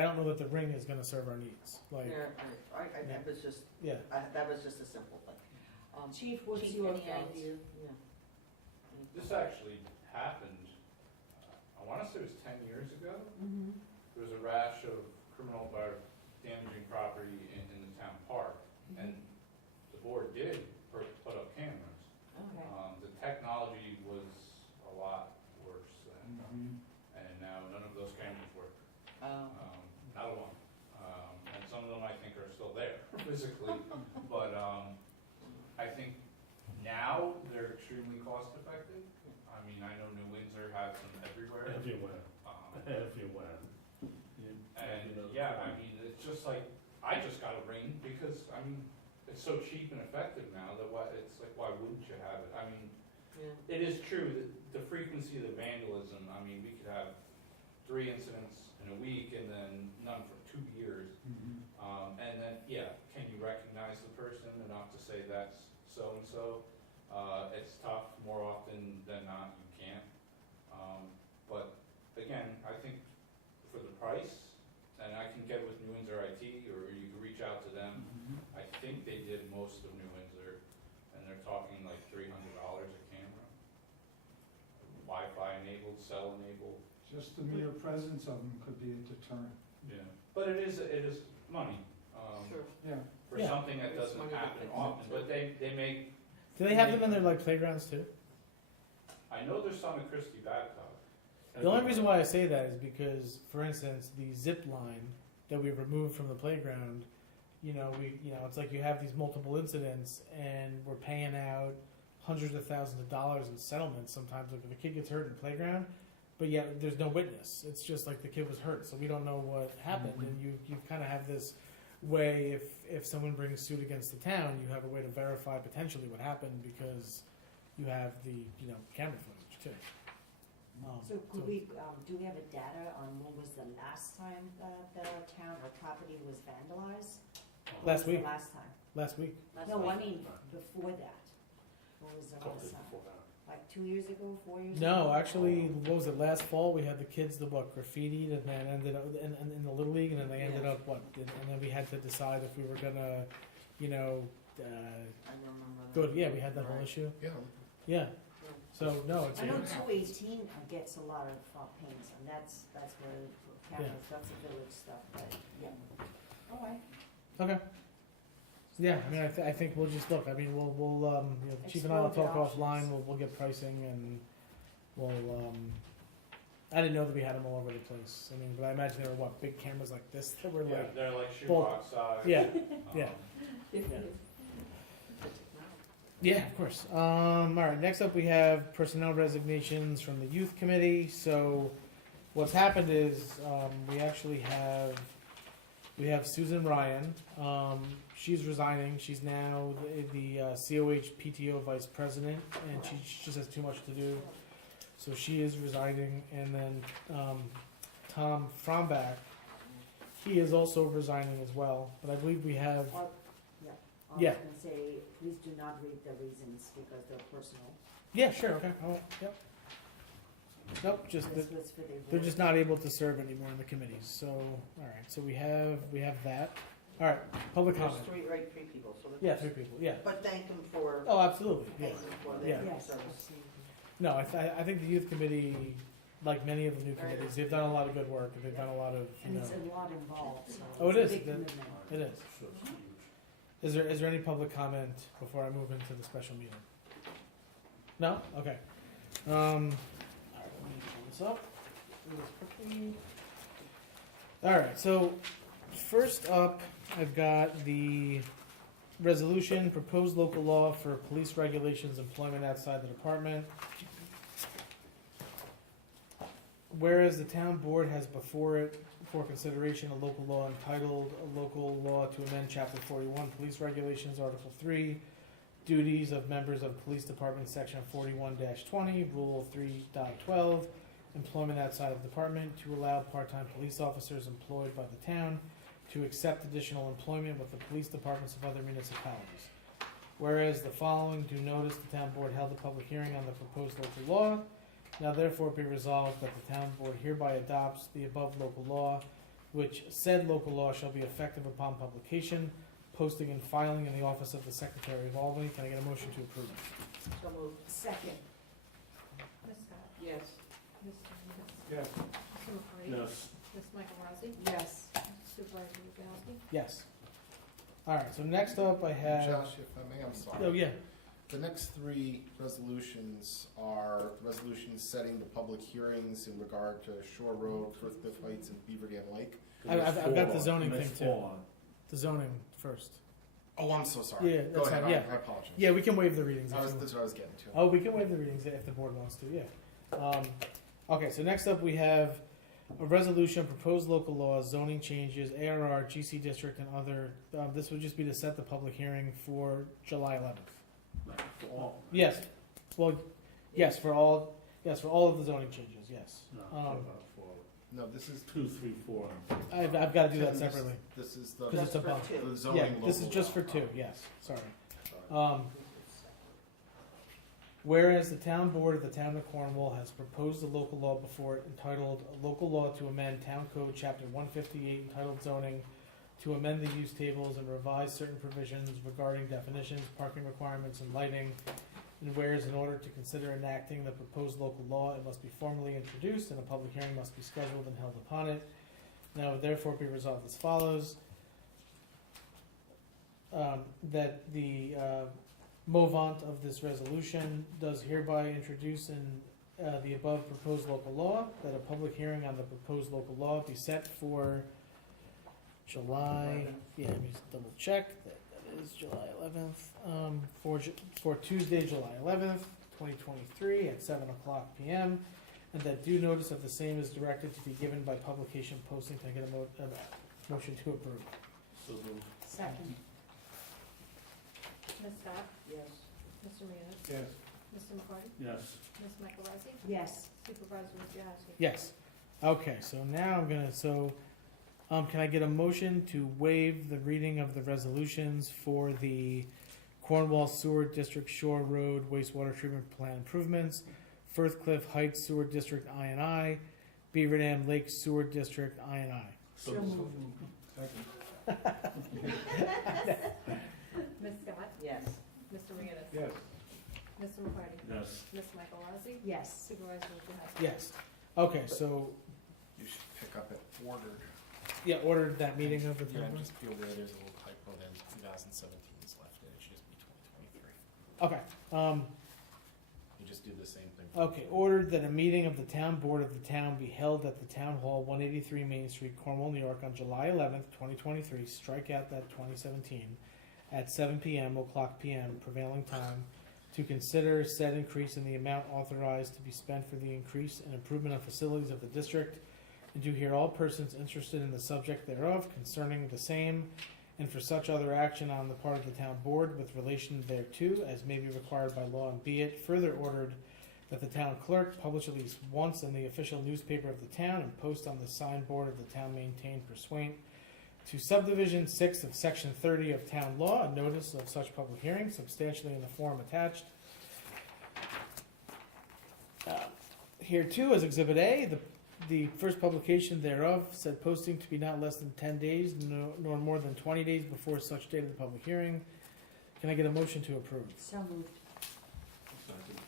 don't know that the ring is going to serve our needs. That was just that was just a simple thing. Chief, what's Chief, your any thoughts? idea? Yeah. This actually happened, I want to say it was 10 years ago. Mm-hmm. There was a rash of criminal or damaging property in the town park, and the board did put up cameras. Okay. The technology was a lot worse then, and now none of those cameras work. Not a one. And some of them I think are still there physically, but I think now they're extremely cost effective. I mean, I know New Windsor has them everywhere. Everywhere. Everywhere. And yeah, I mean, it's just I just got a Ring because it's so cheap and effective now that why wouldn't you have it? I mean, it is true that the frequency of the vandalism. I mean, we could have 3 incidents in a week and then none for 2 years. And then can you recognize the person enough to say that's so and so? It's tough. More often than not, you can't. But again, I think for the price. And I can get with New Windsor IT, or you can reach out to them. I think they did most of New Windsor, and they're talking like $300 a camera. Wi-Fi enabled, cell enabled. Just the mere presence of them could be a deterrent. Yeah, but it is money. Sure. Yeah. For something that doesn't happen often, but they make. Do they have them in their playgrounds too? I know there's some at Christie Babcock. The only reason why I say that is because, for instance, the zip line that we removed from the playground, it's like you have these multiple incidents, and we're paying out hundreds of thousands of dollars in settlements sometimes. Like if a kid gets hurt in the playground, but yet there's no witness. It's just like the kid was hurt, so we don't know what happened. And you kind of have this way, if someone brings suit against the town, you have a way to verify potentially what happened, because you have the, you know, camera footage too. So could we, do we have a data on when was the last time the town or property was vandalized? When Last was week. the last time? Last week. No, I mean, before that. When was the Couple last days time? before that. Like 2 years ago, 4 years ago? No, actually, what was it, last fall, we had the kids that what, graffitied and then ended up, in the Little League, and then they ended Yeah. up what, and then we had to decide if we were gonna, you know, I don't remember that. go, yeah, we had that whole Right. issue, Yeah. yeah. So, no, it's, I know 218 gets a lot of paints, and that's where cameras, that's the village stuff, but, yeah. All right. okay. Yeah, I mean, I think we'll just look, I mean, we'll, you know, Chief and I will Explore talk the options. offline, we'll get pricing and we'll, I didn't know that we had them all over the place. I mean, but I imagine they were what, big cameras like this that were Yeah, like, they're like both- shoebox size. yeah, Um, yeah. Yeah, of course. All right, next up we have personnel resignations from the youth committee. So what's happened is, we actually have Susan Ryan. She's resigning. She's now the COH PTO vice president, and she just has too much to do. So she is resigning. And then Tom Frombach, he is also resigning as well. But I believe we have, I Yeah. was gonna say, please do not read the reasons because they're personal. yeah, sure, okay, yep. Nope, just This that was for their they're board. just not able to serve anymore in the committees. So, all right, so we have that. All right, public There's comment. three people, so. Yeah, 3 people. Yeah. But thank them for, Oh, absolutely. Yeah. thank them for Yeah. their Yes, service. absolutely. No, I think the youth committee, like many of the new committees, they've done a lot of good work. And they've done a lot of, you And know. it's a lot involved, so Oh, it it's a is. big commitment. It is. So it's huge. Is there any public comment before I move into the special meeting? No? Okay. All right, let me pull this up really quickly. All right, so first up, I've got the resolution, proposed local law for police regulations, employment outside the department. Whereas the town board has before it, for consideration, a local law entitled, a local law to amend chapter 41, police regulations, article 3, duties of members of police department, section 41-20, rule 3.12, employment outside of department, to allow part-time police officers employed by the town to accept additional employment with the police departments of other municipalities. Whereas the following do notice the town board held a public hearing on the proposed local law. Now therefore be resolved that the town board hereby adopts the above local law, which said local law shall be effective upon publication, posting and filing in the office of the Secretary of Albany. Can I get a motion to approve? So moved. Second. Ms. Scott? Yes. Mr. Venus? Yes. Mr. McCarty? Yes. Ms. Michael Rossi? Yes. Supervisor Yagowski? Yes. All right, so next up I have, Josh, if I may, I'm sorry. oh yeah, The next three resolutions are resolutions setting the public hearings in regard to Shore Road, Firth Cliff Heights, and Beaver Dam Lake. I've got the zoning There's thing too. 4 on. The zoning first. Oh, I'm so sorry. Yeah, Go that's ahead, fine, yeah. I apologize. Yeah, we can waive the readings. if you want. That's what I was getting to. Oh, we can waive the readings if the board wants to, yeah. Okay, so next up we have a resolution, proposed local laws, zoning changes, ARR, GC district, and other. This would just be to set the public hearing for July 11th. Right, for all. Yes, well, yes, for all of the zoning changes, yes. No, for No, this is. 2, 3, 4. I've got to do that Tim, separately. This is the. Because it's a for bunch. two. The zoning Yeah, this is local just law. for 2, yes, sorry. Sorry. Whereas the town board of the town of Cornwall has proposed a local law before it entitled, a local law to amend town code chapter 158 entitled zoning, to amend the use tables and revise certain provisions regarding definitions, parking requirements, and lighting. And whereas in order to consider enacting the proposed local law, it must be formally introduced and a public hearing must be scheduled and held upon it. Now therefore be resolved as follows. That the movant of this resolution does hereby introduce in the above proposed local law, that a public hearing on the proposed local law be set for July, yeah, let me just double check, that is July 11th, for Tuesday, July 11th, 2023 at 7:00 PM, and that due notice of the same is directed to be given by publication posting. Can I get a motion to approve? So moved. Second. Ms. Scott? Yes. Mr. Venus? Yes. Mr. McCarty? Yes. Ms. Michaelozzi? Yes. Supervisor Wojciechowski? Yes. Okay, so now I'm gonna, can I get a motion to waive the reading of the resolutions for the Cornwall Sewer District Shore Road wastewater treatment plant improvements, Firth Cliff Heights Sewer District I&I, Beaver Dam Lake Sewer District I&I? So moved. Ms. Scott? Yes. Mr. McGinnis? Yes. Mr. McCarty? Yes. Ms. Michaelozzi? Yes. Supervisor Wojciechowski? Yes. Okay, so, You should pick up at ordered. yeah, ordered that meeting of the Yeah, town board? just be aware there's a little typo then, 2017 is left, and it should just be 2023. Okay, You just do the same thing. okay, ordered that a meeting of the town board of the town be held at the Town Hall, 183 Main Street, Cornwall, New York, on July 11th, 2023, strike out that 2017, at 7 p.m. o'clock p.m. prevailing time, to consider said increase in the amount authorized to be spent for the increase and improvement of facilities of the district, and to hear all persons interested in the subject thereof concerning the same, and for such other action on the part of the town board with relation thereto as may be required by law, and be it further ordered that the town clerk publish at least once in the official newspaper of the town and post on the signboard of the town maintained pursuant to subdivision 6 of section 30 of town law, a notice of such public hearing substantially in the form attached. Here too, as Exhibit A, the first publication thereof, said posting to be not less than 10 days, nor more than 20 days before such date of the public hearing. Can I get a motion to approve? So moved. Second.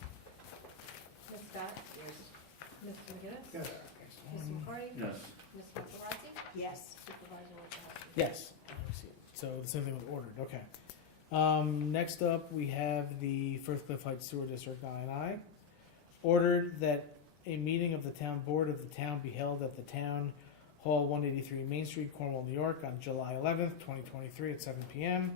Ms. Scott? Yes. Mr. McGinnis? Yes. Mr. McCarty? Yes. Ms. Michaelozzi? Yes. Supervisor Wojciechowski? Yes. So the same thing with ordered, okay. Next up, we have the Firth Cliff Heights Sewer District I&I. Ordered that a meeting of the town board of the town be held at the Town Hall, 183 Main Street, Cornwall, New York, on July 11th, 2023, at 7 p.m.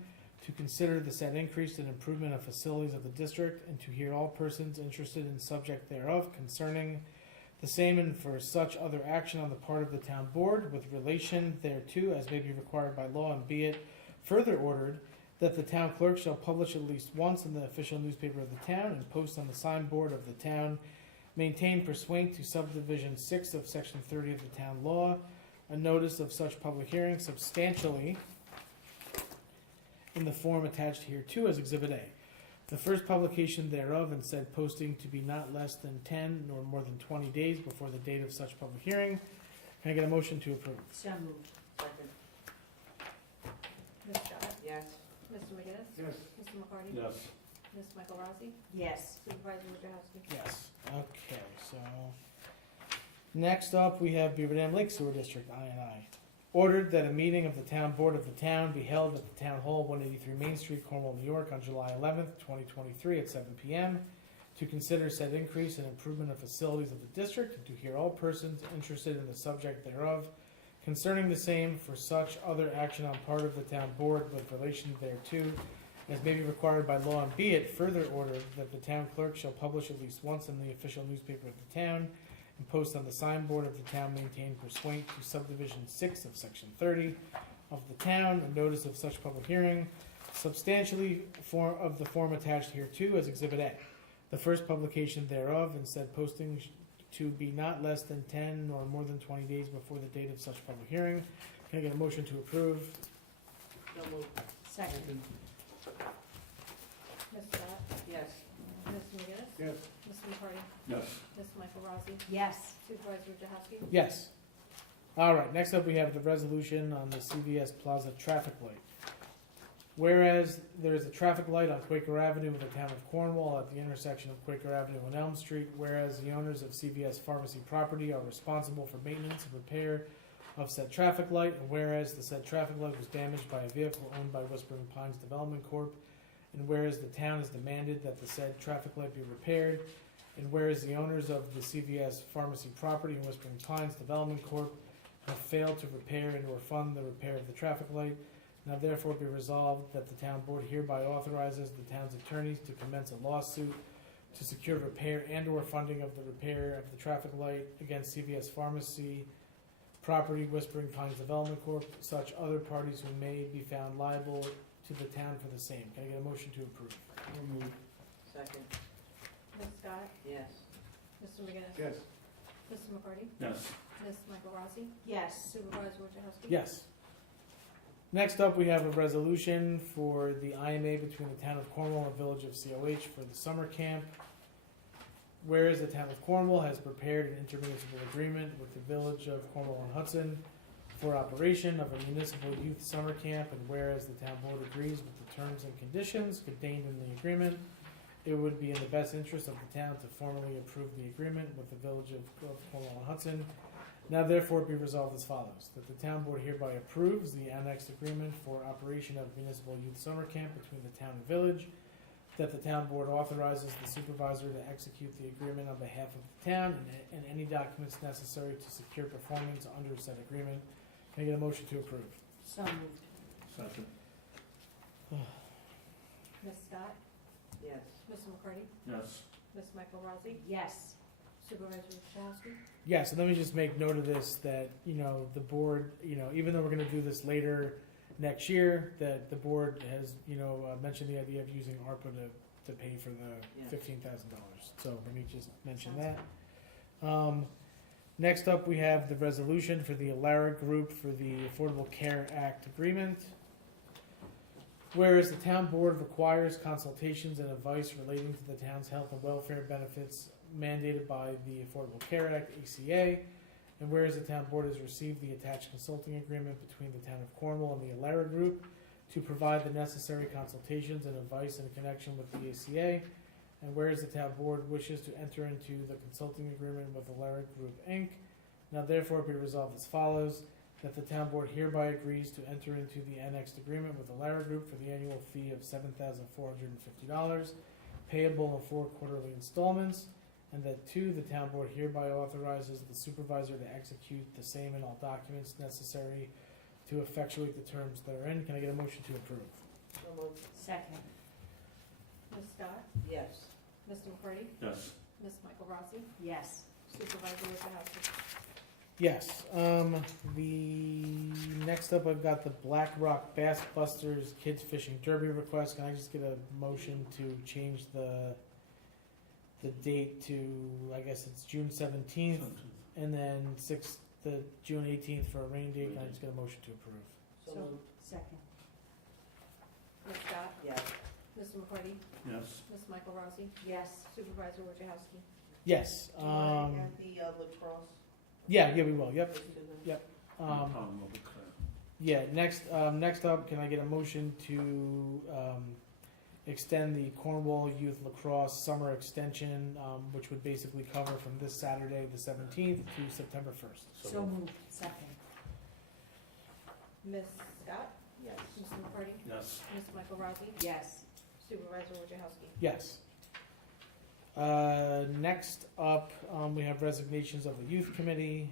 to consider the said increase and improvement of facilities of the district, and to hear all persons interested in subject thereof concerning the same, and for such other action on the part of the town board with relation thereto as may be required by law, and be it further ordered that the town clerk shall publish at least once in the official newspaper of the town and post on the signboard of the town maintained pursuant to subdivision 6 of section 30 of the town law, a notice of such public hearing substantially in the form attached hereto as Exhibit A. The first publication thereof and said posting to be not less than 10 nor more than 20 days before the date of such public hearing. Can I get a motion to approve? So moved. Second. Ms. Scott? Yes. Mr. McGinnis? Yes. Mr. McCarty? Yes. Ms. Michaelozzi? Yes. Supervisor Wojciechowski? Yes. Okay, so next up we have Beaver Dam Lake Sewer District I&I. Ordered that a meeting of the town board of the town be held at the Town Hall, 183 Main Street, Cornwall, New York, on July 11th, 2023, at 7 p.m. to consider said increase and improvement of facilities of the district, and to hear all persons interested in the subject thereof concerning the same, for such other action on part of the town board with relation thereto as may be required by law, and be it further ordered that the town clerk shall publish at least once in the official newspaper of the town and post on the signboard of the town maintained pursuant to subdivision 6 of section 30 of the town, a notice of such public hearing substantially of the form attached hereto as Exhibit A. The first publication thereof and said posting to be not less than 10 nor more than 20 days before the date of such public hearing. Can I get a motion to approve? So moved. Second. Ms. Scott? Yes. Mr. McGinnis? Yes. Mr. McCarty? Yes. Ms. Michaelozzi? Yes. Supervisor Wojciechowski? Yes. All right, next up we have the resolution on the CVS Plaza traffic light. Whereas there is a traffic light on Quaker Avenue in the town of Cornwall at the intersection of Quaker Avenue and Elm Street, whereas the owners of CVS Pharmacy property are responsible for maintenance and repair of said traffic light, and whereas the said traffic light was damaged by a vehicle owned by Whispering Pines Development Corp., and whereas the town has demanded that the said traffic light be repaired, and whereas the owners of the CVS Pharmacy property and Whispering Pines Development Corp. have failed to repair and or fund the repair of the traffic light, now therefore be resolved that the town board hereby authorizes the town's attorneys to commence a lawsuit to secure repair and or funding of the repair of the traffic light against CVS Pharmacy property, Whispering Pines Development Corp., such other parties who may be found liable to the town for the same. Can I get a motion to approve? Second. Mr. McGinnis? Yes. Mr. McCarty? Yes. Ms. Michael Rossi? Yes. Supervisor Wojciechowski? Yes. Next up, we have a resolution for the IMA between the town of Cornwall and Village of COH for the summer camp. Whereas the town of Cornwall has prepared an intermunicipal agreement with the Village of Cornwall on Hudson for operation of a municipal youth summer camp, and whereas the town board agrees with the terms and conditions contained in the agreement, it would be in the best interest of the town to formally approve the agreement with the Village of Cornwall on Hudson. Now therefore be resolved as follows, that the town board hereby approves the annexed agreement for operation of municipal youth summer camp between the town and village, that the town board authorizes the supervisor to execute the agreement on behalf of the town and any documents necessary to secure performance under said agreement. Can I get a motion to approve? So moved. Second. Ms. Scott? Yes. Mr. McCarty? Yes. Ms. Michael Rossi? Yes. Supervisor Wojciechowski? Yes, and let me just make note of this, that, you know, the board, you know, even though we're gonna do this later next year, that the board has, you know, mentioned the idea of using ARPA to pay for the Yeah. $15,000. So let me just mention that. Next up, we have the resolution for the Alara Group for the Affordable Care Act agreement. Whereas the town board requires consultations and advice relating to the town's health and welfare benefits mandated by the Affordable Care Act, ACA, and whereas the town board has received the attached consulting agreement between the town of Cornwall and the Alara Group to provide the necessary consultations and advice in connection with the ACA, and whereas the town board wishes to enter into the consulting agreement with Alara Group, Inc., now therefore be resolved as follows, that the town board hereby agrees to enter into the annexed agreement with the Lara Group for the annual fee of $7,450, payable in 4 quarterly installments, and that 2, the town board hereby authorizes the supervisor to execute the same and all documents necessary to effectuate the terms therein. Can I get a motion to approve? So moved. Second. Ms. Scott? Yes. Mr. McCarty? Yes. Ms. Michael Rossi? Yes. Supervisor Wojciechowski? Yes. The next up, I've got the Black Rock Bass Busters Kids Fishing Derby request. Can I just get a motion to change the date to, I guess it's June 17th, and then the June 18th for a rain date? Can I just get a motion to approve? So moved. Second. Ms. Scott? Yes. Mr. McCarty? Yes. Ms. Michael Rossi? Yes. Supervisor Wojciechowski? Yes. Do you want to add the lacrosse? Yeah, we will. Yep. to the- Yep. No problem, we'll be clear. Yeah. Next up, can I get a motion to extend the Cornwall Youth Lacrosse Summer Extension, which would basically cover from this Saturday, the 17th, to September 1st. So moved. Second. Ms. Scott? Yes. Mr. McCarty? Yes. Ms. Michael Rossi? Yes. Supervisor Wojciechowski? Yes. Next up, we have resignations of the youth committee.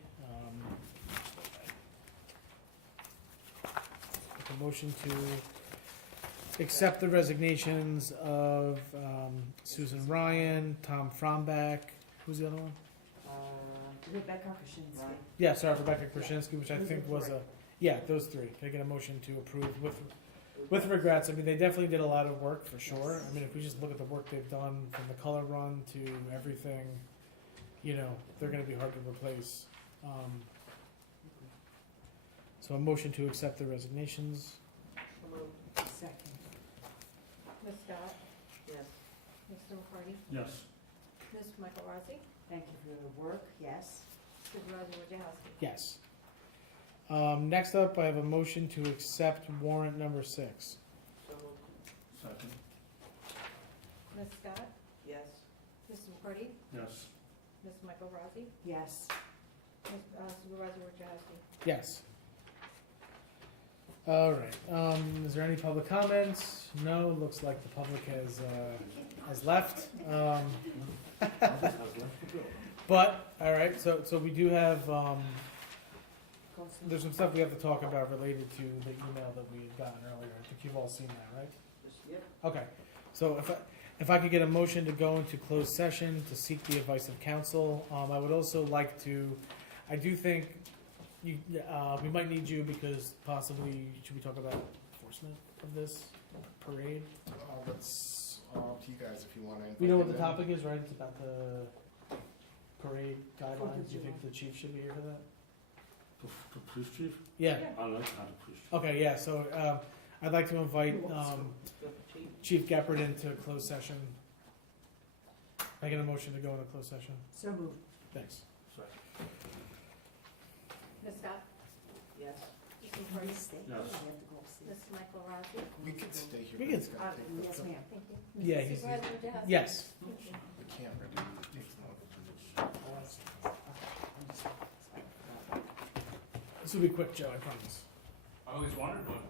Make a motion to accept the resignations of Susan Ryan, Tom Fromback. Who's the other one? Rebecca Krasinski. Right. Yeah, sorry, Rebecca Krasinski, which I think was those three. Can I get a motion to approve with regrets? I mean, they definitely did a lot of work for sure. I mean, if we just look at the work they've done from the color run to everything, you know, they're going to be hard to replace. So a motion to accept the resignations. So moved. Second. Ms. Scott? Yes. Mr. McCarty? Yes. Ms. Michael Rossi? Thank you for your work. Yes. Supervisor Wojciechowski? Yes. Next up, I have a motion to accept warrant number 6. So moved. Second. Ms. Scott? Yes. Mr. McCarty? Yes. Ms. Michael Rossi? Yes. Supervisor Wojciechowski? Yes. All right. Is there any public comments? No. Looks like the public has left. But all right. So we do have. There's some stuff we have to talk about related to the email that we had gotten earlier. I think you've all seen that, right? Yep. Okay. So if I could get a motion to go into closed session to seek the advice of counsel, I would also like to. I do think we might need you because possibly should we talk about enforcement of this parade? That's up to you guys if you want to. We know what the topic is, right? It's about the parade guidelines, do you think the chief should be here for that? The police chief? Yeah, I like how the police chief. okay, yeah, so, I'd like to invite, Chief Geppert into closed session. I get a motion to go into closed session. So moved. Thanks. Ms. Scott? Yes. Mr. Can we McCarty? stay? Yes. We have to go upstairs. Mr. Michael Rossi? We could stay here. We but can- it's gonna take- Yes, ma'am. Thank you. Yeah, he's- Supervisor Wojciechowski? Yes. Thank you. We can't really, it takes long. This will be quick, Joe, I promise. I always wondered what